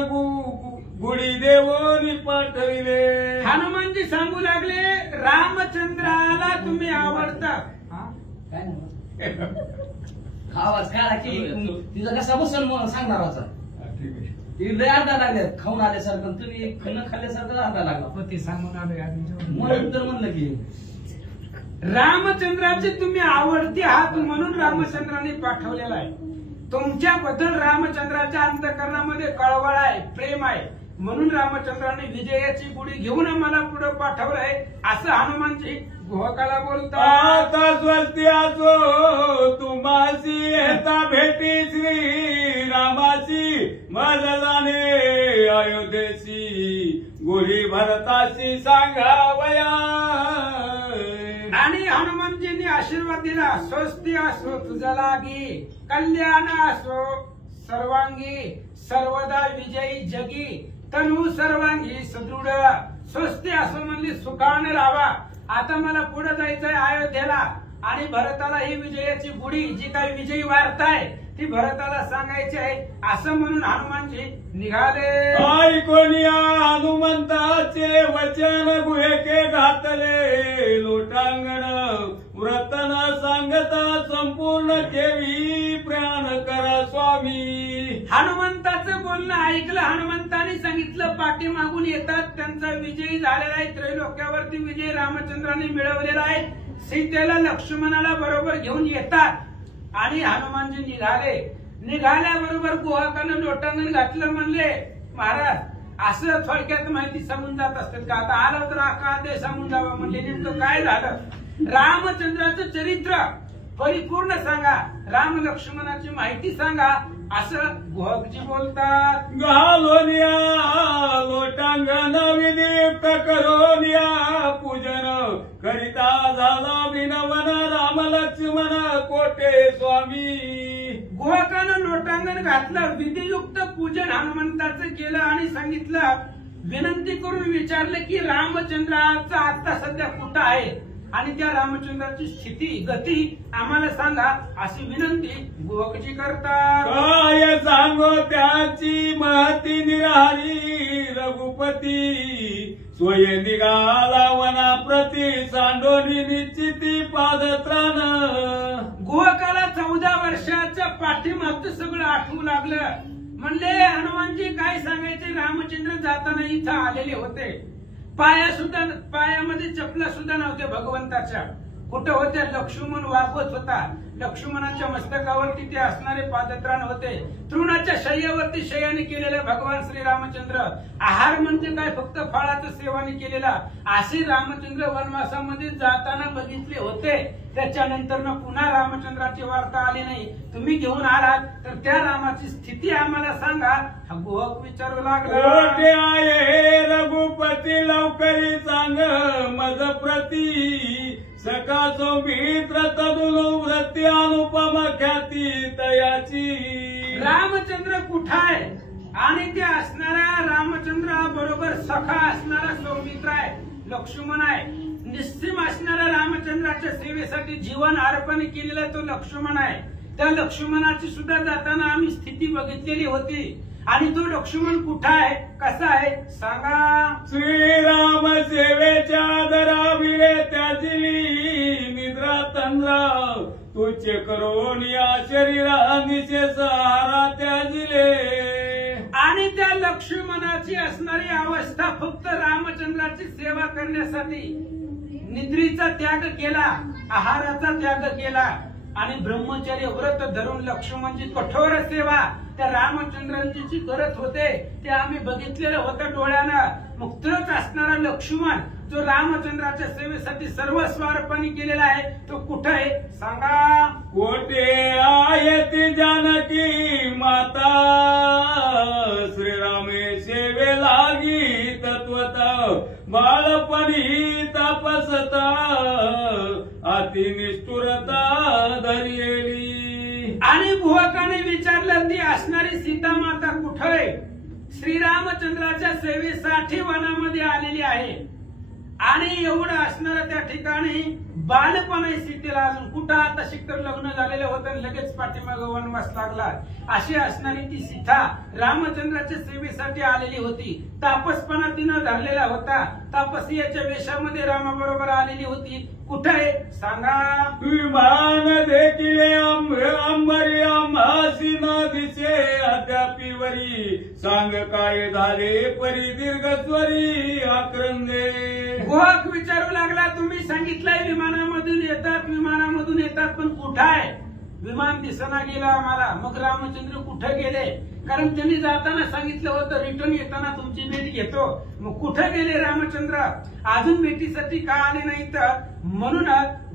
गुढी देवोनी पाठविले. हनुमानजी हनुमानजी सांगू लागले रामचंद्राला तुम्ही आवडता. काय नाही आवाज काढा की तिचा कसा बसून सांगणार होता. ठीक आहे. ती लय अर्धा लागले खाऊन आल्यासारखं तुम्ही खण खाल्ल्यासारखं अर्धा लागला. पती सांगून आलोय आधी. म्हणून तर म्हणलं की रामचंद्राचे तुम्ही आवडते आहात म्हणून रामचंद्राने पाठवलेला आहे. तुमच्याबद्दल रामचंद्राच्या अंतःकरणामध्ये कळवळ आहे, प्रेम आहे, म्हणून रामचंद्राने विजयाची गुढी घेऊन आम्हाला पुढे पाठवलंय असं हनुमानजी गुहकाला बोलतात. आता स्वस्ती असो तुम्हासी येता भेटी श्री रामाची माझा जाणे अयोध्येशी गुढी भरताशी सांगावया. आणि हनुमानजींनी आशीर्वाद दिला. स्वस्ती असो तुझा लागी, कल्याण असो सर्वांगी, सर्वदा विजयी जगी, तनु सर्वांगी सदृढ. स्वस्ती असो म्हणली सुखाने राहावा. आता मला पुढे जायचंय अयोध्येला आणि भरताला ही विजयाची गुढी जी काही विजयी वार्ता आहे ती भरताला सांगायची आहे असं म्हणून हनुमानजी निघाले. ऐकून या हनुमंताचे वचन गुहेके घातले लोटांगण व्रतन सांगता संपूर्ण केवी प्राण करा स्वामी. हनुमंताचं बोलणं ऐकलं. हनुमंताने सांगितलं पाठीमागून येतात त्यांचा विजयी झालेला आहे. त्रैलोक्यावरती विजय रामचंद्राने मिळवलेला आहे. सीतेला लक्ष्मणाला बरोबर घेऊन येतात आणि हनुमानजी निघाल्याबरोबर गुहाकानं लोटांगण घातलं. म्हणले महाराज असं थोडक्यात माहिती सांगून जात असतात का? आता आलं तर आका दे सांगून जावं. म्हणजे नेमकं काय झालं रामचंद्राचं चरित्र परिपूर्ण सांगा, राम लक्ष्मणाची माहिती सांगा असं गुहकजी बोलतात. घालोनिया लोटांगण विदीप्त करोनिया पूजन करिता झाला विनवन राम लक्ष्मण कोटे स्वामी. गुहकानं लोटांगण घातलं, विधियुक्त पूजन हनुमंताचं केलं आणि सांगितलं, विनंती करून विचारलं की रामचंद्राचा आता सध्या कुठं आहे आणि त्या रामचंद्राची स्थिती गती आम्हाला सांगा अशी विनंती गुहकजी करतात. काय सांगो त्याची महती निरारी रघुपती स्वयं निघाला वना प्रती सांडोनी निश्चिती पादत्राण. गुहकाला 14 वर्षाच्या पाठीमागचं सगळं आठवू लागलं. म्हणले हनुमानजी काय सांगायचे, रामचंद्र जाताना इथं आलेले होते. पायामध्ये चपला सुद्धा नव्हत्या भगवंताच्या. कुठं होत्या? लक्ष्मण वागवत होता. लक्ष्मणाच्या मस्तकावरती ते असणारे पादत्राण होते. तृणाच्या शय्यावरती शय्याने केलेला भगवान श्री रामचंद्र. आहार म्हणजे काय? फक्त फळाचं सेवाने केलेला. असे रामचंद्र वनवासामध्ये जाताना बघितले होते. त्याच्यानंतर पुन्हा रामचंद्राची वार्ता आली नाही. तुम्ही घेऊन आलात तर त्या रामाची स्थिती आम्हाला सांगा हा गुहक विचारू लागला. कोठे आहे रघुपती लवकरी सांग मज प्रती सकासो मित्र तदुलो वृत्ती अनुपम ख्याती तयाची. रामचंद्र कुठं आहे? आणि ते असणाऱ्या रामचंद्र बरोबर सखा असणारा सौमित्र आहे, लक्ष्मण आहे. निस्सीम असणाऱ्या रामचंद्राच्या सेवेसाठी जीवन अर्पण केलेला तो लक्ष्मण आहे. त्या लक्ष्मणाची सुद्धा जाताना आम्ही स्थिती बघितलेली होती. आणि तो लक्ष्मण कुठं आहे, कसा आहे सांगा. श्रीराम सेवेच्या दराविले त्याजिली निद्रा तंद्रा तुझे करून या शरीरा निशेष हारा त्याजिले. आणि त्या लक्ष्मणाची असणारी अवस्था फक्त रामचंद्राची सेवा करण्यासाठी निद्रेचा त्याग केला, आहाराचा त्याग केला आणि ब्रह्मचर्य व्रत धरून लक्ष्मणची कठोर सेवा त्या रामचंद्रांची करत होते. ते आम्ही बघितलेलं होतं डोळ्यानं. मग तोच असणारा लक्ष्मण जो रामचंद्राच्या सेवेसाठी सर्वस्व अर्पण केलेला आहे तो कुठं आहे सांगा. कोठे आहे ती जानकी माता श्रीरामे सेवे लागी तत्वता बाळपणी तापसता अति निष्ठुरता धरियली. आणि भुवकाने विचारलं ती असणारी सीता माता कुठे आहे? श्रीरामचंद्राच्या सेवेसाठी वनामध्ये आलेली आहे. आणि एवढं असणारं त्या ठिकाणी बालपण आहे सीतेला अजून कुठं आता शिखर लग्न झालेलं होतं आणि लगेच पाठीमागं वनवास लागला अशी असणारी ती सीता रामचंद्राच्या सेवेसाठी आलेली होती. तापसपणा तिनं धरलेला होता. तापसियाच्या वेशामध्ये रामाबरोबर आलेली होती. कुठं आहे सांगा. विमान देखिले अंबरी आम्हासी न दिसे अद्यापीवरी सांग काय झाले परी दीर्घस्वरी आक्रंदे. गुहक विचारू लागला तुम्ही सांगितलंय विमानामधून येतात पण कुठं आहे. विमान दिसना गेलं आम्हाला. मग रामचंद्र कुठं गेले कारण त्यांनी जाताना सांगितलं होतं रिटर्न येताना तुमची भेट घेतो. मग कुठे गेले रामचंद्र अजून भेटीसाठी का आले नाही तर म्हणून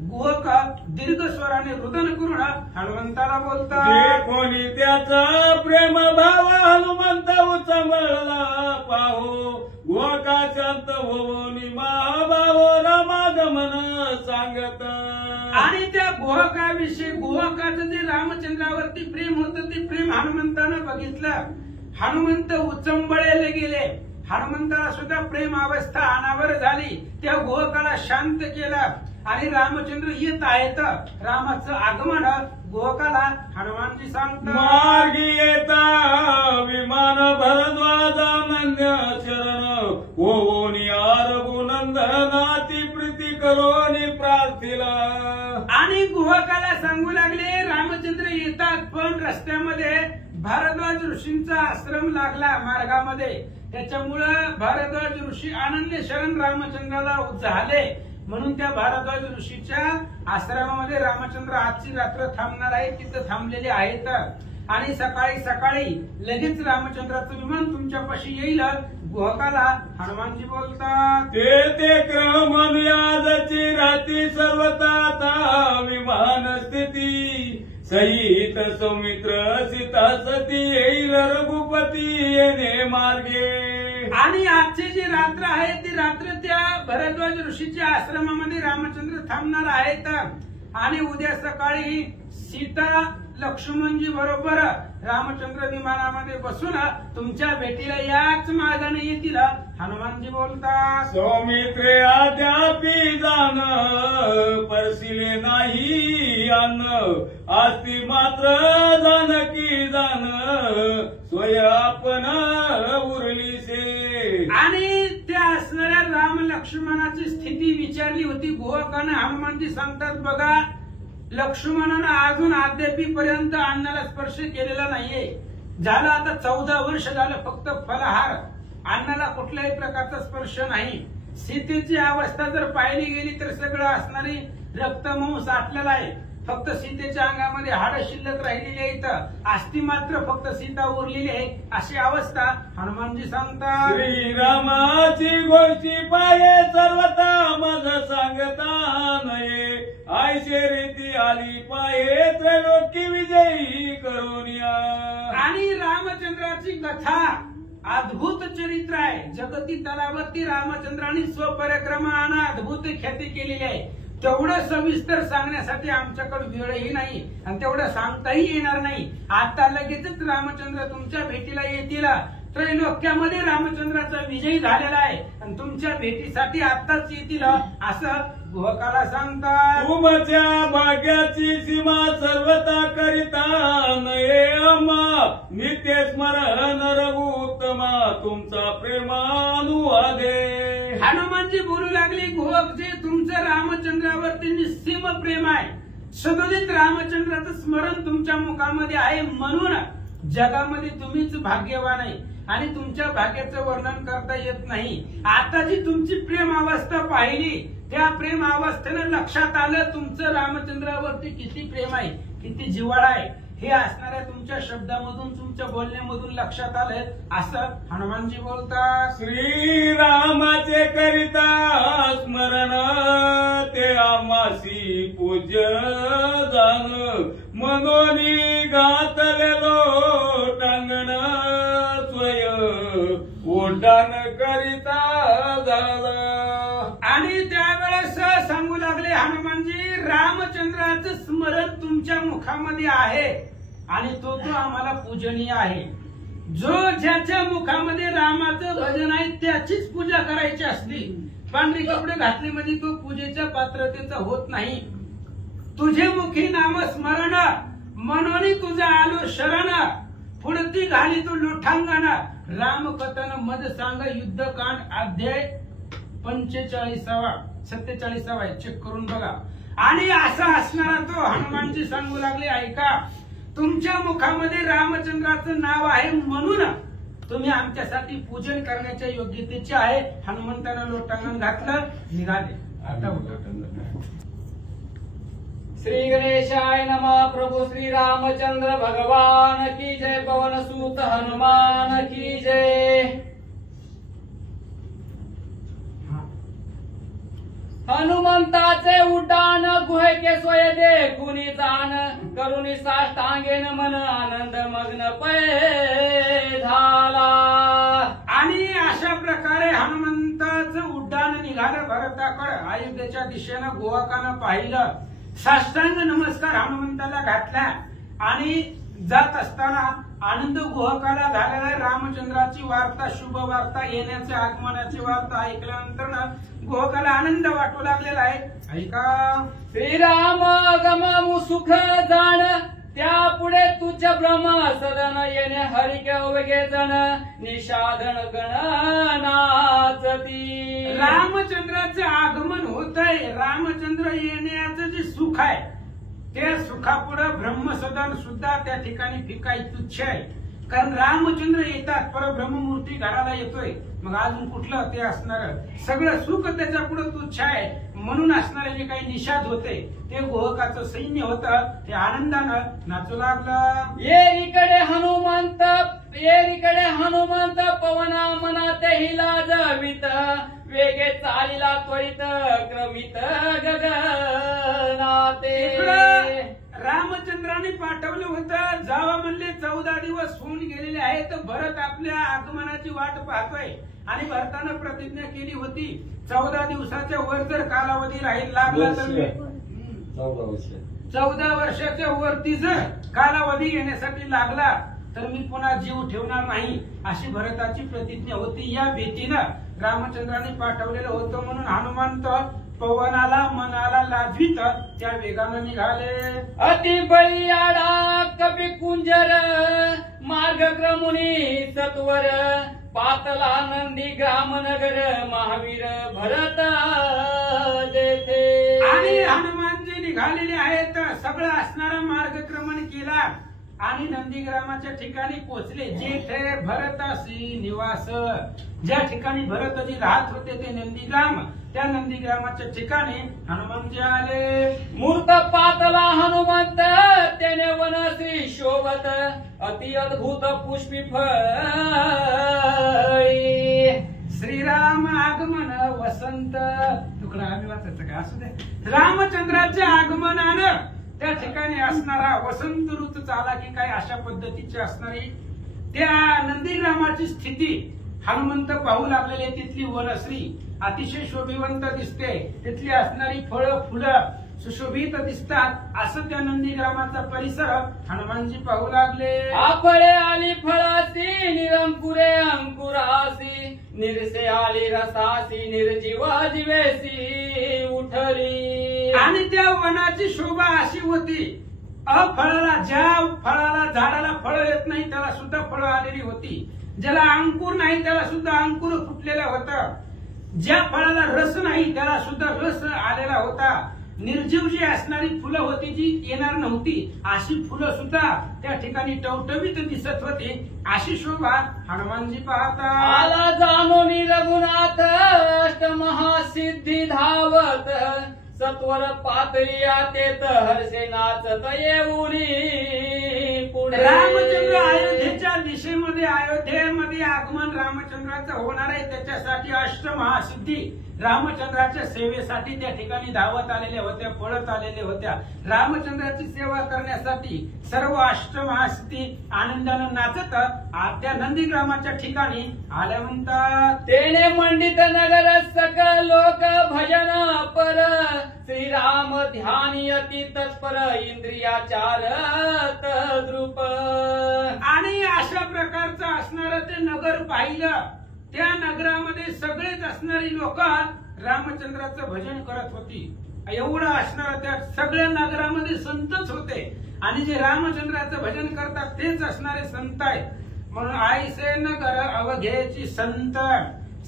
गुहक दीर्घ स्वराने रुदन करून हनुमंताला बोलतात. कोणी त्याचा प्रेम भाव हनुमंत उचंबळला पाहो गुहका शांत होऊन महाभाव रामागमन सांगत. आणि त्या गुहकाविषयी गुहकाचं जे रामचंद्रावरती प्रेम होतं ते प्रेम हनुमंतानं बघितलं. हनुमंत उचंबळले गेले. हनुमंताला सुद्धा प्रेम अवस्था अनावर झाली. त्या गुहकाला शांत केलं आणि रामचंद्र येत आहेत. रामाचं आगमन गुहकाला हनुमानजी सांगतात. मार्गी येता विमान भरद्वाजानंद शरण होऊनी रघुनंदनाती प्रीती करोनी प्रार्थिला. आणि गुहकाला सांगू लागले रामचंद्र येतात पण रस्त्यामध्ये भारद्वाज ऋषींचा आश्रम लागला मार्गामध्ये. त्याच्यामुळं भारद्वाज ऋषी अनन्य शरण रामचंद्राला झाले म्हणून त्या भारद्वाज ऋषीच्या आश्रमामध्ये रामचंद्र आजची रात्र थांबणार आहे. तिथं थांबलेले आहेत आणि सकाळी सकाळी लगेच रामचंद्राचं विमान तुमच्यापाशी येईल. गुहकाला हनुमानजी बोलतात. ते क्रमण यादची राती सर्वता विमान स्थिती सहित सौमित्र सीता सती येईल रघुपती येणे मार्गे. आणि आजची जी रात्र आहे ती रात्र त्या भरद्वाज ऋषीच्या आश्रमामध्ये रामचंद्र थांबणार आहेत. आणि उद्या सकाळी सीता लक्ष्मणजी बरोबर रामचंद्र विमानामध्ये बसून तुमच्या भेटीला याच मार्गाने येतील. हनुमानजी बोलतात. सौमित्रे अद्यापी जाण परसिले नाही अन्न आस्ती मात्र जानकी जाण स्वय आपण उरलीसे. आणि त्या असणाऱ्या राम लक्ष्मणाची स्थिती विचारली होती गुहकानं. हनुमानजी सांगतात बघा लक्ष्मणानं अजून अद्यापीपर्यंत अन्नाला स्पर्श केलेला नाहीये. झालं आता 14 वर्ष झालं फक्त फलाहार. अन्नाला कुठल्याही प्रकारचा स्पर्श नाही. सीतेची अवस्था जर पाहिली गेली तर सगळं असणारी रक्तमांस आटलेला आहे. फक्त सीतेच्या अंगामध्ये हाड शिल्लक राहिलेली आहेत. अस्थि मात्र फक्त सीता उरलेली आहे अशी अवस्था हनुमानजी सांगतात. श्रीरामाची गोष्टी पाये सर्वता मज सांगता नये आयशे रीती आली पाये त्रैलोकी विजयी करोनिया. आणि रामचंद्राची कथा अद्भुत चरित्र आहे. जगती तलावरती रामचंद्राने स्वपराक्रमानं अद्भुत ख्याती केलेली आहे. तेवढं सविस्तर सांगण्यासाठी आमच्याकडे वेळही नाही आणि तेवढं सांगताही येणार नाही. आता लगेचच रामचंद्र तुमच्या भेटीला येतील. त्रैलोक्यामध्ये रामचंद्राचा विजय झालेला आहे आणि तुमच्या भेटीसाठी आताच येतील असं गुहकाला सांगतात. तुमच्या भाग्याची सीमा सर्वता करिता नये अम्मा नित्य स्मरण रघुत्तमा तुमचा प्रेमानुवादे. हनुमानजी बोलू लागले गुहक जे तुमचं रामचंद्रावरती निस्सीम प्रेम आहे. सदोदित रामचंद्राचं स्मरण तुमच्या मुखामध्ये आहे म्हणून जगामध्ये तुम्हीच भाग्यवान आहे आणि तुमच्या भाग्याचं वर्णन करता येत नाही. आता जी तुमची प्रेम अवस्था पाहिली त्या प्रेम अवस्थेनं लक्षात आलं तुमचं रामचंद्रावरती किती प्रेम आहे किती जिव्हाळा आहे. हे असणाऱ्या तुमच्या शब्दामधून तुमच्या बोलण्यामधून लक्षात आलं असं हनुमानजी बोलतात. श्रीरामाचे करिता स्मरण ते आम्हासी पूज्य जाण मनोनी घातलेलो टांगण स्वय ओढाण करिता झालं. आणि त्यावेळेस सांगू लागले हनुमानजी रामचंद्राचं स्मरण तुमच्या मुखामध्ये आहे आणि तो आम्हाला पूजनीय आहे. जो ज्याच्या मुखामध्ये रामाचं भजन आहे त्याचीच पूजा करायची असली पांढरी कपडे घातले म्हणजे तो पूजेच्या पात्रतेचा होत नाही. तुझे मुखी नाम स्मरण मनोनी तुझा आलो शरण पुढती घाली तू लोठांगण रामकथन मद सांग युद्धकांड अध्याय 47 चेक करून बघा. आणि असा असणारा तो हनुमानजी सांगू लागले, ऐका तुमच्या मुखामध्ये रामचंद्राचं नाव आहे म्हणून तुम्ही आमच्यासाठी पूजन करण्याच्या योग्यतेचे आहे. हनुमंतानं लोटांगण घातलं, निघाले. आता होतं श्री गणेशाय नमः. प्रभु श्री रामचंद्र भगवान की जय. पवन सूत हनुमान की जय. हनुमंताचे उड्डाण गुहेके सोय देखुनी जाण करुणी साष्टांगेन मन आनंद मग्न पै झाला. आणि अशा प्रकारे हनुमंताचं उड्डाण निघालं भरताकडे. अयोध्येच्या दिशेनं गोवाकानं पाहिलं, साष्टांग नमस्कार हनुमंताला घातला आणि जात असताना आनंद गुहकाला झालेला रामचंद्राची वार्ता, शुभ वार्ता, येण्याच्या आगमनाची वार्ता ऐकल्यानंतर गुहकाला आनंद वाटू लागलेला आहे. ऐका श्रीराम गम सुख जाण त्या पुढे तुझ ब्रह्म सदन येणे हरिके अवघे जण निषादन गण नाचती. रामचंद्राचं आगमन होत आहे. रामचंद्र येण्याचं जे सुख आहे त्या सुखापुढे ब्रह्मसदन सुद्धा त्या ठिकाणी फिकाई तुच्छ आहे. कारण रामचंद्र येतात, परब्रह्ममूर्ती घराला येतोय, मग अजून कुठलं ते असणार सगळं सुख त्याच्या पुढे तुच्छ आहे. म्हणून असणारे जे काही निषाद होते ते गोहकाचं सैन्य होतं, ते आनंदानं नाचू लागलं. येरीकडे हनुमंत पवना मनाते हिला जवित वेगे चालिला त्वरित क्रमित गगनाते. रामचंद्राने पाठवलं होतं, जावा म्हणले. 14 दिवस होऊन गेलेले आहेत. भरत आपल्या आगमनाची वाट पाहतोय आणि भरतानं प्रतिज्ञा केली होती 14 दिवसाच्या वर जर कालावधी राहील लागला तर 14 वर्षाच्या वरती जर कालावधी येण्यासाठी लागला तर मी पुन्हा जीव ठेवणार नाही, अशी भरताची प्रतिज्ञा होती. या भीतीनं रामचंद्राने पाठवलेलं होतं. म्हणून हनुमंत पवनाला मनाला लाजवीत त्या वेगानं निघाले. अति बळीयाडा कपी कुंजर मार्गक्रमुनी सत्वर पातला नंदी ग्रामनगर महावीर भरत जेथे. आणि हनुमानजी निघालेले आहेत. सगळं असणारा मार्गक्रमण केला आणि नंदीग्रामाच्या ठिकाणी पोहोचले. जेथे भरतासी निवास, ज्या ठिकाणी भरतजी राहत होते ते नंदीग्राम, त्या नंदीग्रामाच्या ठिकाणी हनुमानजी आले. मूर्त पातला हनुमंत त्याने वनश्री शोभत अति अद्भुत पुष्पी फळी. श्रीराम आगमन वसंत. तुकडा आम्ही वाचायचं काय असू दे. रामचंद्राच्या आगमनानं त्या ठिकाणी असणारा वसंत ऋतू चाला की काय अशा पद्धतीची असणारी त्या नंदीग्रामाची स्थिती हनुमंत पाहू लागलेले. तिथली वनश्री अतिशय शोभिवंत दिसते, तिथली असणारी फळं फुलं सुशोभित दिसतात. असं त्या नंदीग्रामाचा परिसर हनुमानजी पाहू लागले. फळे आली फळासी निरंकुरे अंकुरासी निरसे आली रसासी निर्जीव जीवेसी उठली. आणि त्या वनाची शोभा अशी होती, फळाला, ज्या फळाला झाडाला फळं येत नाही त्याला सुद्धा फळं आलेली होती, ज्याला अंकुर नाही त्याला सुद्धा अंकुर फुटलेला होता, ज्या फळाला रस नाही त्याला सुद्धा रस आलेला होता. निर्जीव जी असणारी फुलं होती जी येणार नव्हती अशी फुलं सुद्धा त्या ठिकाणी टवटवीत दिसत होती. अशी शोभा हनुमानजी पाहता. आला जाणोनी रघुनाथ अष्टमहासिद्धी धावत सत्वर पातळी तेत हर्षे नाचत येऊनी पुढे. रामचंद्र अयोध्येच्या दिशेमध्ये, अयोध्येमध्ये आगमन रामचंद्राचं होणार आहे, त्याच्यासाठी अष्टमहासिद्धी रामचंद्राच्या सेवेसाठी त्या ठिकाणी धावत आलेल्या होत्या, पळत आलेल्या होत्या. रामचंद्राची सेवा करण्यासाठी सर्व अष्टमहासिद्धी आनंदानं नाचत त्या नंदीग्रामाच्या ठिकाणी आल्या म्हणतात. तेने मंडित नगर सकल लोक भजन पर श्रीराम ध्यानी अति तत्पर इंद्रियाचार तद्रुप. आणि अशा प्रकारचं असणारं ते नगर पाहिलं. त्या नगरामध्ये सगळेच असणारी लोक रामचंद्राचं भजन करत होती. एवढं असणार त्या सगळ्या नगरामध्ये संतच होते आणि जे रामचंद्राचं भजन करतात तेच असणारे संत आहेत. म्हणून आईसे नगर अवघेची संत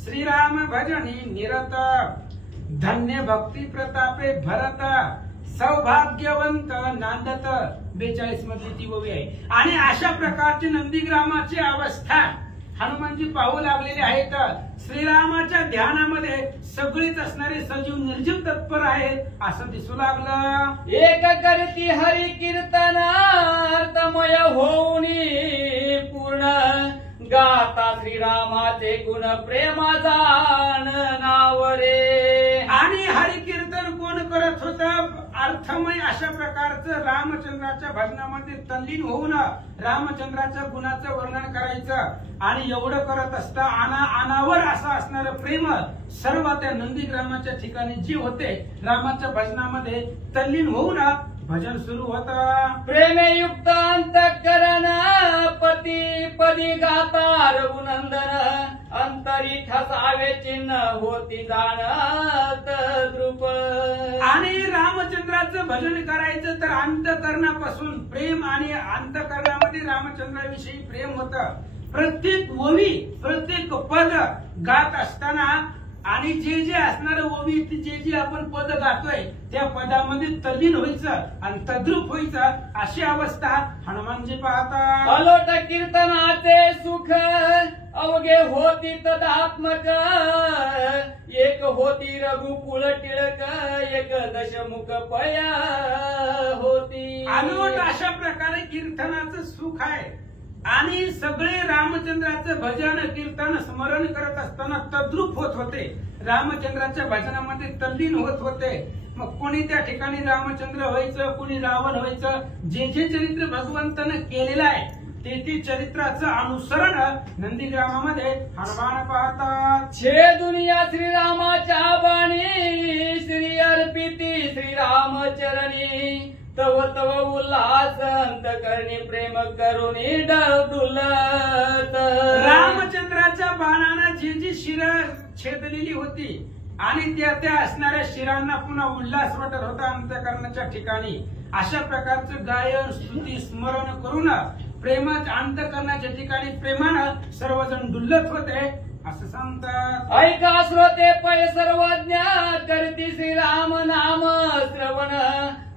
श्रीराम भजनी निरत धन्य भक्ती प्रतापे भरत सौभाग्यवंत नांदत 42 मध्ये ती ओवी आहे. आणि अशा प्रकारची नंदीग्रामाची अवस्था हनुमानजी पाहू लागलेले आहेत. श्रीरामाच्या ध्यानामध्ये सगळीच असणारे सजीव निर्जीव तत्पर आहेत असं दिसू लागलं. एक करती हरी कीर्तनार्थमय होऊनी पूर्ण गाता श्रीरामाचे गुण प्रेमा जाण नाव रे. आणि हरिकीर्तन कोण करत होतं? अर्थमय अशा प्रकारचं रामचंद्राच्या भजनामध्ये तल्लीन होऊन रामचंद्राच्या गुणाचं वर्णन करायचं. आणि एवढं करत असता अनावर असं असणारं प्रेम सर्व त्या नंदीग्रामाच्या ठिकाणी जी होते रामाच्या भजनामध्ये तल्लीन होऊन भजन सुरू होतं. प्रेमयुक्त अंतःकरण पती पदी गाता रघुनंदन अंतरी ठसावे चिन्ह होती जाणत द्रुप. आणि रामचंद्राचं भजन करायचं तर अंतःकरणापासून प्रेम आणि अंतःकरणामध्ये रामचंद्राविषयी प्रेम होतं. प्रत्येक ओवी प्रत्येक पद गात असताना आणि जे जे असणारे ओवी जे जे आपण पद गातोय त्या पदामध्ये तल्लीन व्हायचं आणि तद्रूप व्हायचं अशी अवस्था हनुमानजी पाहतात. अलोट कीर्तनाचे सुख अवघे होती तदात्मक एक होती रघुकुल टिळक एक दशमुख पया होती. अलोट अशा प्रकारे कीर्तनाचं सुख आहे आणि सगळे रामचंद्राचं भजन कीर्तन स्मरण करत असताना तद्रूप होत होते. रामचंद्राच्या भजनामध्ये तल्लीन होत होते. मग कोणी त्या ठिकाणी रामचंद्र व्हायचं कोणी रावण व्हायचं. जे जे चरित्र भगवंतानं केलेलं आहे ते चरित्राचं अनुसरण नंदीग्रामामध्ये हनुमान पाहतात. छे दुनिया श्रीरामाच्या बाणी श्री अर्पिती श्रीरामचरणी तव तव उल्हास अंतकरणी प्रेम करुणी डुलत. रामचंद्राच्या बाणानं जी जी शिर छेदलेली होती आणि त्या असणाऱ्या शिरांना पुन्हा उल्हास वाटत होता अंतःकरणाच्या ठिकाणी. अशा प्रकारचं गायन स्तुती स्मरण करून प्रेमात अंतःकरणाच्या ठिकाणी प्रेमानं सर्वजण डुलत होते असं सांगतात. ऐका श्रोते पै सर्वज्ञ करती श्रीराम नाम श्रवण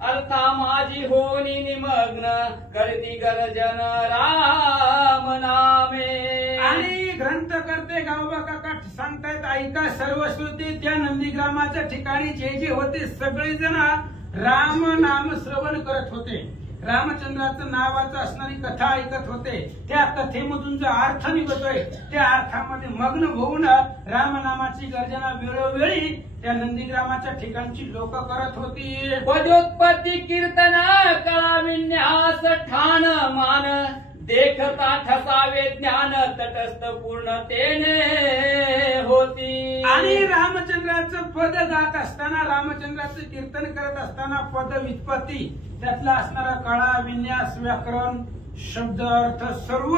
अर्था माझी होनी निमग्न करती गर्जन राम नामे. आणि ग्रंथकर्ते गावबा काका सांगतायत ऐका सर्व श्रोते त्या नंदीग्रामाच्या ठिकाणी जे जे होते सगळेजण राम नाम श्रवण करत होते. रामचंद्राचं नावाचं असणारी कथा ऐकत होते. त्या कथेमधून जो अर्थ निघतोय त्या अर्थामध्ये मग्न होऊन रामनामाची गर्जना वेळोवेळी त्या नंदीग्रामाच्या ठिकाणची लोक करत होती. पदोत्पत्ती कीर्तन कळा विन्यास ठाण मान देखता ठसावे ज्ञान तटस्थ पूर्णतेने होती. आणि रामचंद्राचं पद गात असताना रामचंद्राचं कीर्तन करत असताना पद व्युत्पत्ती त्यातला असणारा कळा विन्यास व्याकरण शब्द अर्थ सर्व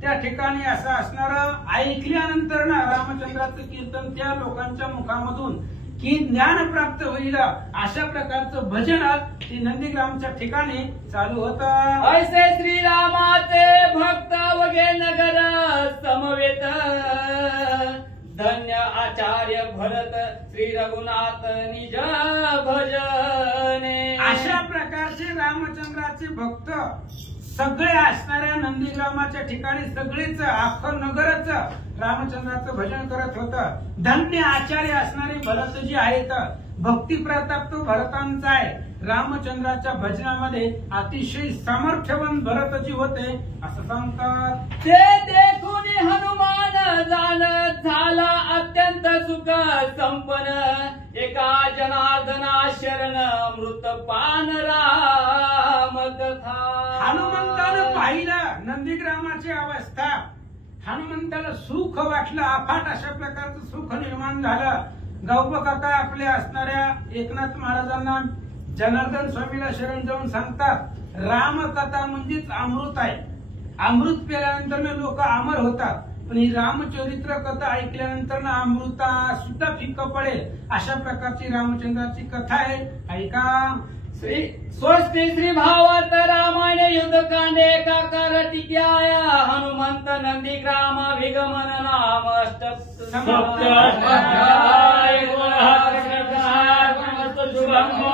त्या ठिकाणी असं असणार ऐकल्यानंतर ना रामचंद्राचं कीर्तन त्या लोकांच्या मुखामधून की ज्ञान प्राप्त होईल अशा प्रकारचं भजन ते नंदीग्रामच्या ठिकाणी चालू होतं. ऐसे श्रीरामाचे भक्त वगे नगर समवेत धन्य आचार्य भरत श्री रघुनाथ निज भजने. अशा प्रकारचे रामचंद्राचे भक्त सगळे असणाऱ्या नंदीग्रामाच्या ठिकाणी सगळेच अख्खं नगरच रामचंद्राचं भजन करत होतं. धन्य आचार्य असणारे भरत जी आहेत भक्ती प्रताप तो भरतांचा आहे. रामचंद्राच्या भजनामध्ये अतिशय सामर्थ्यवान भरतजी होते असं सांगतात. ते देखून हनुमान जाणत झाला अत्यंत सुख संपन्न एका जनार्दना शरण अमृत पान राम कथा. हनुमंतानं पाहिलं नंदीग्रामाची अवस्था. हनुमंताला सुख वाटलं अफाट अशा प्रकारचं सुख निर्माण झालं. गावबा काका आपल्या असणाऱ्या एकनाथ महाराजांना जनार्दन स्वामीला शरण जाऊन सांगतात रामकथा म्हणजेच अमृत आहे. अमृत प्याल्यानंतर लोक अमर होतात. पण ही रामचरित्र कथा ऐकल्यानंतर ना अमृता सुद्धा फिक्क पडेल अशा प्रकारची रामचंद्राची कथा आहे. ऐका. स्वस्ति श्री भावात रामायण युद्धकांडे एकाकार टिक्याया हनुमंत नंदीग्राम विगमन नाम शुभम